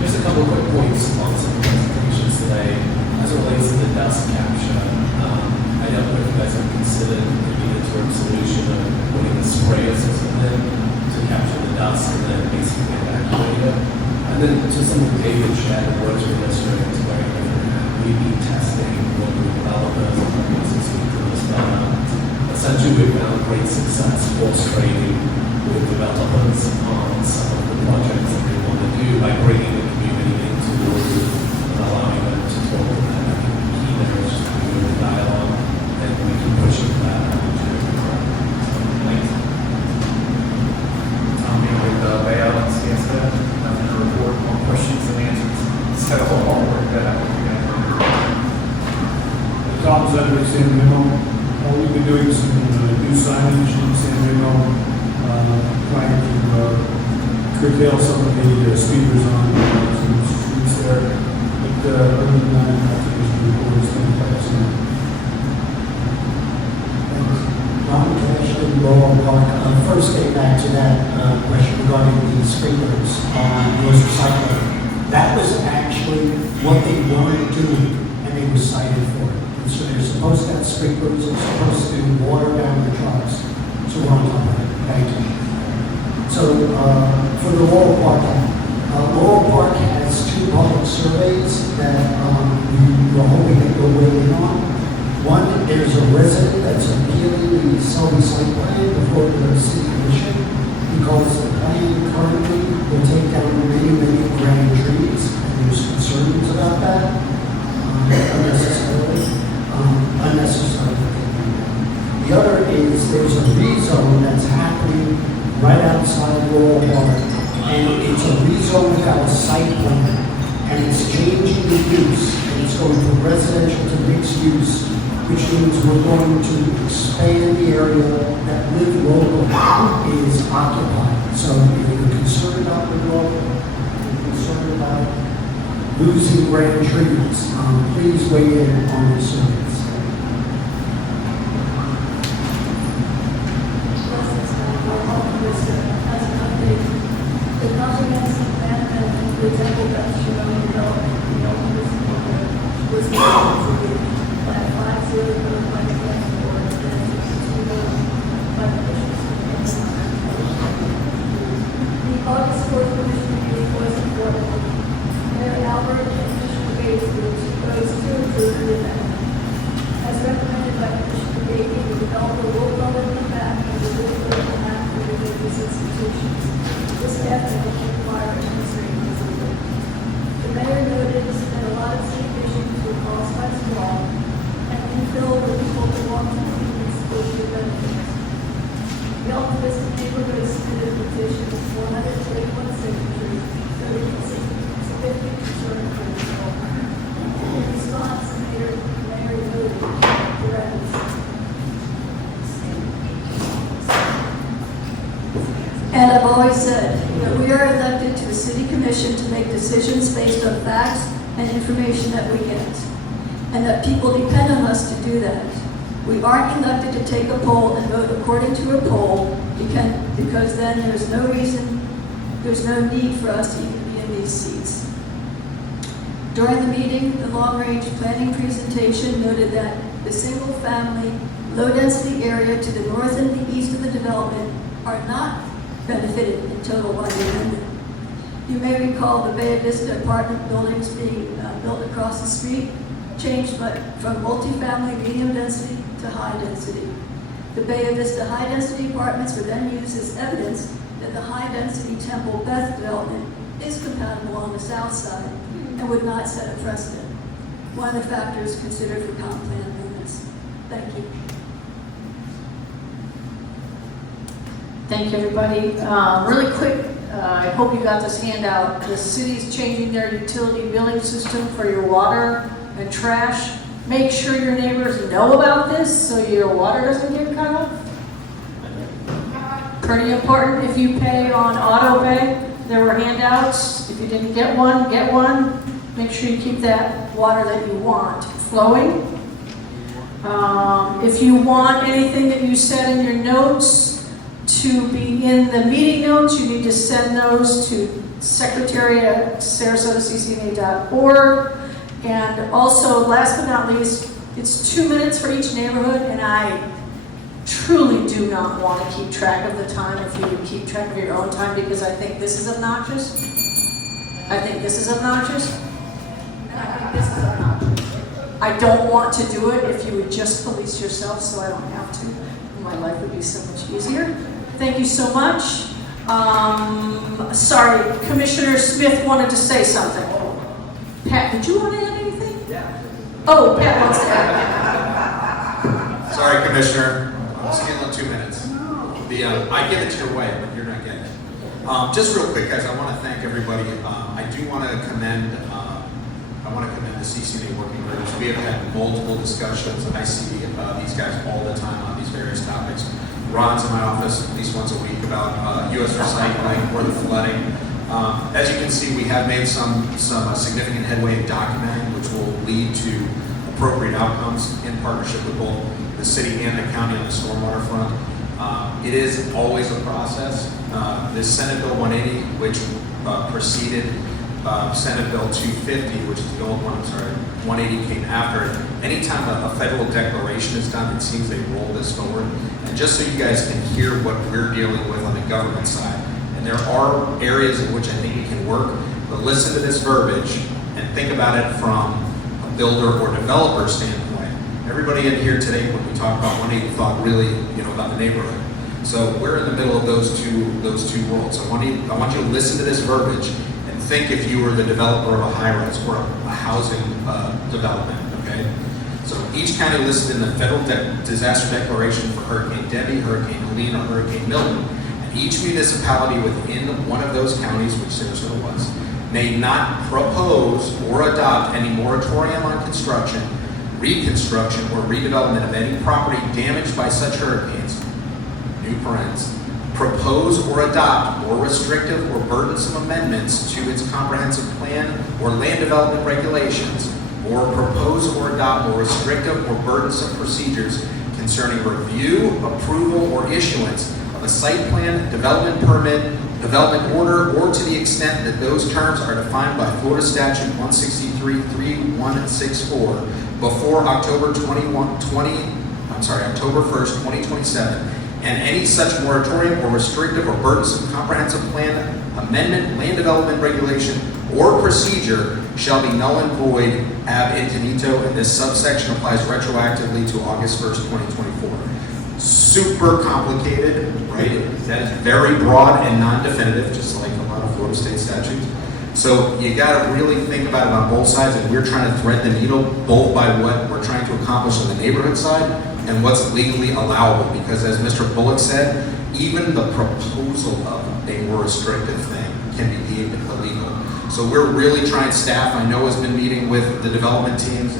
Just a couple of quick points on some presentations today. As it relates to the dust capture, I don't know if you guys have considered maybe an interim solution of putting a sprayer system in to capture the dust and then basically evacuate it. And then to some of the David shared, the water administrator is very different. We've been testing local developers and businesses to do this better. Essentially, we've found great success frustrating with developers on some of the projects that they want to do by bringing the community into the group and allowing them to talk about that key areas to do the dialogue, and we can push it back into the correct. Thanks. Tommy with Bayout and CSA, I'm going to report on questions and answers. So I'll work that out with you guys. Tom Zedrick, San Diego. We've been doing some new signage in San Diego, trying to curtail some of the speakers on some streets there. But other than that, I think it's the report is going to pass. First, getting back to that question regarding the sprinklers on waste recycling, that was actually what they wanted to do, and they were cited for it. And so they're supposed to have sprinklers, they're supposed to water down the trucks. So we're on top of it. Thank you. So for the Laurel Park, Laurel Park has two public surveys that we were hoping to go way in on. One, there's a resident that's appealing the Selby site plan before the city commission because the plan currently will take down many grand trees, and there's concerns about that unnecessarily. is there's a rezone that's happening right outside Royal Park, and it's a rezone without a site plan, and it's changing the use, and it's going from residential to mixed use, which means we're going to expand the area that Live Local is occupied. So if you're concerned about Live Local, if you're concerned about losing grand trees, please weigh in on this ordinance. The comprehensive plan that includes agricultural development, was approved by 5-0 by the planning board, and then 6-0 by the commission. The August 4th commission meeting was important. Mayor Albert and Commissioner Bates proposed to approve the amendment. As recommended by Commissioner Bates, the developer will cover the back of the local map for religious institutions. This method will require administrative approval. The mayor noted that a lot of street issues were caused by sprawl, and infill would result in long-term maintenance social benefits. The Alta Vista neighborhood submitted a petition with 431 signatures, so we can see significant concern for the development. In response, the mayor noted that And I've always said that we are elected to the city commission to make decisions based on facts and information that we get, and that people depend on us to do that. We aren't elected to take a poll and vote according to a poll, because then there's no need for us to even be in these seats. During the meeting, the long-range planning presentation noted that the single-family, low-density area to the north and the east of the development are not benefited in total by the amendment. You may recall the Bay Vista apartment buildings being built across the street, changed from multifamily medium density to high density. The Bay Vista high density apartments were then used as evidence that the high density Temple Beth development is compatible on the south side and would not set a precedent. One of the factors considered for comp plan amendments. Thank you. Thank you, everybody. Really quick, I hope you got this handout. The city's changing their utility billing system for your water and trash. Make sure your neighbors know about this so your water doesn't get cut off. Pretty important. If you pay on auto pay, there were handouts. If you didn't get one, get one. Make sure you keep that water that you want flowing. If you want anything that you said in your notes to be in the meeting notes, you need to send those to secretary at sarasotacna.org. And also, last but not least, it's 2 minutes for each neighborhood, and I truly do not want to keep track of the time if you would keep track of your own time, because I think this is obnoxious. I think this is obnoxious. And I think this is obnoxious. I don't want to do it if you would just police yourself so I don't have to. My life would be so much easier. Thank you so much. Sorry, Commissioner Smith wanted to say something. Pat, did you want to add anything? Yeah. Oh, Pat wants to add. Sorry, Commissioner. I'm stealing 2 minutes. I give it your way, but you're not getting it. Just real quick, guys, I want to thank everybody. I do want to commend the CCNA working groups. We have had multiple discussions. I see these guys all the time on these various topics. Ron's in my office at least once a week about U.S. recycling or the flooding. As you can see, we have made some significant headway in documenting, which will lead to appropriate outcomes in partnership with both the city and the county on the stormwater front. It is always a process. This Senate Bill 180, which preceded Senate Bill 250, which is the old one, 180 came after it. Anytime a federal declaration is done, it seems they roll this forward. And just so you guys can hear what we're dealing with on the government side, and there are areas in which I think it can work, but listen to this verbiage and think about it from a builder or developer standpoint. Everybody in here today, when we talk about 180, thought really, about the neighborhood. So we're in the middle of those two worlds. I want you to listen to this verbiage and think if you were the developer of a high-rise or a housing development. Okay. So each county listed in the federal disaster declaration for Hurricane Debbie, Hurricane Helene, or Hurricane Milton, and each municipality within one of those counties, which Sarasota was, may not propose or adopt any moratorium on construction, reconstruction, or redevelopment of any property damaged by such hurricanes, new parens, propose or adopt more restrictive or burdensome amendments to its comprehensive plan or land development regulations, or propose or adopt more restrictive or burdensome procedures concerning review, approval, or issuance of a site plan, development permit, development order, or to the extent that those terms are defined by Florida Statute 163.3164 before October 1st, 2027, and any such moratorium or restrictive or burdensome comprehensive plan, amendment, land development regulation, or procedure shall be null and void ab infinito, and this subsection applies retroactively to August 1st, 2024. Super complicated, right? That is very broad and non-definitive, just like a lot of Florida state statutes. So you got to really think about it on both sides, and we're trying to thread the needle both by what we're trying to accomplish on the neighborhood side and what's legally allowable. Because as Mr. Bullock said, even the proposal of a more restrictive thing can be deemed illegal. So we're really trying, staff I know has been meeting with the development teams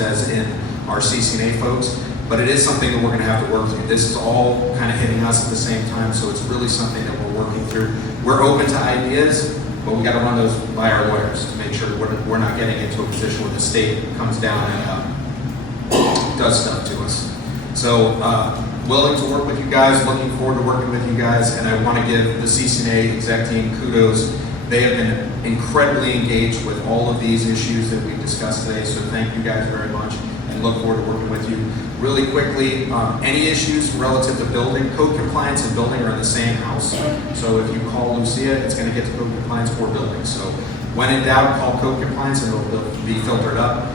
as in our CCNA folks, but it is something that we're going to have to work through. This is all kind of hitting us at the same time, so it's really something that we're working through. We're open to ideas, but we got to run those by our lawyers to make sure we're not getting into a position where the state comes down and does stuff to us. So willing to work with you guys, looking forward to working with you guys, and I want to give the CCNA exec team kudos. They have been incredibly engaged with all of these issues that we've discussed today, so thank you guys very much, and look forward to working with you. Really quickly, any issues relative to building, code compliance and building are in the same house. So if you call Lucia, it's going to get to code compliance or building. So when in doubt, call code compliance and it'll be filtered up.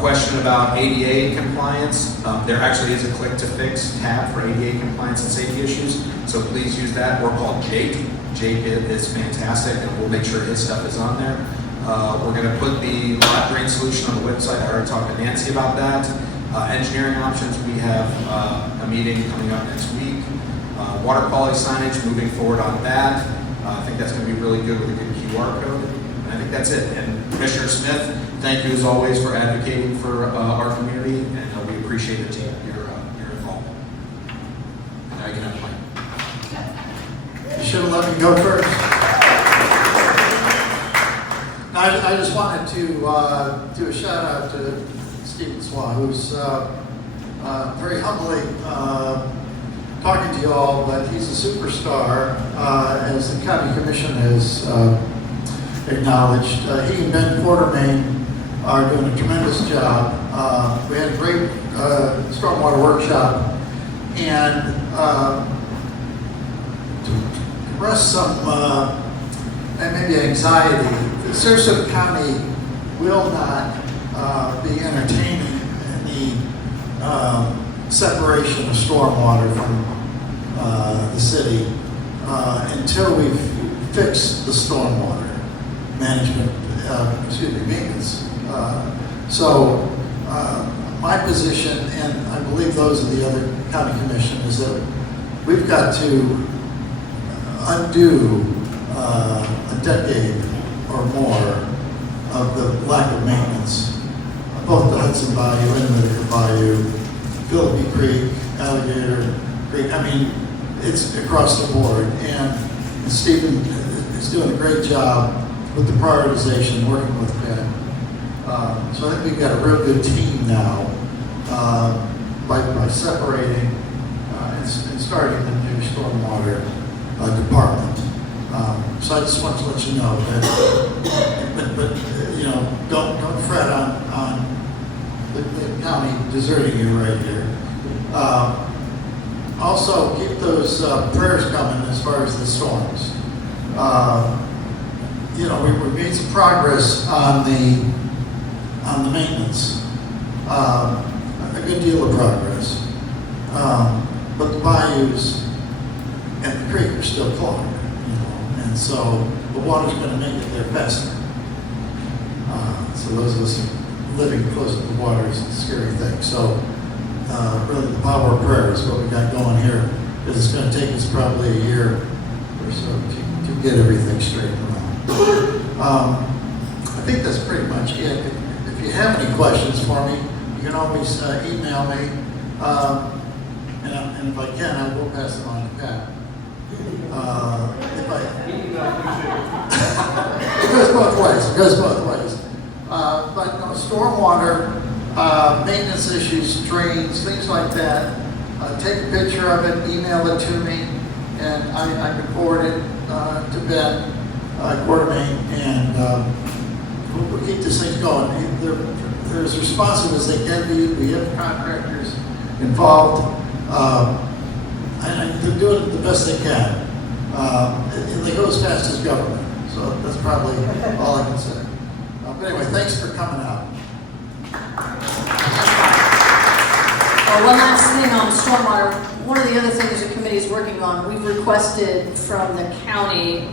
Question about ADA compliance. There actually is a click to fix tab for ADA compliance and safety issues. So please use that, or call Jake. Jake is fantastic, and we'll make sure his stuff is on there. We're going to put the lot drain solution on the website. I already talked to Nancy about that. Engineering options, we have a meeting coming up next week. Water quality signage, moving forward on that. I think that's going to be really good with a good QR code. And I think that's it. And Commissioner Smith, thank you as always for advocating for our community, and we appreciate your involvement. Now you can have the mic. You should have let me go first. I just wanted to do a shout out to Stephen Swan, who's very humbly talking to you all, but he's a superstar, as the County Commission has acknowledged. He and Ben Quartermain are doing a tremendous job. We had a great stormwater workshop, and to express some maybe anxiety, Sarasota County will not be entertaining any separation of stormwater from the city until we've fixed the stormwater management, maintenance. My position, and I believe those of the other county commission, is that we've got to undo a decade or more of the lack of maintenance, both the Hudson Bayou and the Bayou, Philippi Creek, Alligator Creek. I mean, it's across the board, and Stephen is doing a great job with the prioritization, working with Ben. So I think we've got a real good team now by separating and starting the new stormwater department. So I just want to let you know that, but you know, don't fret on the county deserting you right here. Also, keep those prayers coming as far as the storms. You know, we've made some progress on the maintenance, a good deal of progress. But the bayous and the creek are still clogged, you know, and so the water's going to make it there faster. So those of us living close to the water is a scary thing. So really the power of prayer is what we got going here, because it's going to take us probably a year or so to get everything straightened out. I think that's pretty much it. If you have any questions for me, you can always email me, and if I can, I will pass them on to Pat. It goes both ways. It goes both ways. But no, stormwater, maintenance issues, drains, things like that. Take a picture of it, email it to me, and I can forward it to Ben, coordinate, and we'll keep this thing going. They're as responsive as they can be. We have contractors involved, and they're doing the best they can. And they go as fast as government, so that's probably all I can say. But anyway, thanks for coming out. One last thing on stormwater. One of the other things the committee is working on, we've requested from the county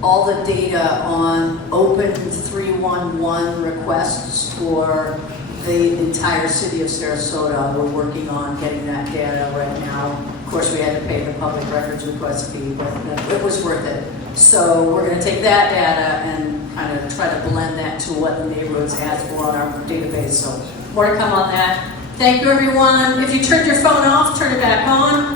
all the data on open 311 requests for the entire city of Sarasota. We're working on getting that data right now. Of course, we had to pay the public records request fee, but it was worth it. So we're going to take that data and kind of try to blend that to what the neighborhoods ask for on our database. So more to come on that. Thank you, everyone. If you turned your phone off, turn it back on.